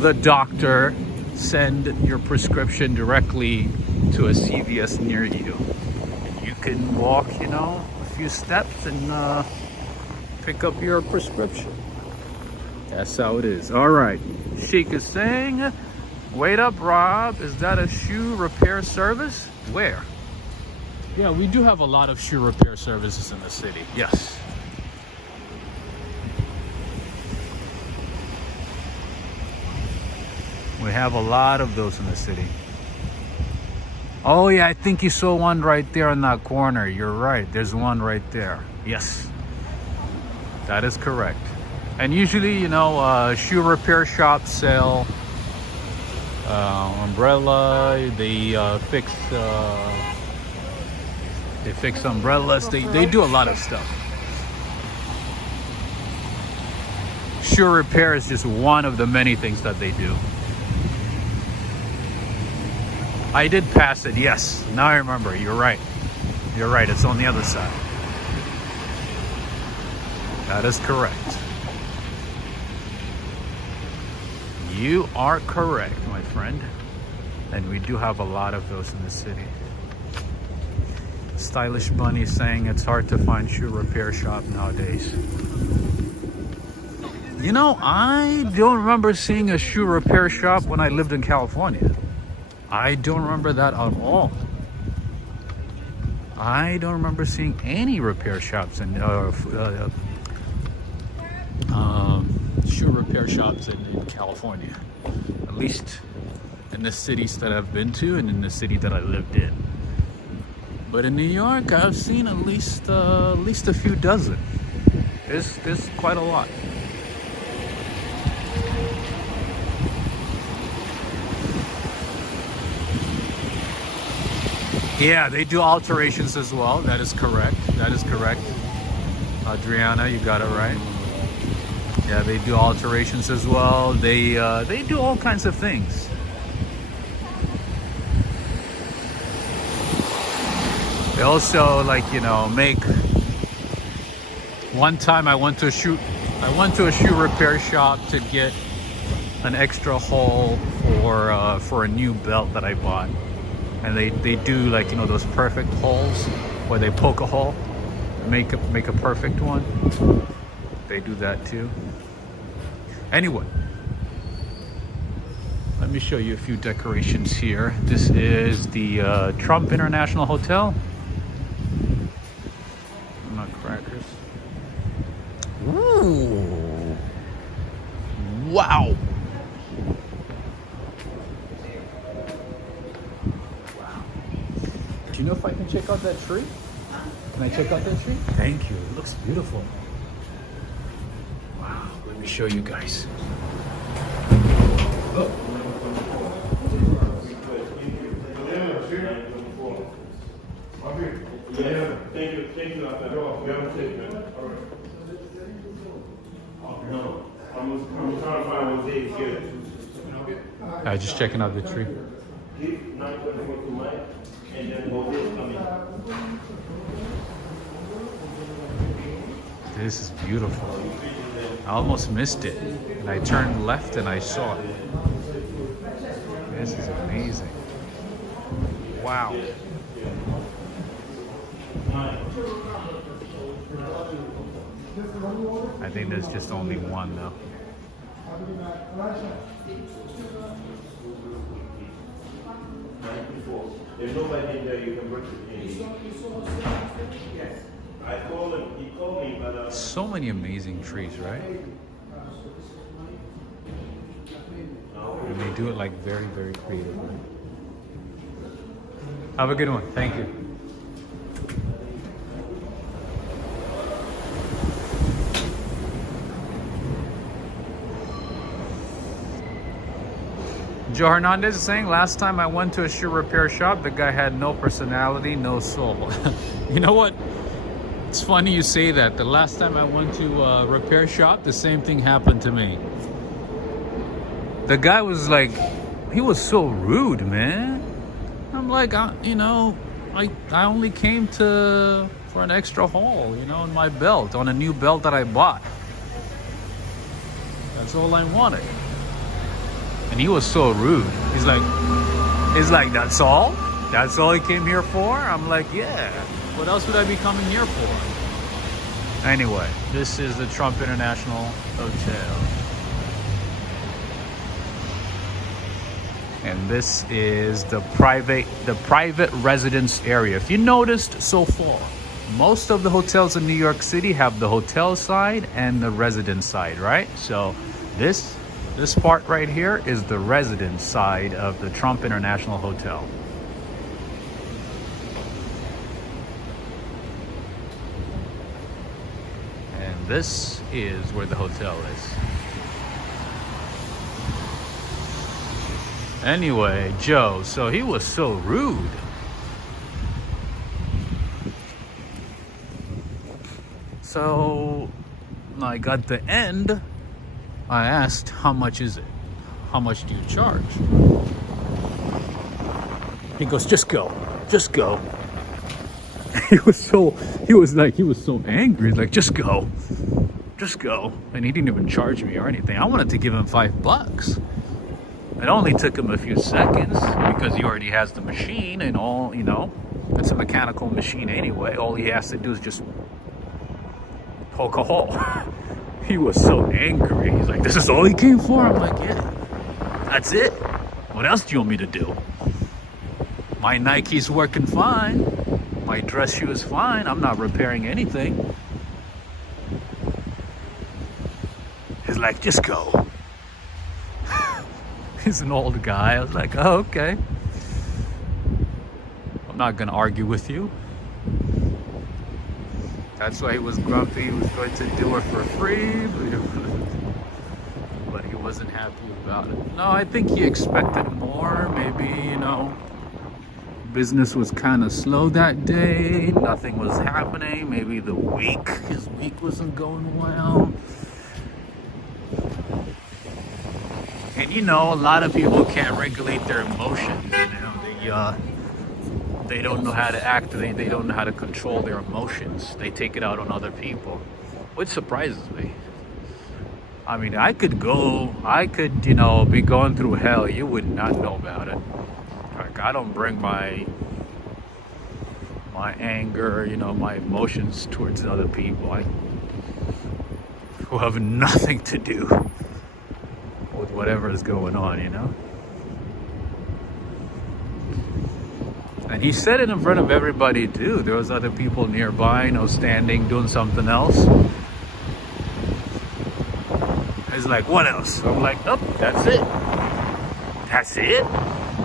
the doctor send your prescription directly to a CVS near you. You can walk, you know, a few steps and pick up your prescription. That's how it is. All right. Sheik is saying, wait up, Rob. Is that a shoe repair service? Where? Yeah, we do have a lot of shoe repair services in the city. Yes. We have a lot of those in the city. Oh yeah, I think you saw one right there in that corner. You're right. There's one right there. Yes. That is correct. And usually, you know, shoe repair shops sell umbrella. They fix umbrellas. They do a lot of stuff. Shoe repair is just one of the many things that they do. I did pass it. Yes. Now I remember. You're right. You're right. It's on the other side. That is correct. You are correct, my friend. And we do have a lot of those in the city. Stylish Bunny saying it's hard to find shoe repair shop nowadays. You know, I don't remember seeing a shoe repair shop when I lived in California. I don't remember that at all. I don't remember seeing any repair shops in shoe repair shops in California, at least in the cities that I've been to and in the city that I lived in. But in New York, I've seen at least a few dozen. There's quite a lot. Yeah, they do alterations as well. That is correct. That is correct. Adriana, you got it right. Yeah, they do alterations as well. They do all kinds of things. They also, like, you know, make. One time I went to a shoe repair shop to get an extra hole for a new belt that I bought. And they do, like, you know, those perfect holes where they poke a hole, make a perfect one. They do that too. Anyway, let me show you a few decorations here. This is the Trump International Hotel. Nutcrackers. Ooh! Wow! Do you know if I can check out that tree? Can I check out that tree? Thank you. It looks beautiful. Wow. Let me show you guys. Oh. Yeah, thank you. Thank you. Just checking out the tree. This is beautiful. I almost missed it. And I turned left and I saw it. This is amazing. Wow. I think there's just only one though. There's nobody in there you can work with. Yes. I called him, he called me, but So many amazing trees, right? And they do it like very, very creatively. Have a good one. Thank you. Joe Hernandez is saying, last time I went to a shoe repair shop, the guy had no personality, no soul. You know what? It's funny you say that. The last time I went to a repair shop, the same thing happened to me. The guy was like, he was so rude, man. I'm like, you know, I only came for an extra hole, you know, in my belt, on a new belt that I bought. That's all I wanted. And he was so rude. He's like, that's all? That's all he came here for? I'm like, yeah. What else would I be coming here for? Anyway, this is the Trump International Hotel. And this is the private residence area. If you noticed so far, most of the hotels in New York City have the hotel side and the residence side, right? So this part right here is the residence side of the Trump International Hotel. And this is where the hotel is. Anyway, Joe, so he was so rude. So, like at the end, I asked, how much is it? How much do you charge? He goes, just go. Just go. He was so angry. He's like, just go. Just go. And he didn't even charge me or anything. I wanted to give him $5. It only took him a few seconds because he already has the machine and all, you know. It's a mechanical machine anyway. All he has to do is just poke a hole. He was so angry. He's like, this is all he came for? I'm like, yeah, that's it. What else do you want me to do? My Nike's working fine. My dress shoe is fine. I'm not repairing anything. He's like, just go. He's an old guy. I was like, oh, okay. I'm not gonna argue with you. That's why he was grumpy. He was going to do it for free, but he wasn't happy about it. No, I think he expected more. Maybe, you know, business was kind of slow that day. Nothing was happening. Maybe his week wasn't going well. And you know, a lot of people can't regulate their emotions. You know, they don't know how to act. They don't know how to control their emotions. They take it out on other people, which surprises me. I mean, I could, you know, be going through hell. You would not know about it. Like, I don't bring my anger, you know, my emotions towards other people who have nothing to do with whatever is going on, you know. And he said it in front of everybody too. There was other people nearby, you know, standing, doing something else. He's like, what else? I'm like, nope, that's it. That's it?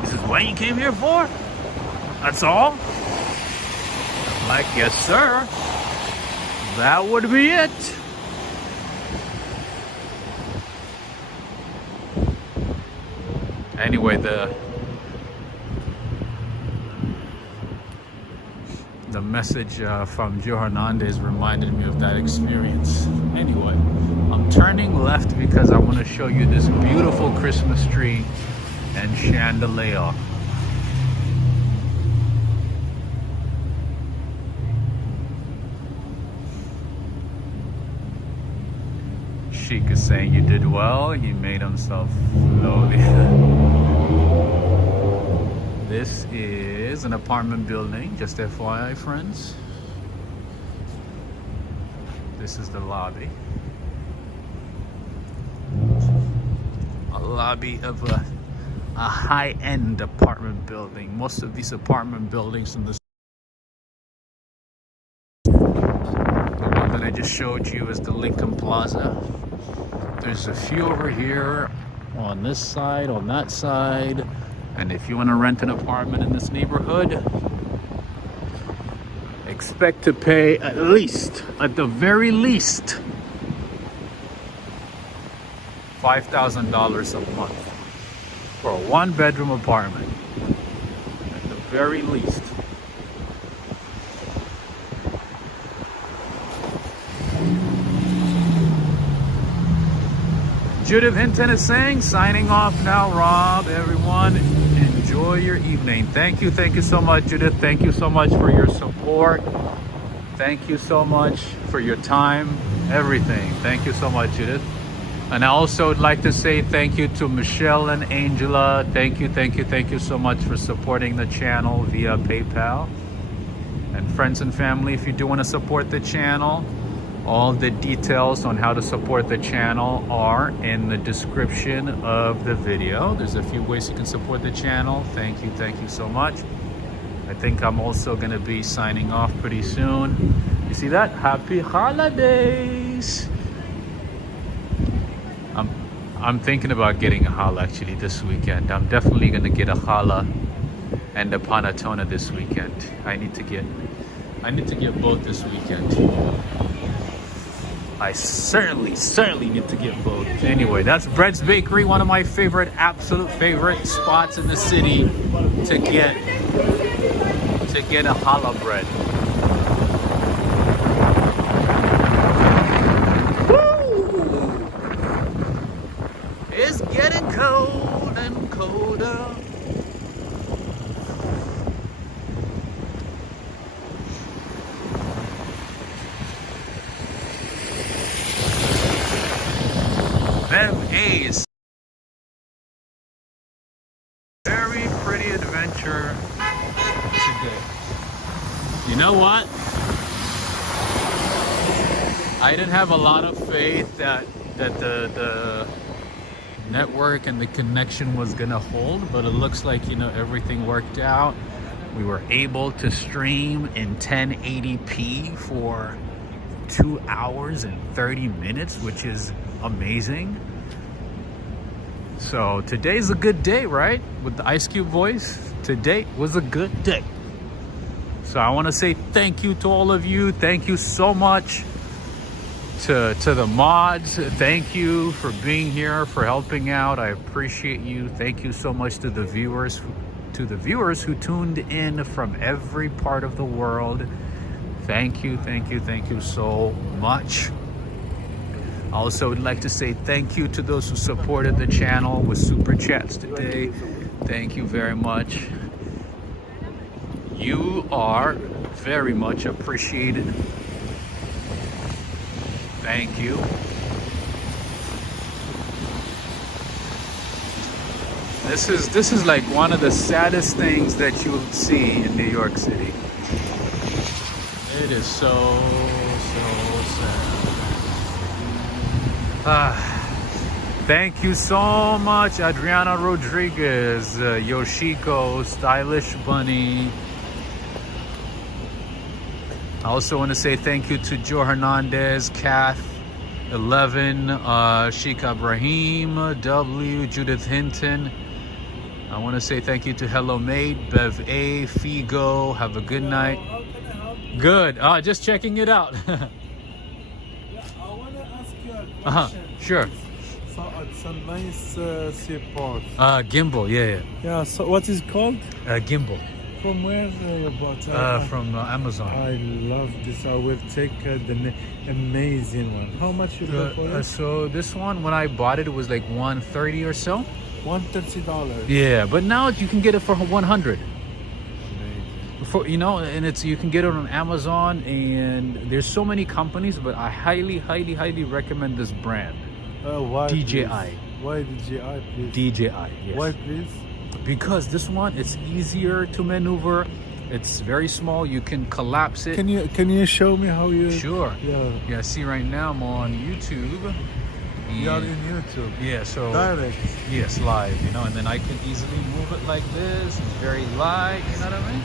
This is what you came here for? That's all? I'm like, yes, sir. That would be it. Anyway, The message from Joe Hernandez reminded me of that experience. Anyway, I'm turning left because I want to show you this beautiful Christmas tree and chandelier. Sheik is saying you did well. He made himself lowly. This is an apartment building, just FYI, friends. This is the lobby. A lobby of a high-end apartment building. Most of these apartment buildings in the one that I just showed you is the Lincoln Plaza. There's a few over here on this side, on that side. And if you want to rent an apartment in this neighborhood, expect to pay at least, at the very least, $5,000 a month for a one-bedroom apartment. At the very least. Judith Hinton is saying, signing off now, Rob. Everyone, enjoy your evening. Thank you so much, Judith. Thank you so much for your support. Thank you so much for your time, everything. Thank you so much, Judith. And I also would like to say thank you to Michelle and Angela. Thank you so much for supporting the channel via PayPal. And friends and family, if you do want to support the channel, all the details on how to support the channel are in the description of the video. There's a few ways you can support the channel. Thank you so much. I think I'm also going to be signing off pretty soon. You see that? Happy holidays! I'm thinking about getting a challah actually this weekend. I'm definitely going to get a challah and a panettone this weekend. I need to get both this weekend. I certainly need to get both. Anyway, that's Bread's Bakery, one of my absolute favorite spots in the city to get a challah bread. Woo! It's getting cold and colder. A's. Very pretty adventure today. You know what? I didn't have a lot of faith that the network and the connection was gonna hold, but it looks like, you know, everything worked out. We were able to stream in 1080p for 2 hours and 30 minutes, which is amazing. So today's a good day, right? With the Ice Cube voice, today was a good day. So I want to say thank you to all of you. Thank you so much to the mods. Thank you for being here, for helping out. I appreciate you. Thank you so much to the viewers who tuned in from every part of the world. Thank you so much. I also would like to say thank you to those who supported the channel with super chats today. Thank you very much. You are very much appreciated. Thank you. This is like one of the saddest things that you'll see in New York City. It is so sad. Thank you so much, Adriana Rodriguez, Yoshiko, Stylish Bunny. I also want to say thank you to Joe Hernandez, Kath, 11, Sheikh Ibrahim, W, Judith Hinton. I want to say thank you to Hello Mate, Bev A, Figo. Have a good night. Good. Just checking it out. I want to ask you a question. Sure. So it's a nice seaport. Gimbal, yeah. Yeah, so what is it called? Gimbal. from where you bought? From Amazon. I love this. I will take the amazing one. How much you pay for it? So this one, when I bought it, it was like $130 or so. $130. Yeah, but now you can get it for 100. For, you know, and it's, you can get it on Amazon, and there's so many companies, but I highly recommend this brand. Why, DJI. please? Why DJI, please? DJI, yes. Why, please? Because this one, it's easier to maneuver. It's very small. You can collapse it. Can you show me how you? Sure. Yeah. Yeah. See, right now I'm on YouTube. You are in YouTube. Yeah. So direct. Yes, live. You know, and then I can easily move it like this. It's very light. You know what I mean?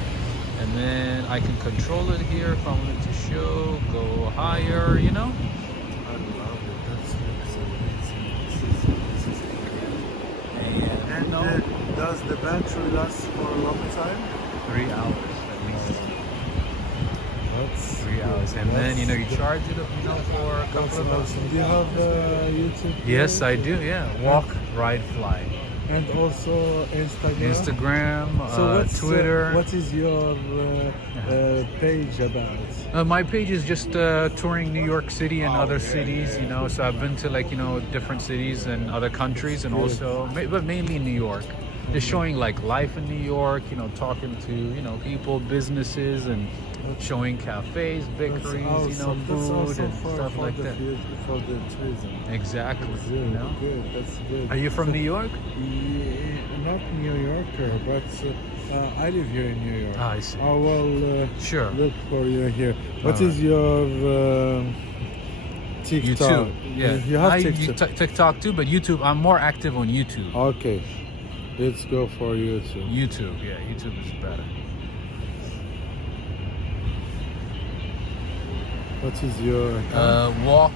And then I can control it here if I want it to show, go higher. You know. I love it. That's amazing. And you know, does the battery last for a long time? 3 hours at least. That's 3 hours, and then you know you charge it, you know, for a couple of hours. Do you have YouTube? Yes, I do. Yeah, walk, ride, fly. And also Instagram. Instagram, Twitter. What is your page about? My page is just touring New York City and other cities, you know. So I've been to, like, you know, different cities and other countries, and also, but mainly in New York. Just showing like life in New York, you know, talking to, you know, people, businesses, and showing cafes, bakeries, awesome. you know, food and stuff like that. For the tourism. Exactly. That's You know. good. That's good. Are you from New York? Yeah, not New Yorker, but I live here in New York. Ah, I see. I will Sure. look for you here. What All is right. your TikTok? YouTube. Yeah. You have I TikTok. use TikTok too, but YouTube, I'm more active on YouTube. Okay, let's go for YouTube. YouTube, yeah, YouTube is better. What is your Walk,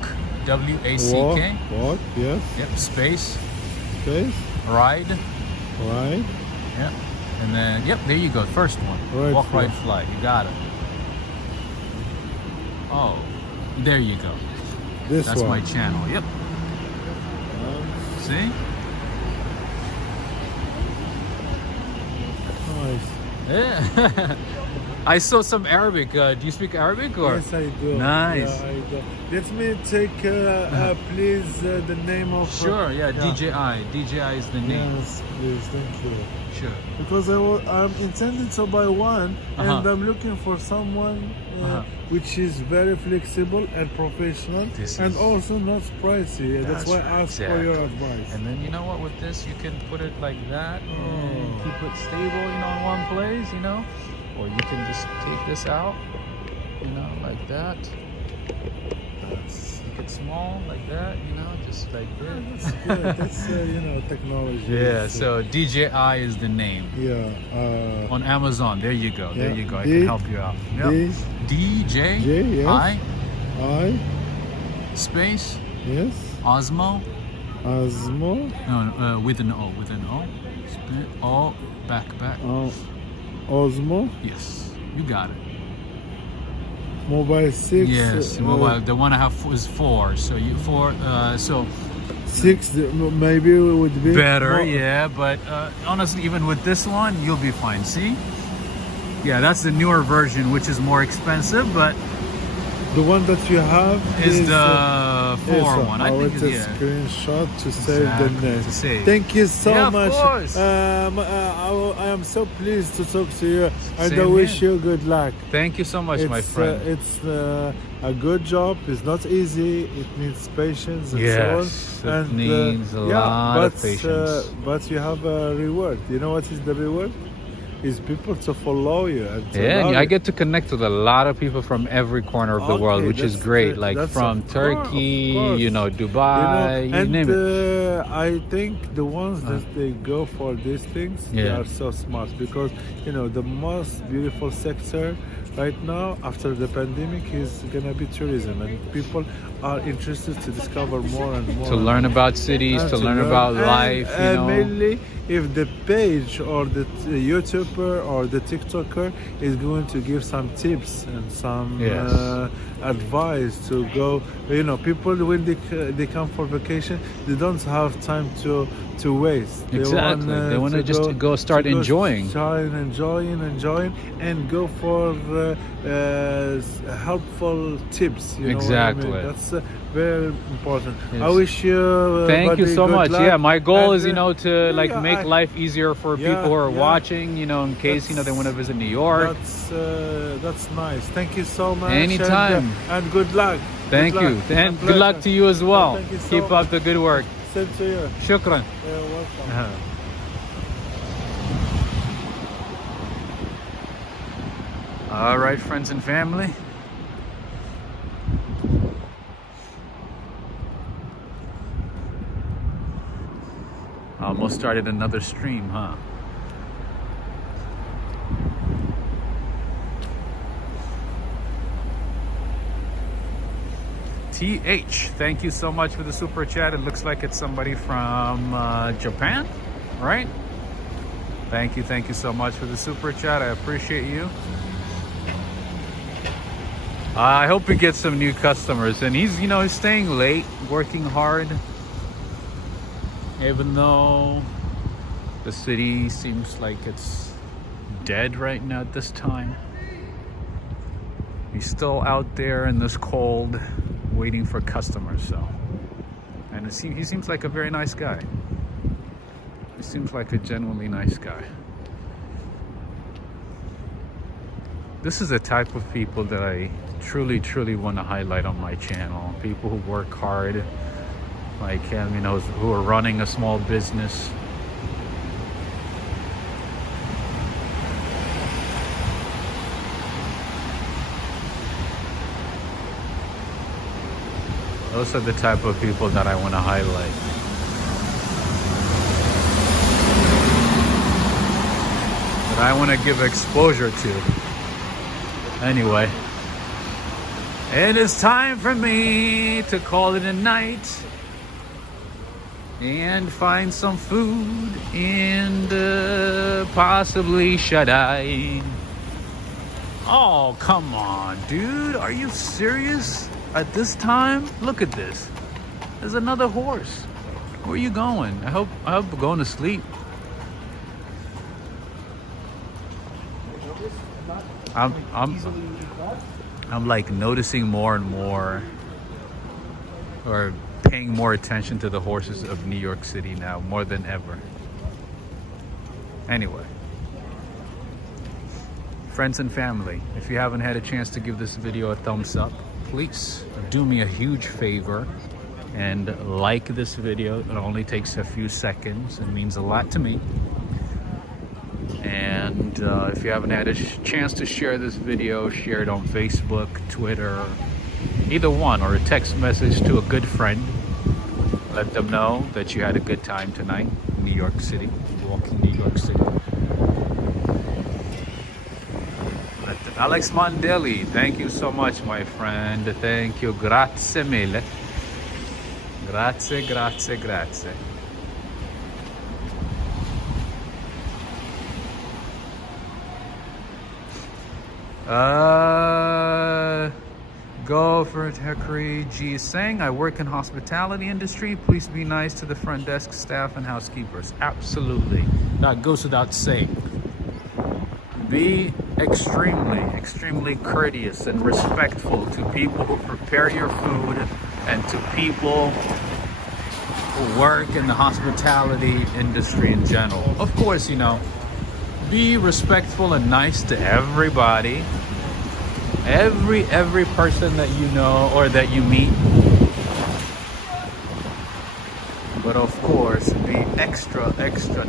W-A-C-K. Walk, yes. Yep, space, Space, ride, right. yep. And then, yep, there you go, first one. Right, Walk, fly. ride, fly, you got it. Oh, there you go. This That's one. my channel, yep. See? Nice. Yeah. I saw some Arabic. Do you speak Arabic or? Yes, I do. Nice. Yeah, I do. Let me take, please, the name of. Sure, yeah, DJI. DJI is the name. Yes, please, thank you. Sure. Because I'm intending to buy one, and I'm looking for someone which is very flexible and professional, and also not pricey. That's why I asked for your advice. And then, you know what, with this you can put it like that and keep it stable, you know, in one place, you know, or you can just take this out, you know, like that. Make it small like that, you know, just like this. That's good. That's you know, technology. Yeah, so DJI is the name. Yeah. On Amazon, there you go. There you go. I D- can help you out. Yep. DJI I. space Yes. Osmo. Osmo. No, with an O. With an O. O. Back. Osmo. Yes, you got it. Mobile 6. Yes, mobile. The one I have is 4. So you 4. So 6 maybe would be better, more. yeah. But honestly, even with this one, you'll be fine. See? Yeah, that's the newer version, which is more expensive, but The one that you have is the 4 yes, one. I will think take it's, a yeah. screenshot to save the Exactly, name. to save. Thank you so Yeah, of much. course. I am so pleased to talk to you, and I Same wish here. you good luck. Thank you so much, my friend. It's a good job. It's not easy. It needs patience and Yes, so on. it needs a lot of patience. But you have a reward. You know what is the reward? Is people to follow you. And to Yeah, love and I you. get to connect with a lot of people from every corner of the world, Okay, which is that's great. the- Like that's from of Turkey, course. you know, Dubai, you and name it. I think the ones that they go for these things, they Yeah. are so smart, because you know the most beautiful sector right now after the pandemic is gonna be tourism, and people are interested to discover more and more. To learn about cities, And to learn about life, you know. Mainly if the page or the YouTuber or the TikToker is going to give some tips and some advice to go. You know, people when they come for vacation, they don't have time to waste. Exactly. They want to just go start enjoying. Enjoying, and go for helpful tips. You know exactly. what I mean? That's very important. Yes. I wish you. Thank you so much. luck. Yeah, my goal is, And, you know, to like make life easier for people who are watching. You know, in case you know they want to visit New York. That's nice. Thank you so much. Anytime. And good luck. Thank you. And good luck to you as well. Thank you so Keep up the good work. Same to you. Shukran. You're welcome. All right, friends and family. Almost started another stream, huh? TH, thank you so much for the super chat. It looks like it's somebody from Japan, right? Thank you so much for the super chat. I appreciate you. I hope we get some new customers. And he's, you know, he's staying late, working hard. Even though the city seems like it's dead right now at this time. He's still out there in this cold, waiting for customers. So, and he seems like a very nice guy. He seems like a genuinely nice guy. This is the type of people that I truly want to highlight on my channel. People who work hard, like him, you know, who are running a small business. Those are the type of people that I want to highlight. That I want to give exposure to. Anyway, it is time for me to call it a night and find some food and possibly shut-eye. Oh, come on, dude. Are you serious? At this time? Look at this. There's another horse. Where are you going? I hope we're going to sleep. I'm like noticing more and more, or paying more attention to the horses of New York City now, more than ever. Anyway, friends and family, if you haven't had a chance to give this video a thumbs up, please do me a huge favor and like this video. It only takes a few seconds. It means a lot to me. And if you haven't had a chance to share this video, share it on Facebook, Twitter, either one, or a text message to a good friend. Let them know that you had a good time tonight in New York City, walking New York City. Alex Mondeli, thank you so much, my friend. Thank you. Grazie mille. Grazie. Go for it, Hickory G is saying, I work in hospitality industry. Please be nice to the front desk staff and housekeepers. Absolutely. That goes without saying. Be extremely courteous and respectful to people who prepare your food and to people who work in the hospitality industry in general. Of course, you know, be respectful and nice to everybody. Every person that you know or that you meet. But of course, be extra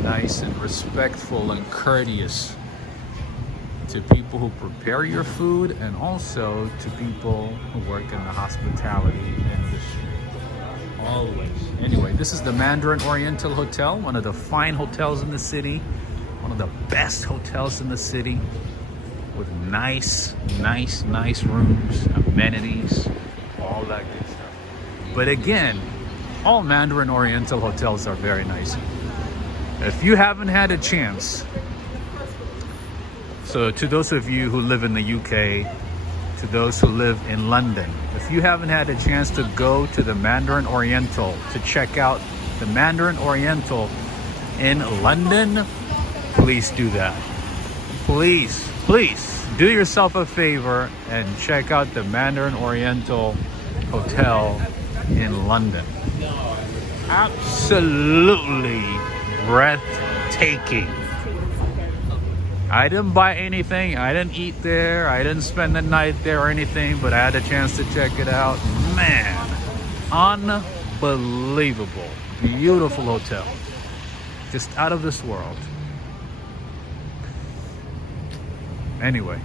nice and respectful and courteous to people who prepare your food and also to people who work in the hospitality industry. Always. Anyway, this is the Mandarin Oriental Hotel, one of the fine hotels in the city, one of the best hotels in the city, with nice rooms, amenities, all that good stuff. But again, all Mandarin Oriental hotels are very nice. If you haven't had a chance, so to those of you who live in the UK, to those who live in London, if you haven't had a chance to go to the Mandarin Oriental to check out the Mandarin Oriental in London, please do that. Please do yourself a favor and check out the Mandarin Oriental Hotel in London. Absolutely breathtaking. I didn't buy anything, I didn't eat there, I didn't spend the night there or anything, but I had a chance to check it out. Man, unbelievable. Beautiful hotel. Just out of this world. Anyway.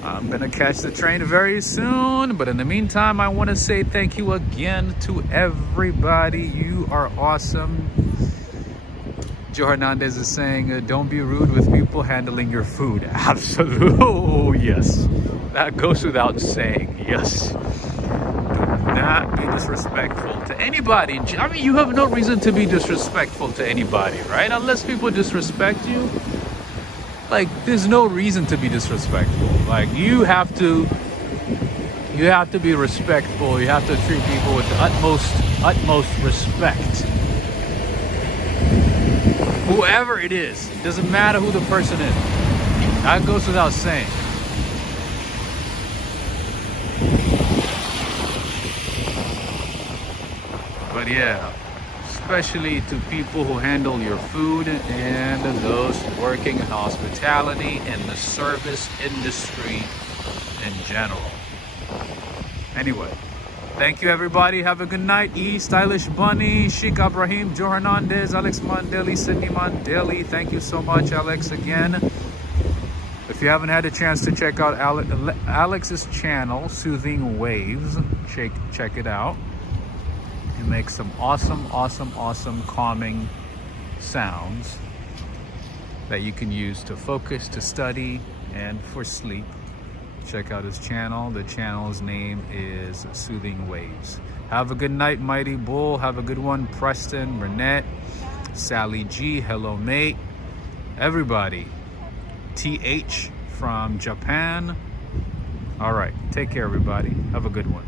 I'm gonna catch the train very soon, but in the meantime, I want to say thank you again to everybody. You are awesome. Joe Hernandez is saying, don't be rude with people handling your food. Absolutely. Oh, yes. That goes without saying. Yes. Do not be disrespectful to anybody. I mean, you have no reason to be disrespectful to anybody, right? Unless people disrespect you. Like, there's no reason to be disrespectful. Like, you have to be respectful. You have to treat people with the utmost respect. Whoever it is, doesn't matter who the person is. That goes without saying. But yeah, especially to people who handle your food and those working in hospitality and the service industry in general. Anyway, thank you everybody. Have a good night. E, Stylish Bunny, Sheikh Ibrahim, Joe Hernandez, Alex Mondeli, Sydney Mondeli. Thank you so much, Alex, again. If you haven't had a chance to check out Alex's channel, Soothing Waves, check it out. He makes some awesome calming sounds that you can use to focus, to study, and for sleep. Check out his channel. The channel's name is Soothing Waves. Have a good night, Mighty Bull. Have a good one, Preston, Renette, Sally G, hello mate, everybody. TH from Japan. All right, take care everybody. Have a good one.